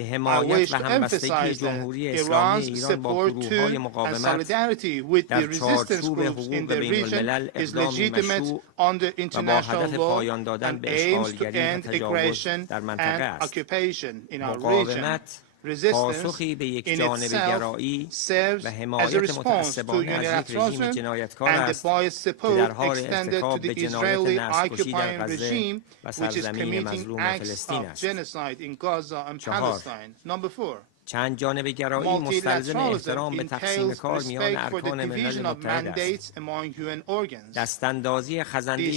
I wish to emphasize that Iran's support to and solidarity with the resistance groups in the region is legitimate under international law and aims to end aggression and occupation in our region. Resistance in itself serves as a response to unilateralism and the biased support extended to the Israeli occupying regime, which is committing acts of genocide in Gaza and Palestine. Number four, multilateralism entails respect for the division of mandates among UN organs. The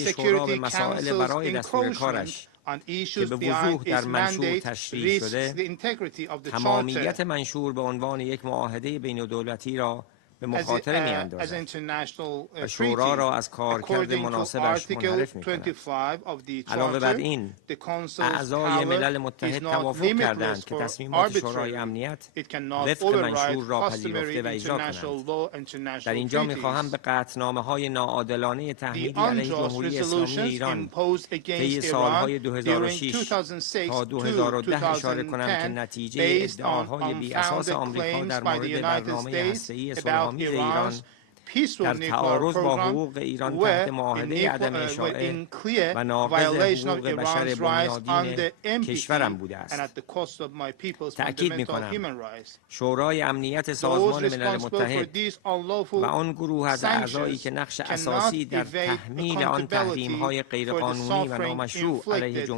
Security Council's encroachment on issues beyond its mandate risks the integrity of the Charter. As international treaty, according to Article 25 of the Charter, the Council's power is not limitless or arbitrary. It cannot override customary international law and international treaties. The unjust resolutions imposed against Iran during 2006 to 2010, based on unfounded claims by the United States about Iran's peaceful nuclear program were in clear violation of Iran's rights under NPT and at the cost of my people's fundamental human rights. Those responsible for these unlawful sanctions cannot evade accountability for the suffering inflicted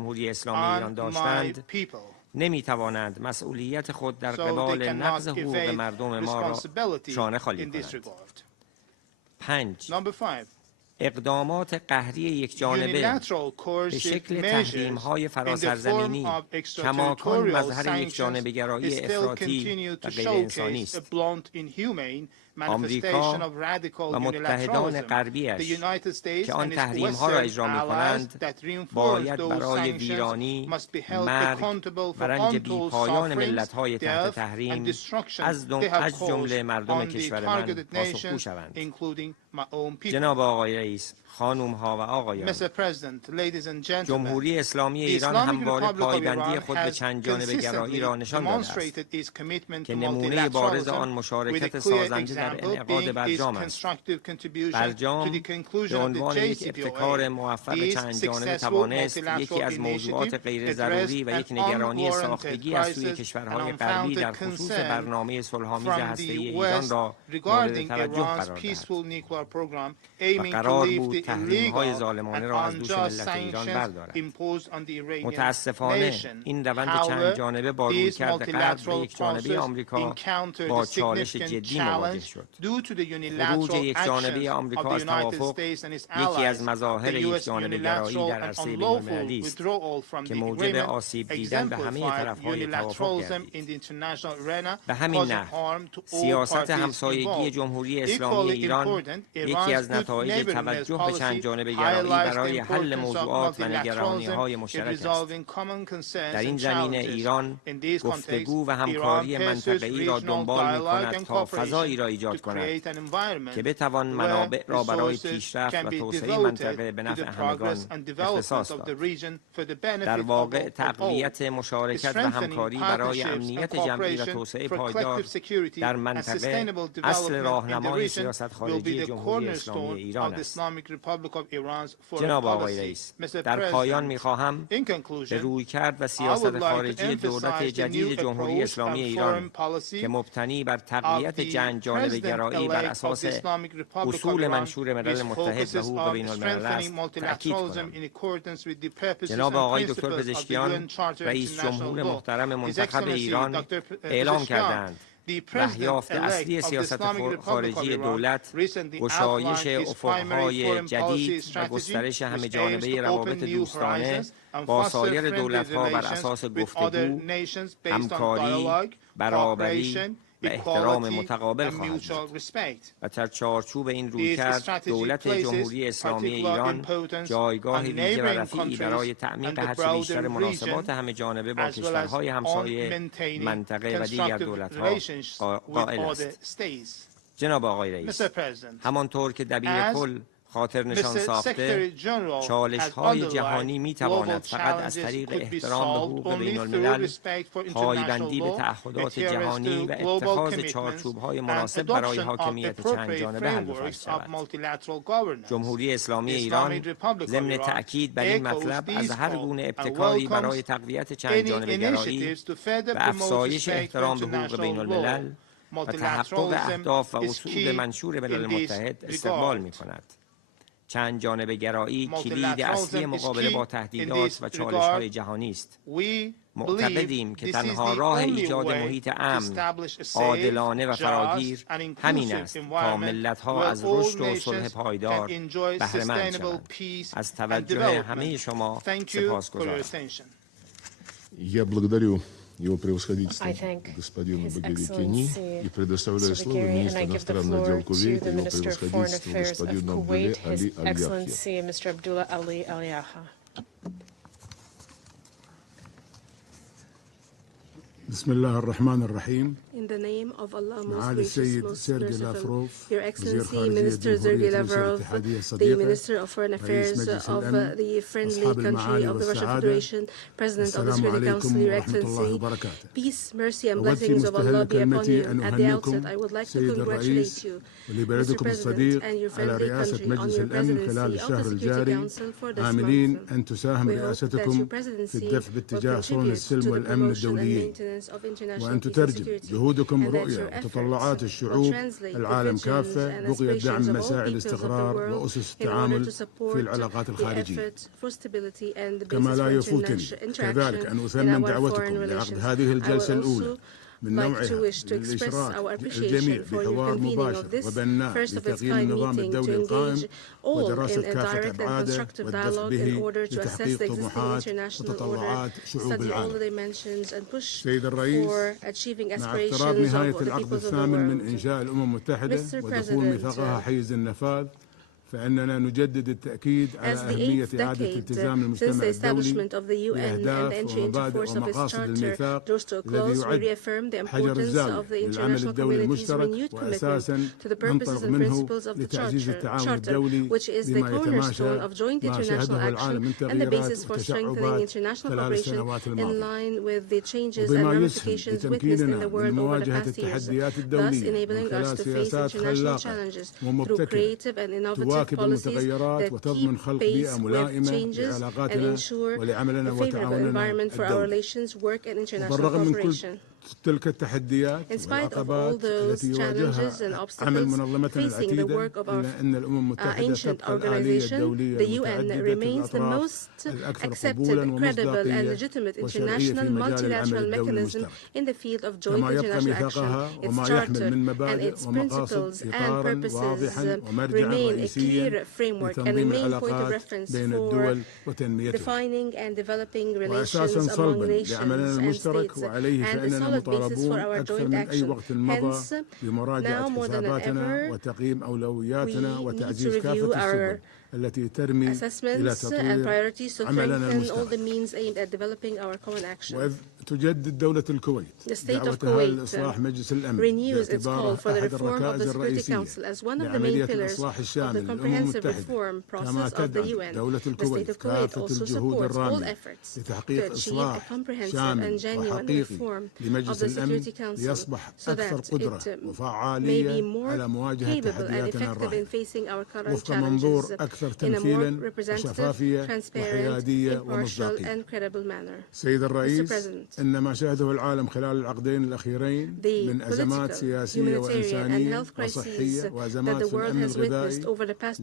on my people. نمی‌توانند مسئولیت خود در قبال نقض حقوق مردم ما را شانه خالی کنند. 5. اقدامات قهری یکجانبه به شکل تحریم‌های فراسرزمینی کماکان مظهر یکجانبه‌گرایی افراطی و غیرانسانی است. آمریکا و متحدان غربی‌اش که آن تحریم‌ها را اجرا می‌کنند باید برای ویرانی، مرگ و رنج بی‌پایان ملت‌های تحت تحریم از جمله مردم کشور من پاسخگو شوند. my own people. جناب آقای رئیس، خانم‌ها و آقایان، Mr. President, ladies and gentlemen, جمهوری اسلامی ایران همواره پایبندی خود به چند جانبه گرایی را نشان داده است که نمونه بارز آن مشارکت سازنده در انعقاد برجام است. برجام به عنوان یک ابتکار موفق چند جانبه توانست یکی از موضوعات غیر ضروری و یک نگرانی ساختگی از سوی کشورهای غربی در خصوص برنامه صلح‌آمیز هسته‌ای ایران را مورد توجه قرار دهد و قرار بود تحریم‌های ظالمانه را از دوش ملت ایران بردارد. متاسفانه این روند چند جانبه با رویکرد غرب و یک جانبه آمریکا با چالش جدی مواجه شد. خروج یک جانبه آمریکا از توافق یکی از مظاهر یک جانبه گرایی در عرصه بین‌المللی است که موجب آسیب دیدن به همه طرف‌های توافق گردید. به همین نحو سیاست همسایگی جمهوری اسلامی ایران یکی از نتایج توجه به چند جانبه گرایی برای حل موضوعات و نگرانی‌های مشترک است. در این زمینه ایران گفتگو و همکاری منطقه‌ای را دنبال می‌کند تا فضایی را ایجاد کند که بتوان منابع را برای پیشرفت و توسعه منطقه به نفع همگان اختصاص داد. در واقع تقویت مشارکت و همکاری برای امنیت جمعی و توسعه پایدار در منطقه اصل راهنمای سیاست خارجی جمهوری اسلامی ایران است. جناب آقای رئیس، در پایان می‌خواهم به رویکرد و سیاست خارجی دولت جدید جمهوری اسلامی ایران که مبتنی بر تقویت چند جانبه گرایی بر اساس اصول منشور ملل متحد و حقوق بین‌الملل است تأکید کنم. جناب آقای دکتر پزشکیان، رئیس جمهور محترم منتخب ایران، اعلام کردند بحیافت اصلی سیاست خارجی دولت گشایش افق‌های جدید و گسترش همه جانبه روابط دوستانه با سایر دولت‌ها بر اساس گفتگو، همکاری، برابری و احترام متقابل خواهد بود و در چارچوب این رویکرد دولت جمهوری اسلامی ایران جایگاه ویژه و رفیعی برای تعمیق هرچه بیشتر مناسبات همه جانبه با کشورهای همسایه منطقه و دیگر دولت‌ها قائل است. جناب آقای رئیس، همانطور که دبیر کل خاطر نشان ساخته، چالش‌های جهانی می‌تواند فقط از طریق احترام به حقوق بین‌الملل، پایبندی به تعهدات جهانی و اتخاذ چارچوب‌های مناسب برای حاکمیت چند جانبه حل و فصل شود. جمهوری اسلامی ایران ضمن تأکید بر این مطلب از هر گونه ابتکاری برای تقویت چند جانبه گرایی و افزایش احترام به حقوق بین‌الملل و تحقق اهداف و اصول منشور ملل متحد استقبال می‌کند. چند جانبه گرایی کلید اصلی مقابله با تهدیدات و چالش‌های جهانی است. معتقدیم که تنها راه ایجاد محیط امن، عادلانه و فراگیر همین است تا ملت‌ها از رشد و صلح پایدار بهره‌مند شوند. از توجه همه شما سپاسگزارم. Его превосходительство господину Багирикяни и предоставляю слово министру иностранных дел Кувейта, его превосходительству господину Абдулле Али Аль-Яхья. بسم الله الرحمن الرحيم. In the name of Allah, most معالي gracious, السيد most سيرجي لافروف Your Excellency, Minister Sergei Lavrov, the Minister of Foreign Affairs of the friendly country of the Russian Federation, President of the Security Council, Your Excellency, peace, mercy and blessings of Allah be upon you. At the outset, I would like to congratulate you, Mr. President, and your friendly country on your presidency of the Security Council for this month. أن تساهم رئاستكم في الدفع باتجاه صون السلم والأمن الدوليين وأن تترجم جهودكم رؤية وتطلعات الشعوب العالم كافة بقية دعم مساعي الاستقرار وأسس التعامل في العلاقات الخارجية. كما لا يفوتني كذلك أن أثمن دعوتكم لعقد هذه الجلسة الأولى من نوعها للإشراك الجميع بحوار مباشر وبناء لتغيير النظام الدولي القائم ودراسة كافة أبعاده والدفع به لتحقيق طموحات وتطلعات شعوب العالم. سيد الرئيس، مع اقتراب نهاية العقد الثامن من إنشاء الأمم المتحدة ودخول ميثاقها حيز النفاذ، فإننا نجدد التأكيد على أهمية إعادة التزام المجتمع الدولي بأهداف ومقاصد الميثاق الذي يعد حجر الزاوية للعمل الدولي المشترك وأساسا ننطلق منه لتعزيز التعاون الدولي بما يتماشى مع شهده العالم من تغييرات وتشعبات خلال السنوات الماضية وبما يسهم لتمكيننا من مواجهة التحديات الدولية من خلال سياسات خلاقة ومبتكرة تواكب المتغيرات وتضمن خلق بيئة ملائمة لعلاقاتنا ولعملنا وتعاوننا الدولي. وبالرغم من كل تلك التحديات والعقبات التي يواجهها عمل منظمتنا العتيدة إلا أن الأمم المتحدة تبقى الآلية الدولية متعددة الأطراف الأكثر قبولا ومصداقية وشرعية في مجال العمل الدولي المشترك كما يبقى ميثاقها وما يحمل من مبادئ ومقاصد إطارا واضحا ومرجعا رئيسيا لتنظيم العلاقات بين الدول وتنميتها وأساسا صلبا لعملنا المشترك وعليه فإننا مطالبون أكثر من أي وقت مضى بمراجعة حساباتنا وتقييم أولوياتنا وتعزيز كافة السبل التي ترمي إلى تطوير عملنا المشترك. وإذ تجدد دولة الكويت دعوتها لإصلاح مجلس الأمن باعتباره أحد الركائز الرئيسية لعملية الإصلاح الشامل للأمم المتحدة، كما تدعم دولة الكويت كافة الجهود الرامية لتحقيق إصلاح شامل وحقيقي لمجلس الأمن ليصبح أكثر قدرة وفعالية على مواجهة تحدياتنا الراهنة وفق منظور أكثر تمثيلا وشفافية وحيادية ومصداقية. سيد الرئيس، إن ما شاهده العالم خلال العقدين الأخيرين من أزمات سياسية وإنسانية وصحية وأزمات في الأمن الغذائي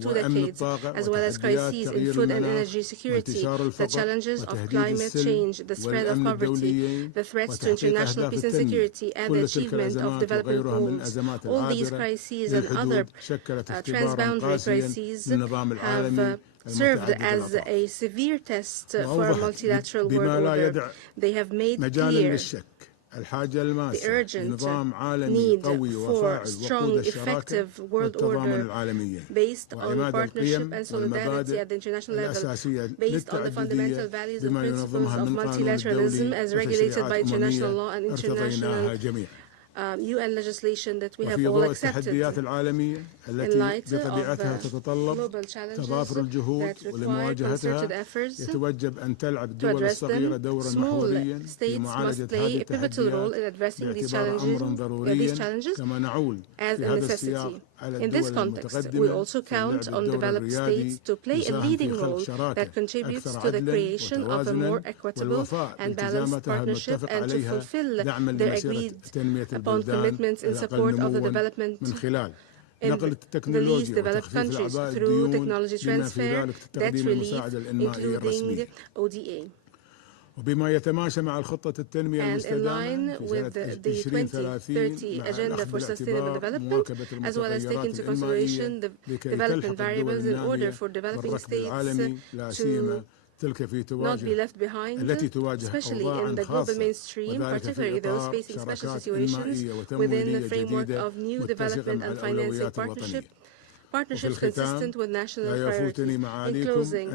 وأمن الطاقة وتحديات تغيير المناخ وانتشار الفقر وتهديد السلم والأمن الدوليين وتحقيق أهداف التنمية، كل تلك الأزمات وغيرها من الأزمات العابرة للحدود شكلت اختبارا قاسيا للنظام العالمي served as a severe test for a multilateral world order. They have made clear الحاجة الماسة لنظام عالمي need قوي for وفاعل strong, وقود الشراكة effective world والتضامن order العالميين based on وعماد partnership القيم and solidarity والمبادئ at the international level, الأساسية based on the fundamental للتعددية values and بما principles ينظمها of من قانون multilateralism دولي as regulated by وتشريعات international law and أممية international ارتضيناها جميعا. UN legislation that we have وفي all ضوء accepted. التحديات العالمية التي بطبيعتها تتطلب تضافر الجهود ولمواجهتها يتوجب أن تلعب الدول الصغيرة دورا محوريا في معالجة هذه التحديات باعتبارها أمرا ضروريا كما نعول في هذا السياق على الدول المتقدمة في لعب الدور الريادي يساهم في خلق شراكة أكثر عدلا وتوازنا والوفاء بالتزاماتها المتفق عليها دعما لمسيرة تنمية البلدان الأقل نموا من خلال نقل التكنولوجيا وتخفيف الأعباء الديون بما في ذلك تقديم المساعدة الإنمائية الرسمية وبما يتماشى مع الخطة التنمية المستدامة في سنة 2030 مع الأخذ بالاعتبار مواكبة المتغيرات الإنمائية لكي تلحق الدول النامية بالركب العالمي لا سيما تلك في التي تواجه أوضاعا خاصة وذلك في إطار شراكات إنمائية وتمويلية جديدة متسقة مع الأولويات الوطنية. Partnerships consistent with national priorities. In closing,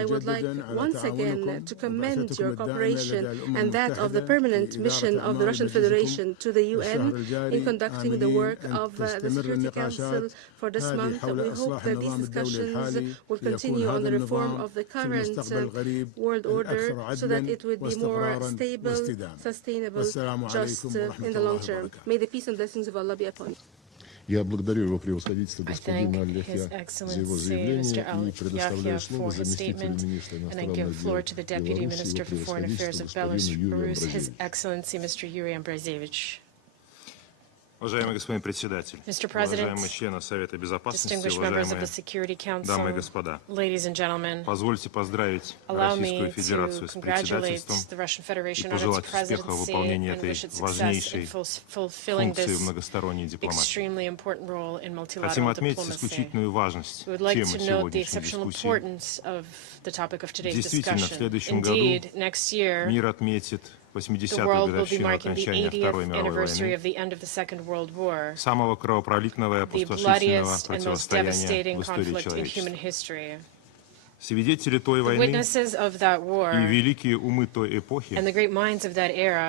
I would like once again to commend your cooperation and that of the permanent mission of the Russian Federation to the UN in conducting the work of the Security Council for this month. We hope that these discussions will continue on the reform of the current world order so that it would be more stable, sustainable, just in the long term. May the peace and blessings of Allah be upon you. Я благодарю его превосходительство господина Аль-Яхья за его заявление и предоставляю слово заместителю министра иностранных дел Беларуси Уважаемый господин председатель, уважаемые члены Совета Безопасности, уважаемые дамы и господа, позвольте поздравить Российскую Федерацию с председательством и пожелать успеха в выполнении этой важнейшей функции в многосторонней дипломатии. Хотим отметить исключительную важность темы сегодняшней дискуссии. Действительно, в следующем году мир отметит 80-ю годовщину окончания Второй мировой войны, самого кровопролитного и опустошительного противостояния в истории человечества. Свидетели той войны и великие умы той эпохи,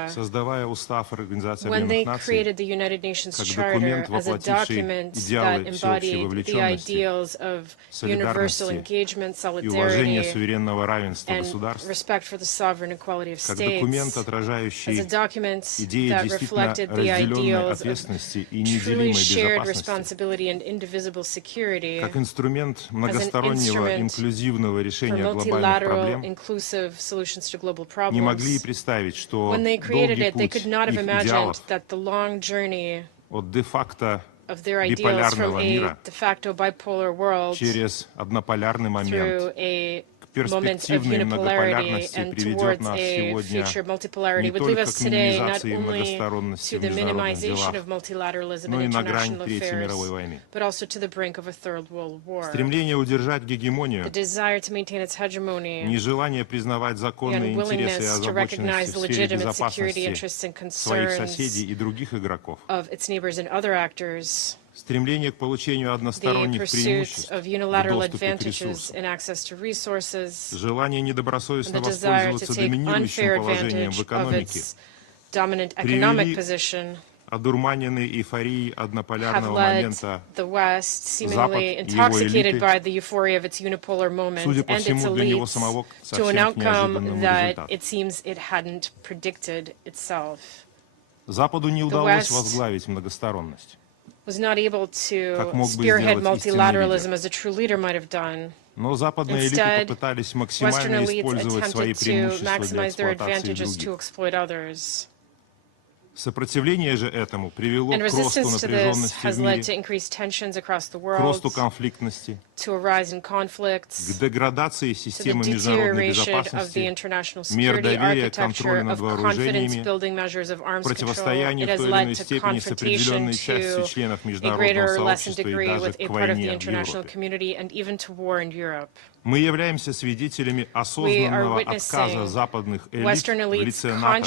создавая устав Организации Объединенных Наций как документ, воплотивший идеалы всеобщей вовлеченности, солидарности и уважения суверенного равенства государств, как документ, отражающий идеи действительно разделенной ответственности и неделимой безопасности, как инструмент многостороннего инклюзивного решения глобальных проблем, не могли и представить, что долгий путь их идеалов от де-факто биполярного мира через однополярный момент к перспективной многополярности приведет нас сегодня не только к минимизации многосторонности в международных делах, но и на грань Третьей мировой войны. Стремление удержать гегемонию, нежелание признавать законные интересы и озабоченности в сфере безопасности своих соседей и других игроков, стремление к получению односторонних преимуществ в доступе к ресурсам, желание недобросовестно воспользоваться доминирующим положением в экономике привели одурманенный эйфорией однополярного момента Запад и его элиты, судя по всему, для него самого совсем к неожиданному результату. Западу не удалось возглавить многосторонность, как мог бы сделать истинный лидер. Но западные элиты попытались максимально использовать свои преимущества для эксплуатации других. Сопротивление же этому привело к росту напряженности в мире, к росту конфликтности, к деградации системы международной безопасности, мер доверия, контроля над вооружениями, противостоянию в той или иной степени с определенной частью членов международного сообщества и даже к войне в Европе. Мы являемся свидетелями осознанного отказа западных элит в лице НАТО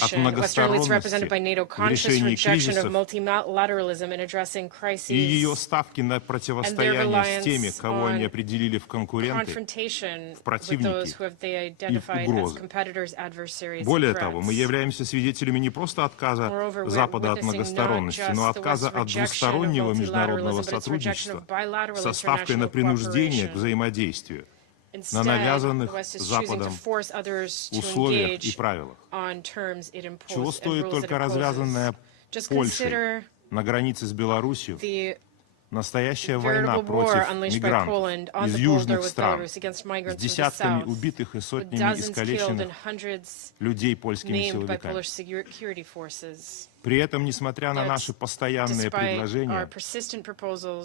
от многосторонности в решении кризисов и ее ставки на противостояние с теми, кого они определили в конкуренты, в противники и в угрозы. Более того, мы являемся свидетелями не просто отказа Запада от многосторонности, но отказа от двустороннего международного сотрудничества со ставкой на принуждение к взаимодействию, на навязанных Западом условиях и правилах. Чего стоит только развязанная Польшей на границе с Беларусью настоящая война против мигрантов из южных стран с десятками убитых и сотнями искалеченных людей польскими силовиками. При этом, несмотря на наши постоянные предложения,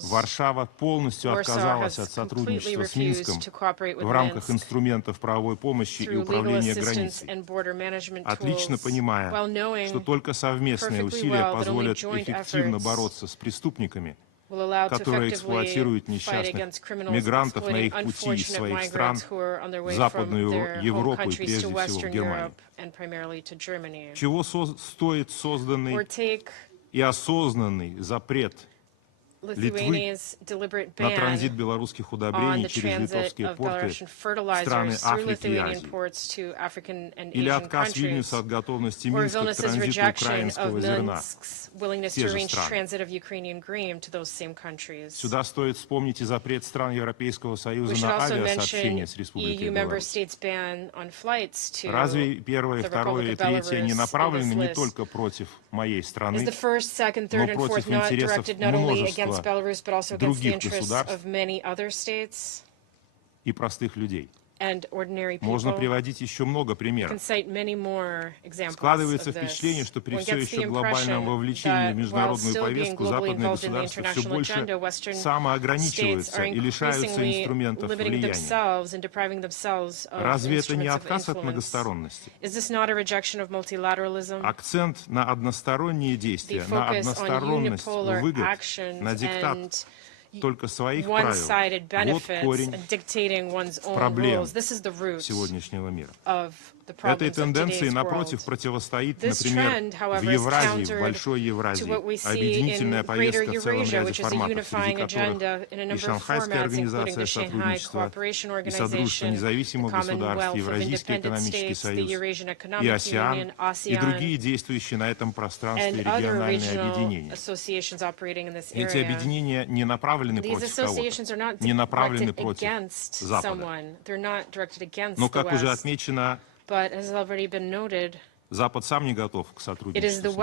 Варшава полностью отказалась от сотрудничества с Минском в рамках инструментов правовой помощи и управления границей, отлично понимая, что только совместные усилия позволят эффективно бороться с преступниками, которые эксплуатируют несчастных мигрантов на их пути из своих стран в Западную Европу и прежде всего в Германию. Чего стоит созданный и осознанный запрет Литвы на транзит белорусских удобрений через литовские порты в страны Африки и Азии? Или отказ Вильнюса от готовности Минска к транзиту украинского зерна в те же страны? Сюда стоит вспомнить и запрет стран Европейского Союза на авиасообщение с Республикой Беларусь. Разве первое, второе и третье не направлены не только против моей страны, но против интересов множества других государств и простых людей? Можно приводить еще много примеров. Складывается впечатление, что при все еще глобальном вовлечении в международную повестку западные государства все больше самоограничиваются и лишаются инструментов влияния. Разве это не отказ от многосторонности? Акцент на односторонние действия, на односторонность выгод, на диктат только своих правил. Вот корень проблем сегодняшнего мира. Этой тенденции, напротив, противостоит, например, в Евразии, в Большой Евразии, объединительная повестка в целом ряде форматов, среди которых и Шанхайская организация сотрудничества, и Содружество независимых государств, Евразийский экономический союз, и АСЕАН, и другие действующие на этом пространстве региональные объединения. Эти объединения не направлены против кого-то, не направлены против Запада. Но, как уже отмечено, Запад сам не готов к сотрудничеству.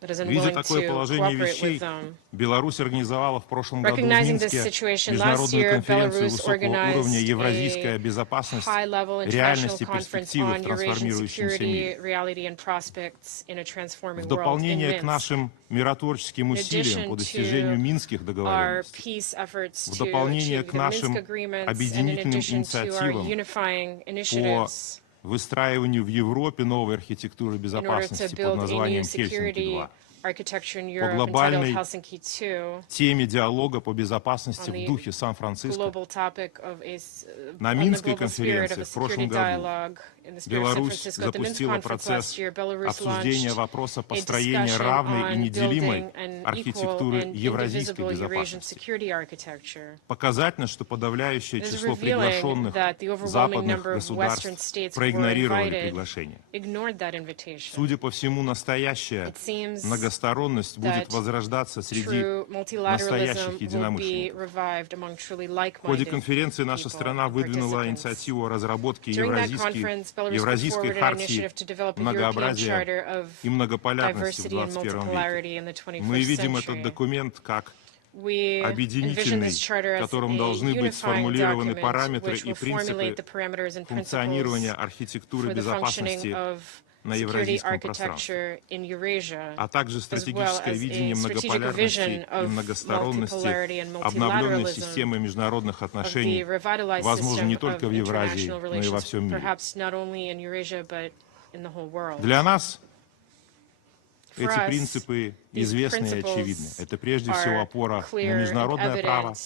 Видя такое положение вещей, Беларусь организовала в прошлом году в Минске международную конференцию высокого уровня «Евразийская безопасность. Реальность и перспективы в трансформирующемся мире». В дополнение к нашим миротворческим усилиям по достижению Минских договоренностей, в дополнение к нашим объединительным инициативам по выстраиванию в Европе новой архитектуры безопасности под названием Хельсинки-2, по глобальной теме диалога по безопасности в духе Сан-Франциско. На Минской конференции в прошлом году Беларусь запустила процесс обсуждения вопроса построения равной и неделимой архитектуры евразийской безопасности. Показательно, что подавляющее число приглашенных западных государств проигнорировали приглашение. Судя по всему, настоящая многосторонность будет возрождаться среди настоящих единомышленников. В ходе конференции наша страна выдвинула инициативу о разработке Евразийской хартии многообразия и многополярности в 21 веке. Мы видим этот документ как объединительный, в котором должны быть сформулированы параметры и принципы функционирования архитектуры безопасности на евразийском пространстве, а также стратегическое видение многополярности и многосторонности обновленной системы международных отношений, возможно, не только в Евразии, но и во всем мире. Для нас эти принципы известны и очевидны. Это прежде всего опора на международное право,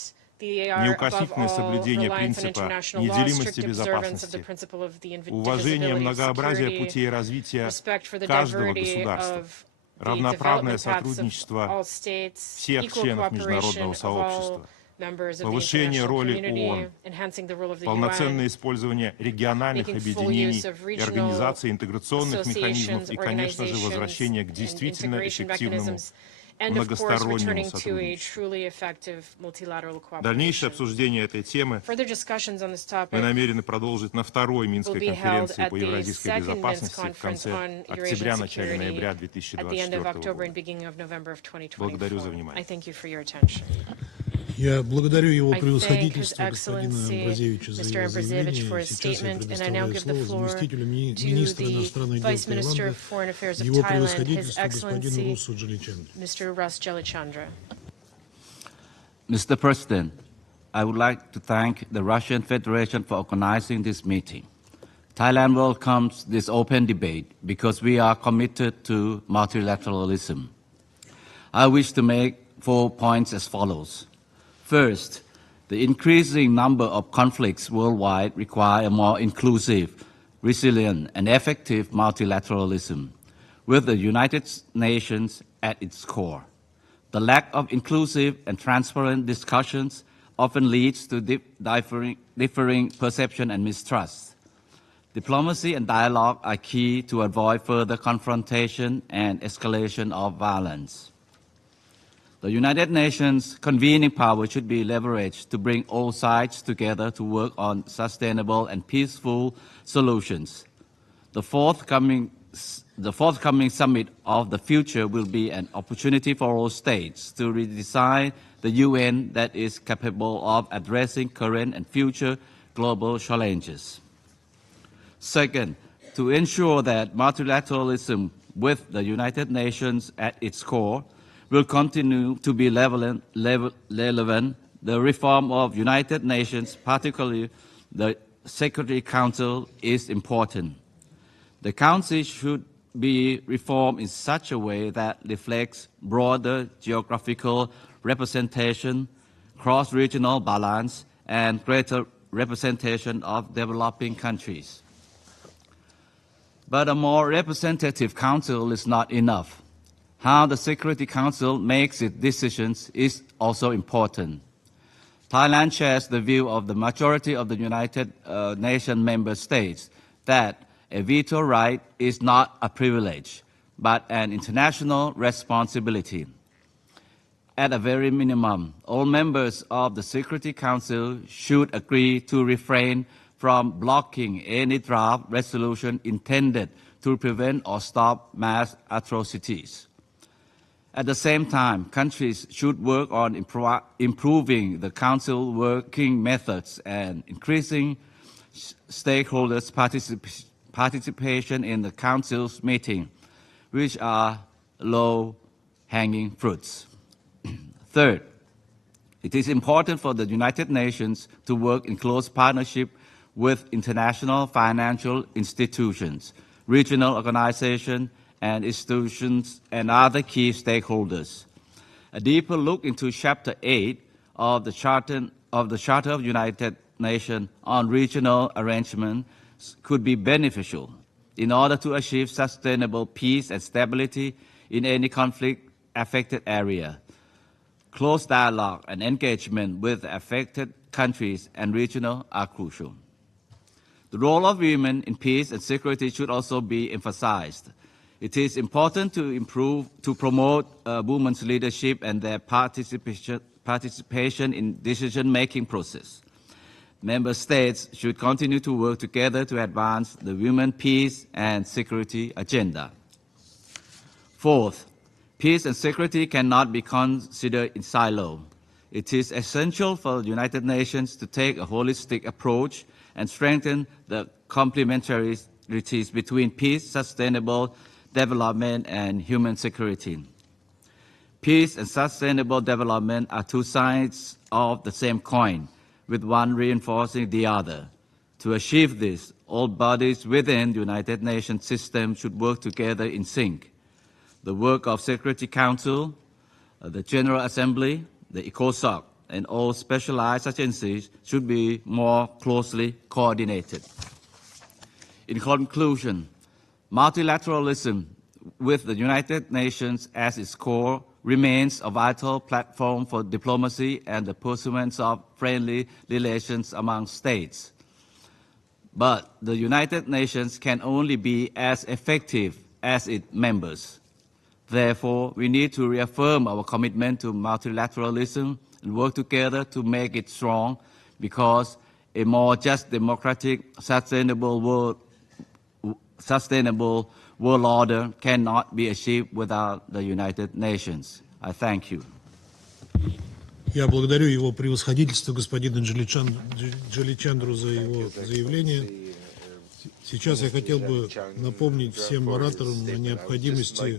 неукоснительное соблюдение принципа неделимости безопасности, уважение многообразия путей развития каждого государства, равноправное сотрудничество всех членов международного сообщества, повышение роли ООН, полноценное использование региональных объединений и организации интеграционных механизмов и, конечно же, возвращение к действительно эффективному многостороннему сотрудничеству. Дальнейшее обсуждение этой темы мы намерены продолжить на второй Минской конференции по евразийской безопасности в конце октября, начале ноября 2024 года. Благодарю за внимание. Я благодарю его превосходительство господина Амбразевича за его заявление. Сейчас я предоставляю слово заместителю министра иностранных дел Таиланда, его превосходительству господину Руссу Джаличандре. Mr. President, I would like to thank the Russian Federation for organizing this meeting. Thailand welcomes this open debate because we are committed to multilateralism. I wish to make 4 points as follows. First, the increasing number of conflicts worldwide require a more inclusive, resilient, and effective multilateralism, with the United Nations at its core. The lack of inclusive and transparent discussions often leads to differing perception and mistrust. Diplomacy and dialogue are key to avoid further confrontation and escalation of violence. The United Nations convening power should be leveraged to bring all sides together to work on sustainable and peaceful solutions. The forthcoming summit of the future will be an opportunity for all states to redesign the UN that is capable of addressing current and future global challenges. Second, to ensure that multilateralism with the United Nations at its core will continue to be relevant, the reform of United Nations, particularly the Security Council, is important. The Council should be reformed in such a way that reflects broader geographical representation, cross-regional balance, and greater representation of developing countries. But a more representative council is not enough. How the Security Council makes its decisions is also important. Thailand shares the view of the majority of the United Nations member states that a veto right is not a privilege, but an international responsibility. At a very minimum, all members of the Security Council should agree to refrain from blocking any draft resolution intended to prevent or stop mass atrocities. At the same time, countries should work on improving the Council working methods and increasing stakeholders' participation in the Council's meeting, which are low-hanging fruits. Third, it is important for the United Nations to work in close partnership with international financial institutions, regional organizations, and institutions and other key stakeholders. A deeper look into Chapter 8 of the Charter of United Nations on regional arrangements could be beneficial in order to achieve sustainable peace and stability in any conflict-affected area. Close dialogue and engagement with affected countries and regions are crucial. The role of women in peace and security should also be emphasized. It is important to promote women's leadership and their participation in decision-making process. Member states should continue to work together to advance the women, peace, and security agenda. Fourth, peace and security cannot be considered in silo. It is essential for the United Nations to take a holistic approach and strengthen the complementarities between peace, sustainable development, and human security. Peace and sustainable development are two sides of the same coin, with one reinforcing the other. To achieve this, all bodies within the United Nations system should work together in sync. The work of Security Council, the General Assembly, the ECOSOC, and all specialized agencies should be more closely coordinated. In conclusion, multilateralism with the United Nations as its core remains a vital platform for diplomacy and the pursuance of friendly relations among states. But the United Nations can only be as effective as its members. Therefore, we need to reaffirm our commitment to multilateralism and work together to make it strong, because a more just, democratic, sustainable world order cannot be achieved without the United Nations. I thank you. Я благодарю его превосходительство господина Джаличандру за его заявление. Сейчас я хотел бы напомнить всем ораторам о необходимости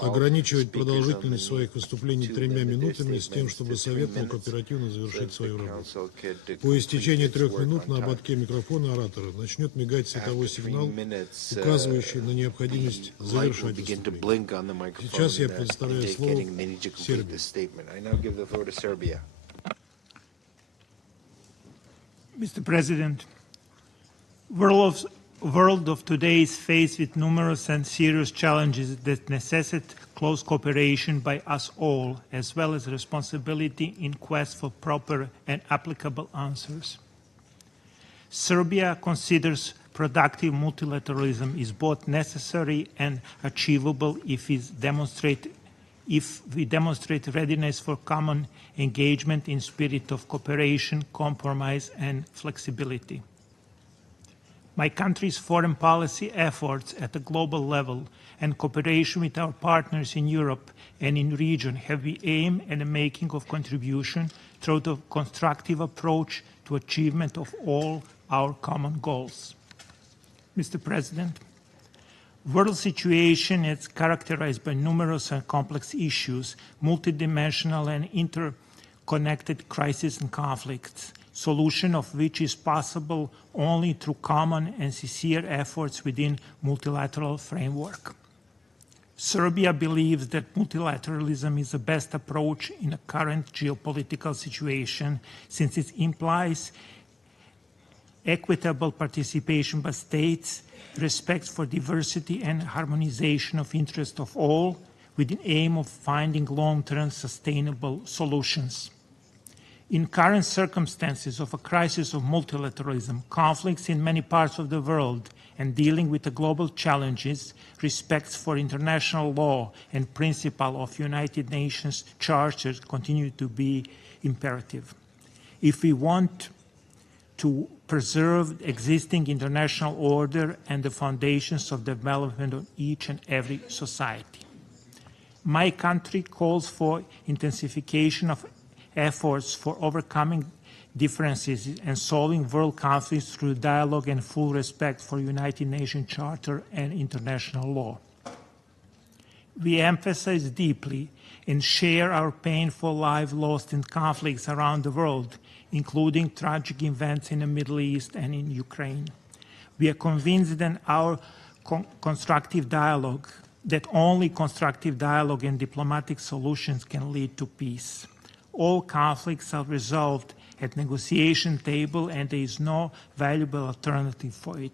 ограничивать продолжительность своих выступлений 3 минутами с тем, чтобы Совет мог оперативно завершить свою работу. По истечении 3 минут на ободке микрофона оратора начнет мигать световой сигнал, указывающий на необходимость завершать выступление. Сейчас я предоставляю слово Сербии. Mr. President, world of today is faced with numerous and serious challenges that necessitate close cooperation by us all, as well as responsibility in quest for proper and applicable answers. Serbia considers productive multilateralism is both necessary and achievable if we demonstrate readiness for common engagement in spirit of cooperation, compromise, and flexibility. My country's foreign policy efforts at a global level and cooperation with our partners in Europe and in the region have the aim and making of contribution through the constructive approach to achievement of all our common goals. Mr. President, world situation is characterized by numerous and complex issues, multidimensional and interconnected crises and conflicts, solution of which is possible only through common and sincere efforts within multilateral framework. Serbia believes that multilateralism is the best approach in the current geopolitical situation, since it implies equitable participation by states, respect for diversity and harmonization of interest of all, with the aim of finding long-term sustainable solutions. In current circumstances of a crisis of multilateralism, conflicts in many parts of the world, and dealing with the global challenges, respect for international law and principle of United Nations charters continue to be imperative. If we want to preserve existing international order and the foundations of development of each and every society. My country calls for intensification of efforts for overcoming differences and solving world conflicts through dialogue and full respect for United Nations Charter and international law. We emphasize deeply and share our painful lives lost in conflicts around the world, including tragic events in the Middle East and in Ukraine. We are convinced that our constructive dialogue, that only constructive dialogue and diplomatic solutions can lead to peace. All conflicts are resolved at negotiation table and there is no valuable alternative for it.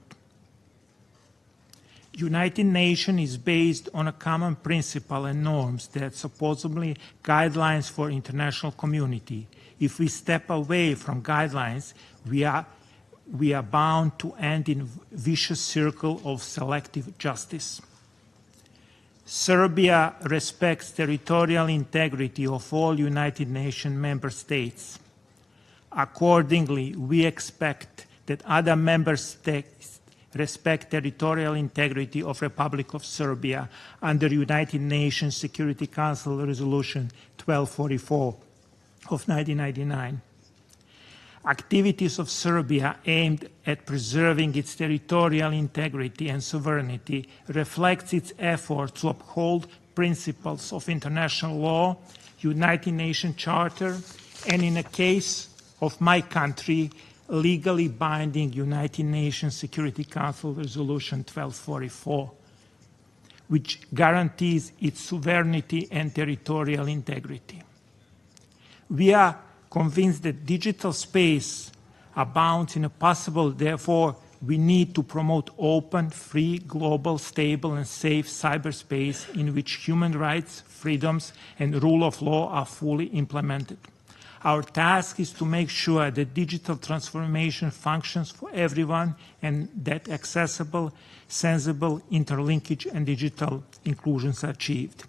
United Nations is based on a common principle and norms that supposedly guidelines for international community. If we step away from guidelines, we are bound to end in a vicious circle of selective justice. Serbia respects territorial integrity of all United Nations member states. Accordingly, we expect that other member states respect territorial integrity of Republic of Serbia under United Nations Security Council Resolution 1244 of 1999. Activities of Serbia aimed at preserving its territorial integrity and sovereignty reflects its effort to uphold principles of international law, United Nations Charter, and in the case of my country, legally binding United Nations Security Council Resolution 1244, which guarantees its sovereignty and territorial integrity. We are convinced that digital space abounds in a possible, therefore, we need to promote open, free, global, stable, and safe cyberspace in which human rights, freedoms, and rule of law are fully implemented. Our task is to make sure that digital transformation functions for everyone and that accessible, sensible interlinkage and digital inclusions are achieved.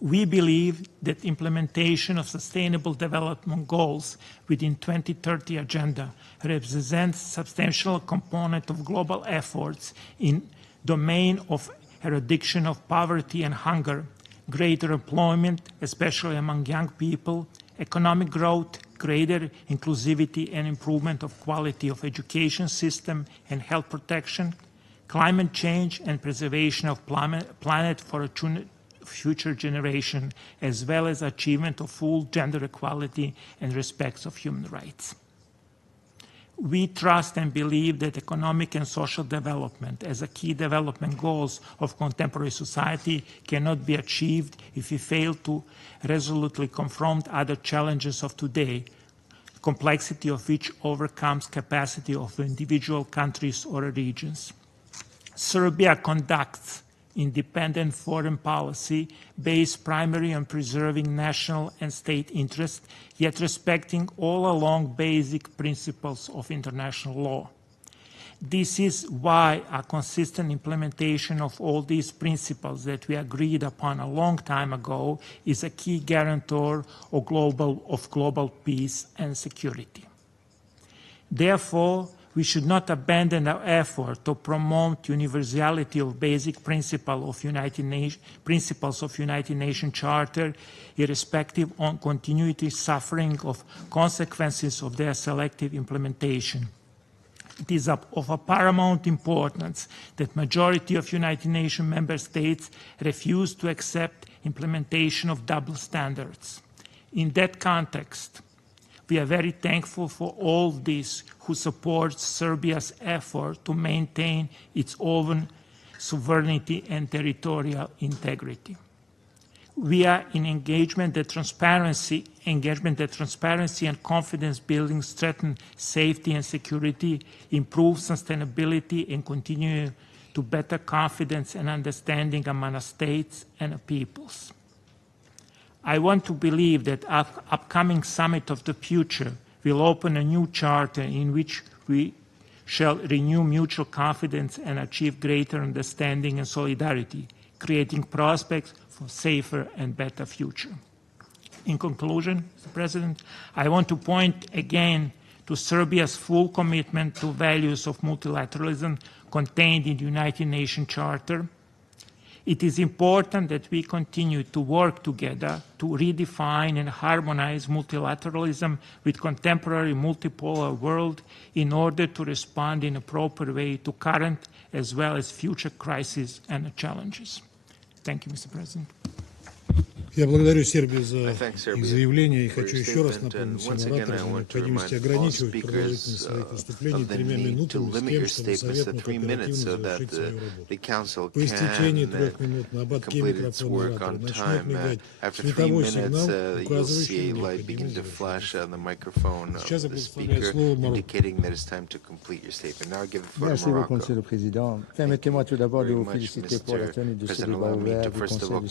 We believe that implementation of Sustainable Development Goals within 2030 Agenda represents a substantial component of global efforts in the domain of eradication of poverty and hunger, greater employment, especially among young people, economic growth, greater inclusivity and improvement of quality of education system and health protection, climate change and preservation of planet for a future generation, as well as achievement of full gender equality and respect of human rights. We trust and believe that economic and social development as a key development goals of contemporary society cannot be achieved if we fail to resolutely confront other challenges of today, complexity of which overcomes capacity of individual countries or regions. Serbia conducts independent foreign policy based primarily on preserving national and state interests, yet respecting all along basic principles of international law. This is why a consistent implementation of all these principles that we agreed upon a long time ago is a key guarantor of global peace and security. Therefore, we should not abandon our effort to promote universality of basic principles of United Nations Charter, irrespective of continuity suffering of consequences of their selective implementation. It is of a paramount importance that majority of United Nations member states refuse to accept implementation of double standards. In that context, we are very thankful for all these who support Serbia's effort to maintain its own sovereignty and territorial integrity. We are in engagement that transparency and confidence building strengthen safety and security, improve sustainability, and continue to better confidence and understanding among states and peoples. I want to believe that our upcoming Summit of the Future will open a new charter in which we shall renew mutual confidence and achieve greater understanding and solidarity, creating prospects for safer and better future. In conclusion, Mr. President, I want to point again to Serbia's full commitment to values of multilateralism contained in the United Nations Charter. It is important that we continue to work together to redefine and harmonize multilateralism with contemporary multipolar world in order to respond in a proper way to current as well as future crises and challenges. Thank you, Mr. President. Я благодарю Сербию за их заявление и хочу еще раз напомнить всем ораторам о необходимости ограничивать продолжительность своих выступлений 3 минутами с тем, чтобы Совет мог оперативно завершить свою работу. По истечении 3 минут на ободке микрофона оратора начнет мигать световой сигнал, указывающий на необходимость завершения. Сейчас я предоставляю слово Марокко. Merci beaucoup, Monsieur le Président. Permettez-moi tout d'abord de vous féliciter pour la tenue de ce débat ouvert du Conseil de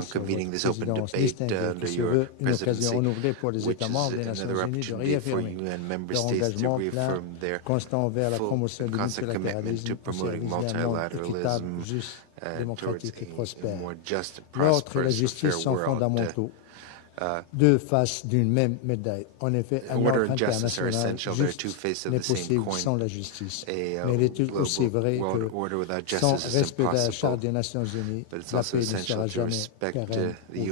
sécurité sur votre présidence distinguée, qui se veut une occasion renouvelée pour les États membres des Nations Unies de réaffirmer leur engagement plein, constant vers la promotion du multilatéralisme au service d'un monde équitable, juste, démocratique et prospère. L'ordre et la justice sont fondamentaux. Deux faces d'une même médaille. En effet, un ordre international juste n'est possible sans la justice. Mais il est aussi vrai que sans respect de la Charte des Nations Unies, la paix ne sera jamais pérenne ou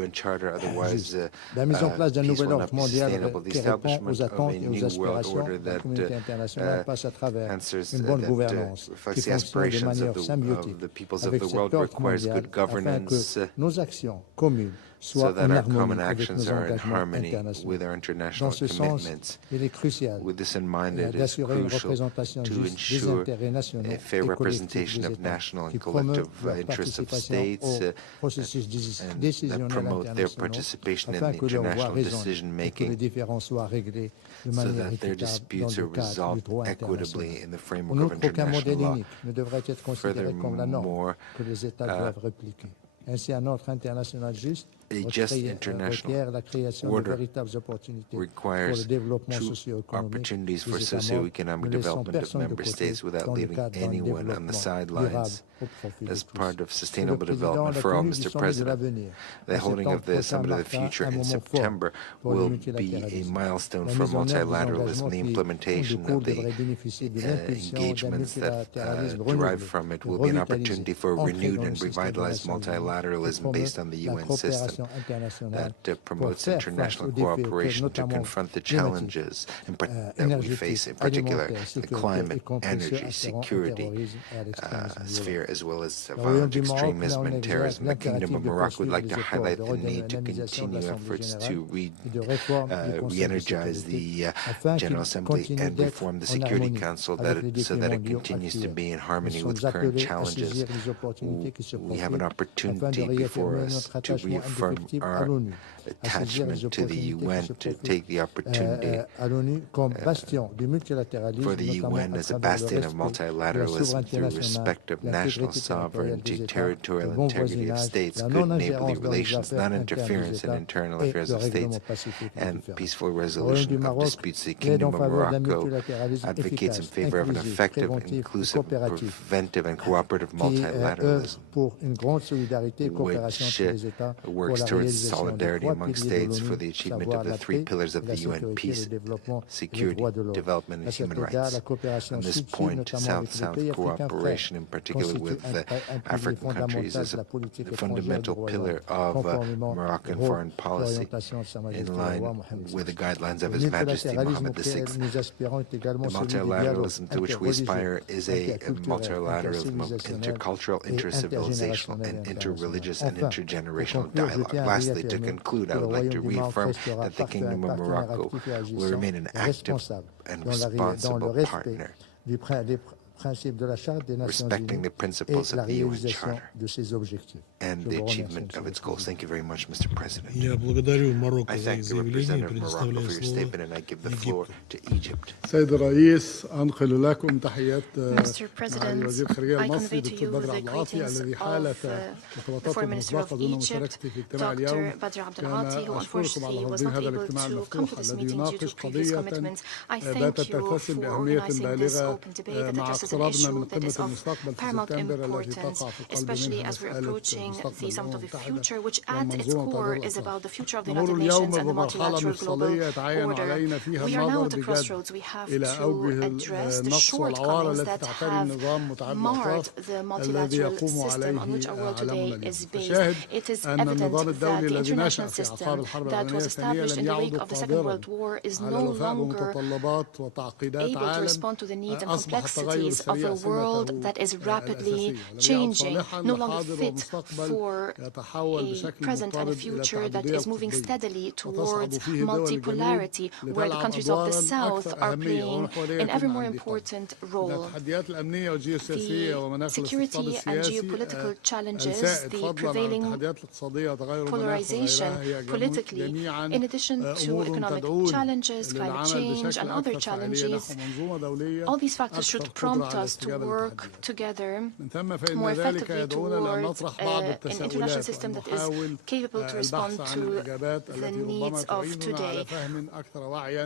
juste. La mise en place d'un nouvel ordre mondial qui répond aux attentes et aux aspirations de la communauté internationale passe à travers une bonne gouvernance qui fonctionne de manière symbiotique avec cet ordre mondial afin que nos actions communes soit en harmonie avec nos engagements internationaux. Dans ce sens, il est crucial d'assurer une représentation juste des intérêts nationaux et collectifs des États qui promeuvent leur participation au processus décisionnel international afin que leur voix résonne et que les différends soient réglés de manière équitable dans le cadre du droit international. En outre, aucun modèle unique ne devrait être considéré comme la norme que les États doivent répliquer. Ainsi, un ordre international juste requiert la création de véritables opportunités pour le développement socio-économique des États membres, ne laissant personne de côté dans le cadre d'un développement durable au profit de tous. Le Président, la tenue du sommet de l'avenir, the holding of the Summit of the Future in September will be a milestone for multilateralism. The implementation of the engagements that derive from it will be an opportunity for renewed and revitalized multilateralism based on the UN system that promotes international cooperation to confront the challenges that we face, in particular the climate, energy, security sphere, as well as violent extremism and terrorism. The Kingdom of Morocco would like to highlight the need to continue efforts to re-energize the General Assembly and reform the Security Council so that it continues to be in harmony with current challenges. We have an opportunity before us to reaffirm our attachment to the UN, to take the opportunity for the UN as a bastion of multilateralism through respect of national sovereignty, territorial integrity of states, good neighborly relations, non-interference in internal affairs of states, and peaceful resolution of disputes. The Kingdom of Morocco advocates in favor of an effective, inclusive, preventive, and cooperative multilateralism, which works towards solidarity among states for the achievement of the 3 pillars of the UN: peace, security, development, and human rights. On this point, South-South cooperation, in particular with the African countries, is a fundamental pillar of Moroccan foreign policy, in line with the guidelines of His Majesty Mohammed VI. The multilateralism to which we aspire is a multilateralism of intercultural, intercivilizational, and interreligious and intergenerational dialogue. Lastly, to conclude, I would like to reaffirm that the Kingdom of Morocco will remain an active and responsible partner respecting the principles of the UN Charter and the achievement of its goals. Thank you very much, Mr. President. I thank the representative of Morocco for your statement, and I give the floor to Egypt. Mr. President, I convey to you the greetings of the Foreign Minister of Egypt, Dr. Badr Abdelghati, who unfortunately was not able to come to this meeting due to previous commitments. I thank you for organizing this open debate that addresses an issue that is of paramount importance, especially as we're approaching the Summit of the Future, which at its core is about the future of the United Nations and the multilateral global order. We are now at a crossroads. We have to address the shortcomings that have marred the multilateral system on which our world today is based. It is evident that the international system that was established in the wake of the Second World War is no longer able to respond to the needs and complexities of a world that is rapidly changing, no longer fit for a present and a future that is moving steadily towards multipolarity, where the countries of the South are playing an ever more important role. The security and geopolitical challenges, the prevailing polarization politically, in addition to economic challenges, climate change, and other challenges, all these factors should prompt us to work together more effectively towards an international system that is capable to respond to the needs of today.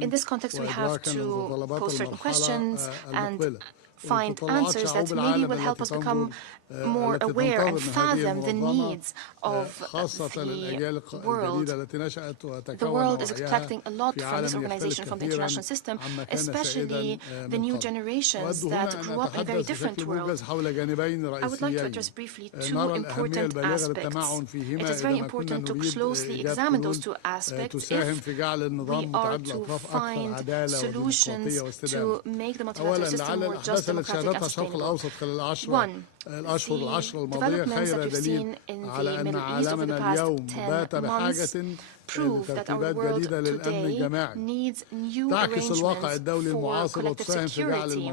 In this context, we have to pose certain questions and find answers that maybe will help us become more aware and fathom the needs of the world. The world is expecting a lot from this organization, from the international system, especially the new generations that grew up in a very different world. I would like to address briefly two important aspects. It is very important to closely examine those two aspects if we are to find solutions to make the multilateral system more just, democratic, and sustainable. One, the developments that we've seen in the Middle East over the past 10 months prove that our world today needs new arrangements for collective security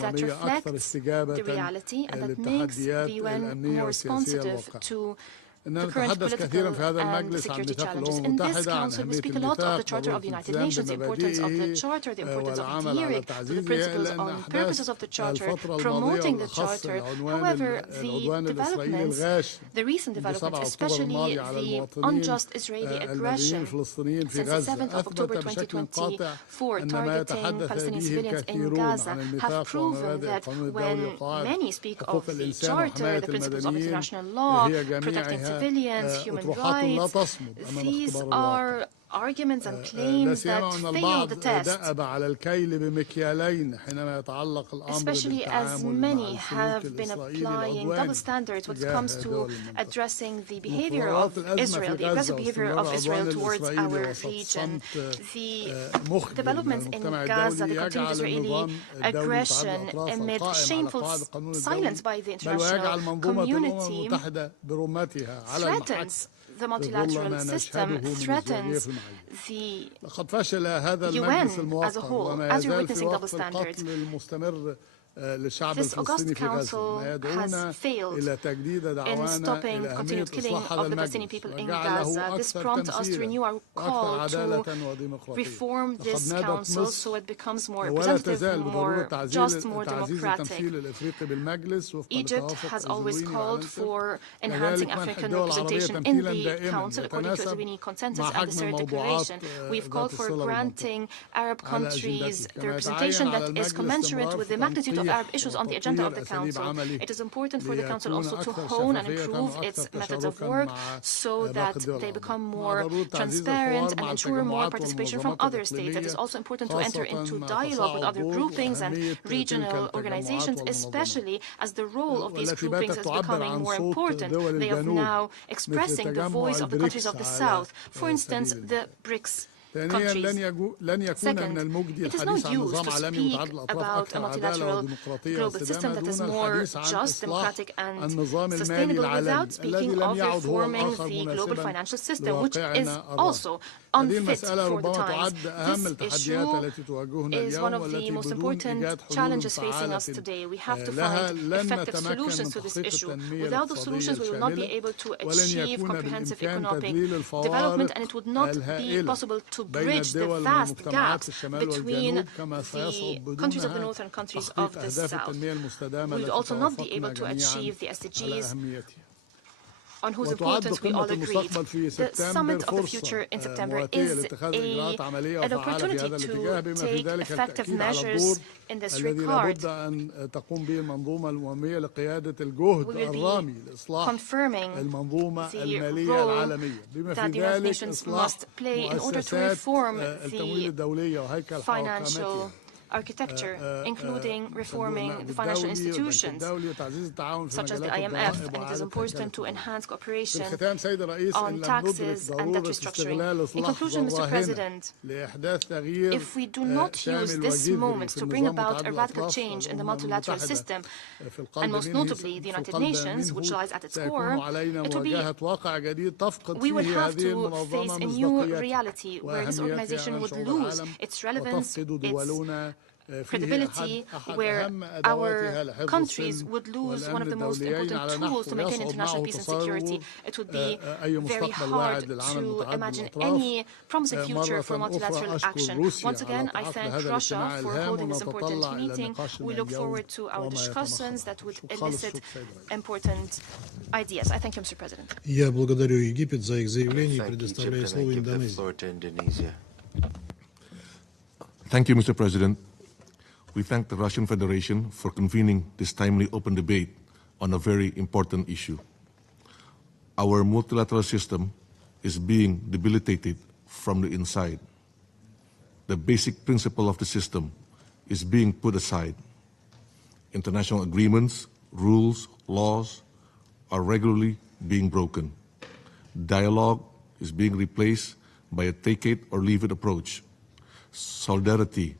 that reflects the reality and that makes the UN more responsive to the current political and security challenges. In this Council, we speak a lot of the Charter of the United Nations, the importance of the Charter, the importance of adhering to the principles and purposes of the Charter, promoting the Charter. However, the developments, the recent developments, especially the unjust Israeli aggression since the 7th of October 2024, targeting Palestinian civilians in Gaza, have proven that when many speak of the Charter, the principles of international law, protecting civilians, human rights, these are arguments and claims that fail the test, especially as many have been applying double standards when it comes to addressing the behavior of Israel, the aggressive behavior of Israel towards our region. The developments in Gaza, the continued Israeli aggression amid shameful silence by the international community threatens the multilateral system, threatens the UN as a whole, as we're witnessing double standards. This August Council has failed in stopping the continued killing of the Palestinian people in Gaza. This prompts us to renew our call to reform this Council so it becomes more representative, more just, more democratic. Egypt has always called for enhancing African representation in the Council according to the Swini Consensus and the Third Declaration. We've called for granting Arab countries the representation that is commensurate with the magnitude of Arab issues on the agenda of the Council. It is important for the Council also to hone and improve its methods of work so that they become more transparent and ensure more participation from other states. It is also important to enter into dialogue with other groupings and regional organizations, especially as the role of these groupings is becoming more important. They are now expressing the voice of the countries of the South, for instance, the BRICS countries. Second, it is no use to speak about a multilateral global system that is more just, democratic, and sustainable without speaking of reforming the global financial system, which is also unfit for the times. This issue is one of the most important challenges facing us today. We have to find effective solutions to this issue. Without the solutions, we will not be able to achieve comprehensive economic development, and it would not be possible to bridge the vast gaps between the countries of the north and countries of the south. We would also not be able to achieve the SDGs, on whose importance we all agree. The Summit of the Future in September is an opportunity to take effective measures in this regard. We will be confirming the role that the United Nations must play in order to reform the financial architecture, including reforming the financial institutions, such as the IMF, and it is important to enhance cooperation on taxes and debt restructuring. In conclusion, Mr. President, if we do not use this moment to bring about a radical change in the multilateral system, and most notably the United Nations, which lies at its core, we will have to face a new reality where this organization would lose its relevance, its credibility, where our countries would lose one of the most important tools to maintain international peace and security. It would be very hard to imagine any promising future for multilateral action. Once again, I thank Russia for holding this important meeting. We look forward to our discussions that would elicit important ideas. I thank you, Mr. President. Я благодарю Египет за их заявление и предоставляю слово Индонезии. Thank you, Mr. President. We thank the Russian Federation for convening this timely open debate on a very important issue. Our multilateral system is being debilitated from the inside. The basic principle of the system is being put aside. International agreements, rules, laws are regularly being broken. Dialogue is being replaced by a take it or leave it approach. Solidarity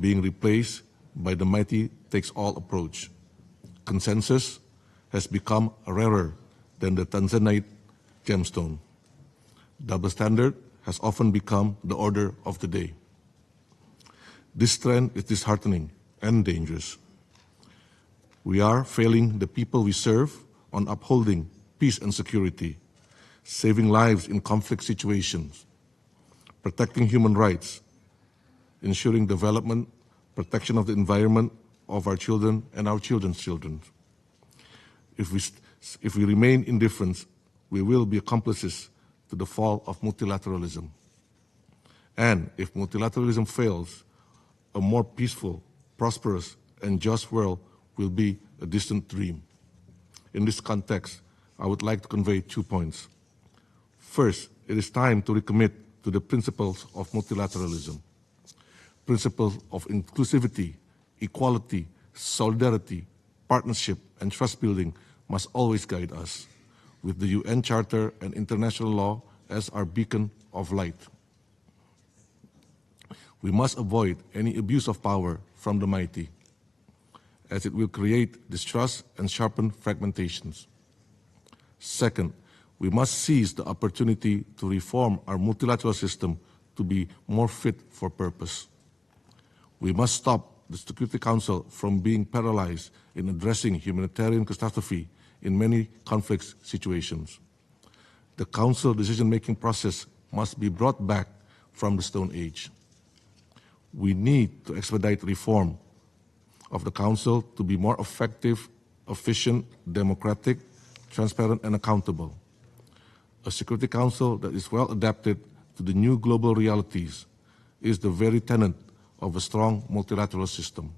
being replaced by the mighty takes all approach. Consensus has become rarer than the Tanzanite gemstone. Double standard has often become the order of the day. This trend is disheartening and dangerous. We are failing the people we serve on upholding peace and security, saving lives in conflict situations, protecting human rights, ensuring development, protection of the environment of our children and our children's children. If we remain indifferent, we will be accomplices to the fall of multilateralism. And if multilateralism fails, a more peaceful, prosperous, and just world will be a distant dream. In this context, I would like to convey 2 points. First, it is time to recommit to the principles of multilateralism. Principles of inclusivity, equality, solidarity, partnership, and trust building must always guide us, with the UN Charter and international law as our beacon of light. We must avoid any abuse of power from the mighty, as it will create distrust and sharpen fragmentations. Second, we must seize the opportunity to reform our multilateral system to be more fit for purpose. We must stop the Security Council from being paralyzed in addressing humanitarian catastrophe in many conflict situations. The Council decision-making process must be brought back from the Stone Age. We need to expedite reform of the Council to be more effective, efficient, democratic, transparent, and accountable. A Security Council that is well adapted to the new global realities is the very tenet of a strong multilateral system.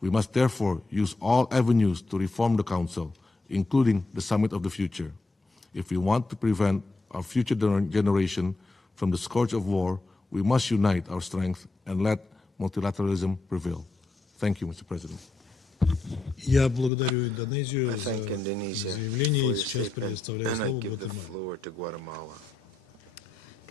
We must therefore use all avenues to reform the Council, including the Summit of the Future, if we want to prevent our future generation from the scourge of war. We must unite our strength and let multilateralism prevail. Thank you, Mr. President. Я благодарю Индонезию за заявление и сейчас предоставляю слово Гватемале.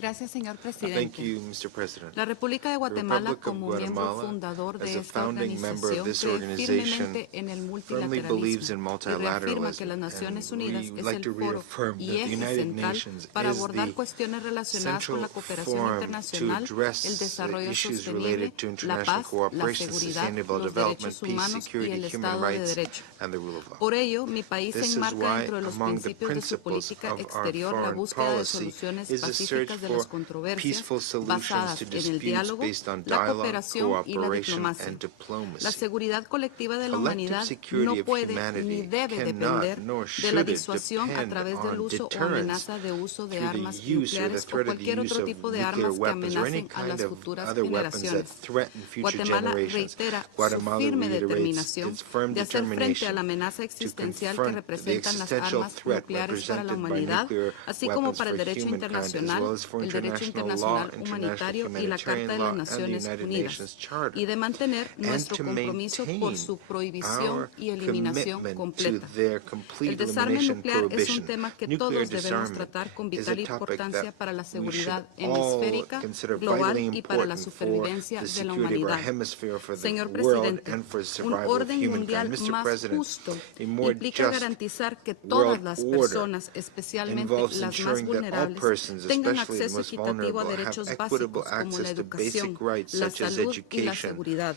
Gracias, señor presidente. Thank you, Mr. President. La República de Guatemala, como miembro fundador de esta organización, cree firmemente en el multilateralismo y reafirma que las Naciones Unidas es el foro y eje central para abordar cuestiones relacionadas con la cooperación internacional, el desarrollo sostenible, la paz, la seguridad, los derechos humanos y el Estado de Derecho. Por ello, mi país se enmarca dentro de los principios de su política exterior la búsqueda de soluciones pacíficas de las controversias basadas en el diálogo, la cooperación y la diplomacia. La seguridad colectiva de la humanidad no puede ni debe depender de la disuasión a través del uso o amenaza de uso de armas nucleares o cualquier otro tipo de armas que amenacen a las futuras generaciones. Guatemala reitera su firme determinación de hacer frente a la amenaza existencial que representan las armas nucleares para la humanidad, así como para el derecho internacional, el derecho internacional humanitario y la Carta de las Naciones Unidas, y de mantener nuestro compromiso por su prohibición y eliminación completa. El desarme nuclear es un tema que todos debemos tratar con vital importancia para la seguridad hemisférica, global y para la supervivencia de la humanidad. Señor presidente, un orden mundial más justo implica garantizar que todas las personas, especialmente las más vulnerables, tengan acceso equitativo a derechos básicos como la educación, la salud y la seguridad.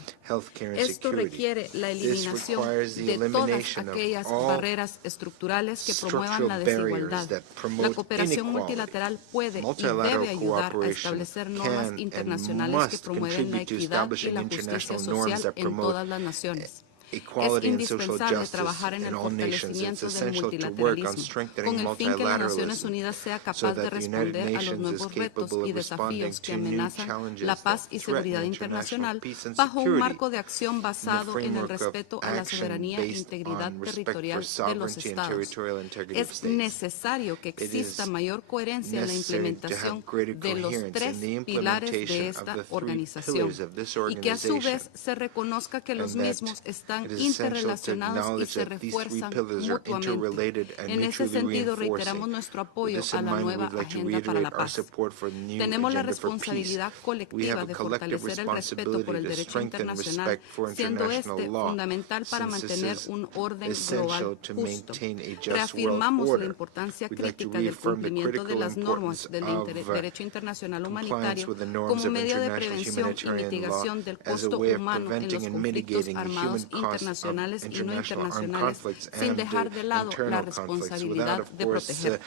Esto requiere la eliminación de todas aquellas barreras estructurales que promuevan la desigualdad. La cooperación multilateral puede y debe ayudar a establecer normas internacionales que promueven la equidad y la justicia social en todas las naciones. Es indispensable trabajar en el fortalecimiento del multilateralismo, con el fin que las Naciones Unidas sea capaz de responder a los nuevos retos y desafíos que amenazan la paz y seguridad internacional bajo un marco de acción basado en el respeto a la soberanía e integridad territorial de los Estados. Es necesario que exista mayor coherencia en la implementación de los tres pilares de esta organización y que a su vez se reconozca que los mismos están interrelacionados y se refuerzan mutuamente. En ese sentido, reiteramos nuestro apoyo a la nueva Agenda para la Paz. Tenemos la responsabilidad colectiva de fortalecer el respeto por el derecho internacional, siendo este fundamental para mantener un orden global justo. Reafirmamos la importancia crítica del cumplimiento de las normas del derecho internacional humanitario como medio de prevención y mitigación del costo humano en los conflictos armados internacionales y no internacionales, sin dejar de lado la responsabilidad de proteger.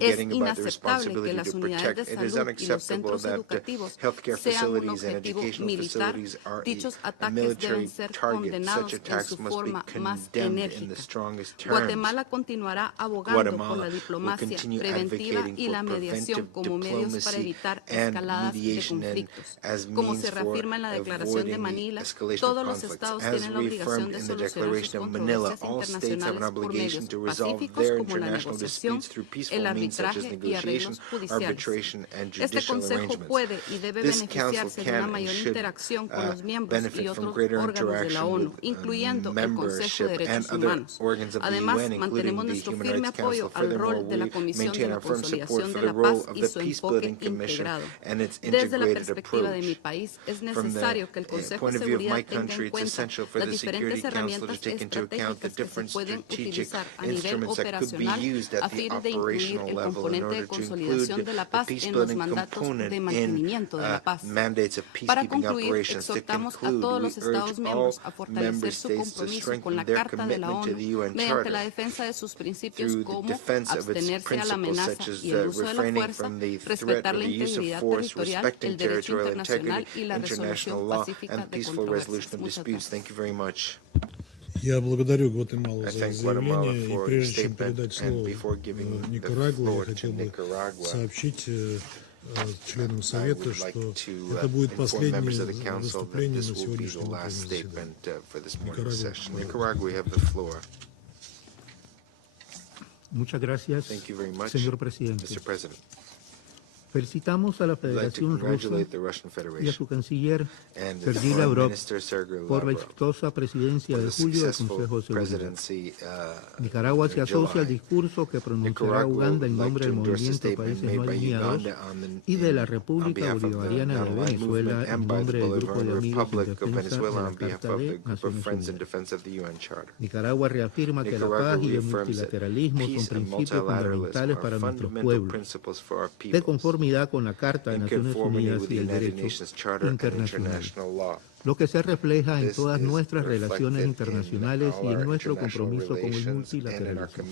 Es inaceptable que las unidades de salud y los centros educativos sean un objetivo militar. Dichos ataques deben ser condenados en su forma más enérgica. Guatemala continuará abogando por la diplomacia preventiva y la mediación como medios para evitar escaladas de conflictos. Como se reafirma en la Declaración de Manila, todos los estados tienen la obligación de solucionar sus controversias internacionales por medios pacíficos como la negociación, el arbitraje y arreglos judiciales. Este Consejo puede y debe beneficiarse de una mayor interacción con los miembros y otros órganos de la ONU, incluyendo el Consejo de Derechos Humanos. Además, mantenemos nuestro firme apoyo al rol de la Comisión de la Consolidación de la Paz y su enfoque integrado. Desde la perspectiva de mi país, es necesario que el Consejo de Seguridad tenga en cuenta las diferentes herramientas estratégicas que se pueden utilizar a nivel operacional a fin de incluir el componente de consolidación de la paz en los mandatos de mantenimiento de la paz. Para concluir, exhortamos a todos los Estados miembros a fortalecer su compromiso con la Carta de la ONU mediante la defensa de sus principios como abstenerse a la amenaza y el uso de la fuerza, respetar la integridad territorial, el derecho internacional y la resolución pacífica de controversias. Muchas gracias. Я благодарю Гватемалу за заявление, и прежде чем передать слово Никарагуа, я хотел бы сообщить членам Совета, что это будет последнее выступление на сегодняшнем заседании. Никарагуа. Muchas gracias, señor presidente. Felicitamos a la Federación Rusa y a su canciller Sergei Lavrov por la exitosa presidencia de julio del Consejo de Seguridad. Nicaragua se asocia al discurso que pronunciará Uganda en nombre del Movimiento de Países No Alineados y de la República Bolivariana de Venezuela en nombre del Grupo de Amigos en Defensa de la Carta de Naciones Unidas. Nicaragua reafirma que la paz y el multilateralismo son principios fundamentales para nuestros pueblos, de conformidad con la Carta de Naciones Unidas y el derecho internacional, lo que se refleja en todas nuestras relaciones internacionales y en nuestro compromiso con el multilateralismo.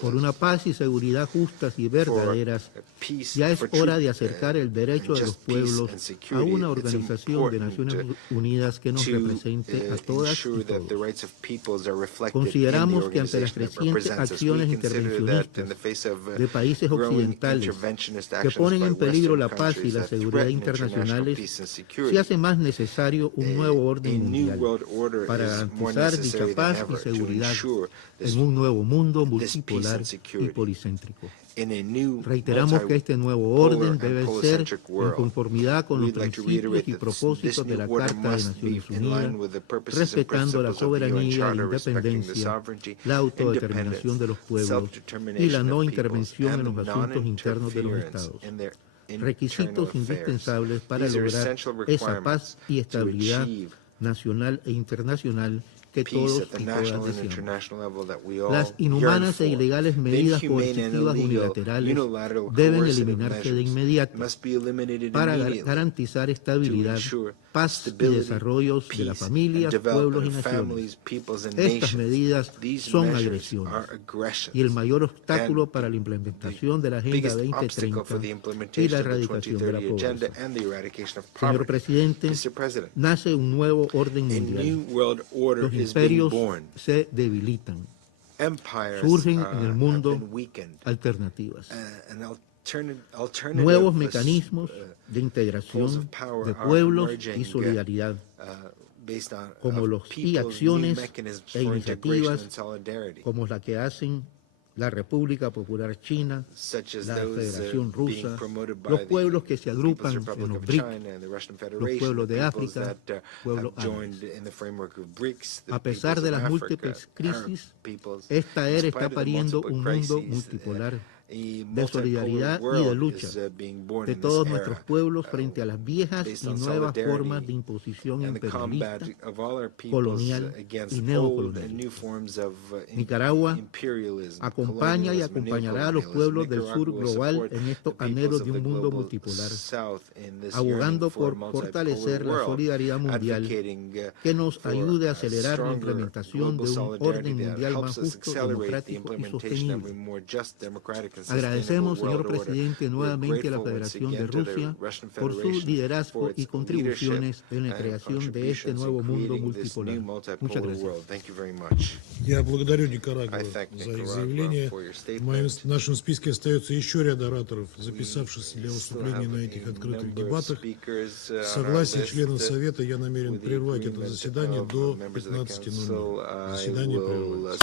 Por una paz y seguridad justas y verdaderas, ya es hora de acercar el derecho de los pueblos a una organización de Naciones Unidas que nos represente a todas y todos. Consideramos que ante las crecientes acciones intervencionistas de países occidentales que ponen en peligro la paz y la seguridad internacionales, se hace más necesario un nuevo orden mundial para garantizar dicha paz y seguridad en un nuevo mundo multipolar y policéntrico. Reiteramos que este nuevo orden debe ser en conformidad con los principios y propósitos de la Carta de Naciones Unidas, respetando la soberanía, la independencia, la autodeterminación de los pueblos y la no intervención en los asuntos internos de los Estados. Requisitos indispensables para lograr esa paz y estabilidad nacional e internacional que todos y todas deseamos. Las inhumanas e ilegales medidas coercitivas unilaterales deben eliminarse de inmediato para garantizar estabilidad, paz y desarrollo de las familias, pueblos y naciones. Estas medidas son agresiones y el mayor obstáculo para la implementación de la Agenda 2030 y la erradicación de la pobreza. Señor Presidente, nace un nuevo orden mundial. Los imperios se debilitan. Surgen en el mundo alternativas. Nuevos mecanismos de integración de pueblos y solidaridad, como acciones e iniciativas como la que hacen la República Popular China, la Federación Rusa, los pueblos que se agrupan en los BRIC, los pueblos de África, pueblos árabes. A pesar de las múltiples crisis, esta era está pariendo un mundo multipolar de solidaridad y de lucha de todos nuestros pueblos frente a las viejas y nuevas formas de imposición imperialista, colonial y neocolonial. Nicaragua acompaña y acompañará a los pueblos del sur global en estos anhelos de un mundo multipolar, abogando por fortalecer la solidaridad mundial que nos ayude a acelerar la implementación de un orden mundial más justo, democrático y sostenible. Agradecemos, señor Presidente, nuevamente a la Federación de Rusia por su liderazgo y contribuciones en la creación de este nuevo mundo multipolar. Muchas gracias. Я благодарю Никарагуа за их заявление. В нашем списке остается еще ряд ораторов, записавшихся для выступления на этих открытых дебатах. С согласия членов Совета я намерен прервать это заседание до 15:00. Заседание прервано.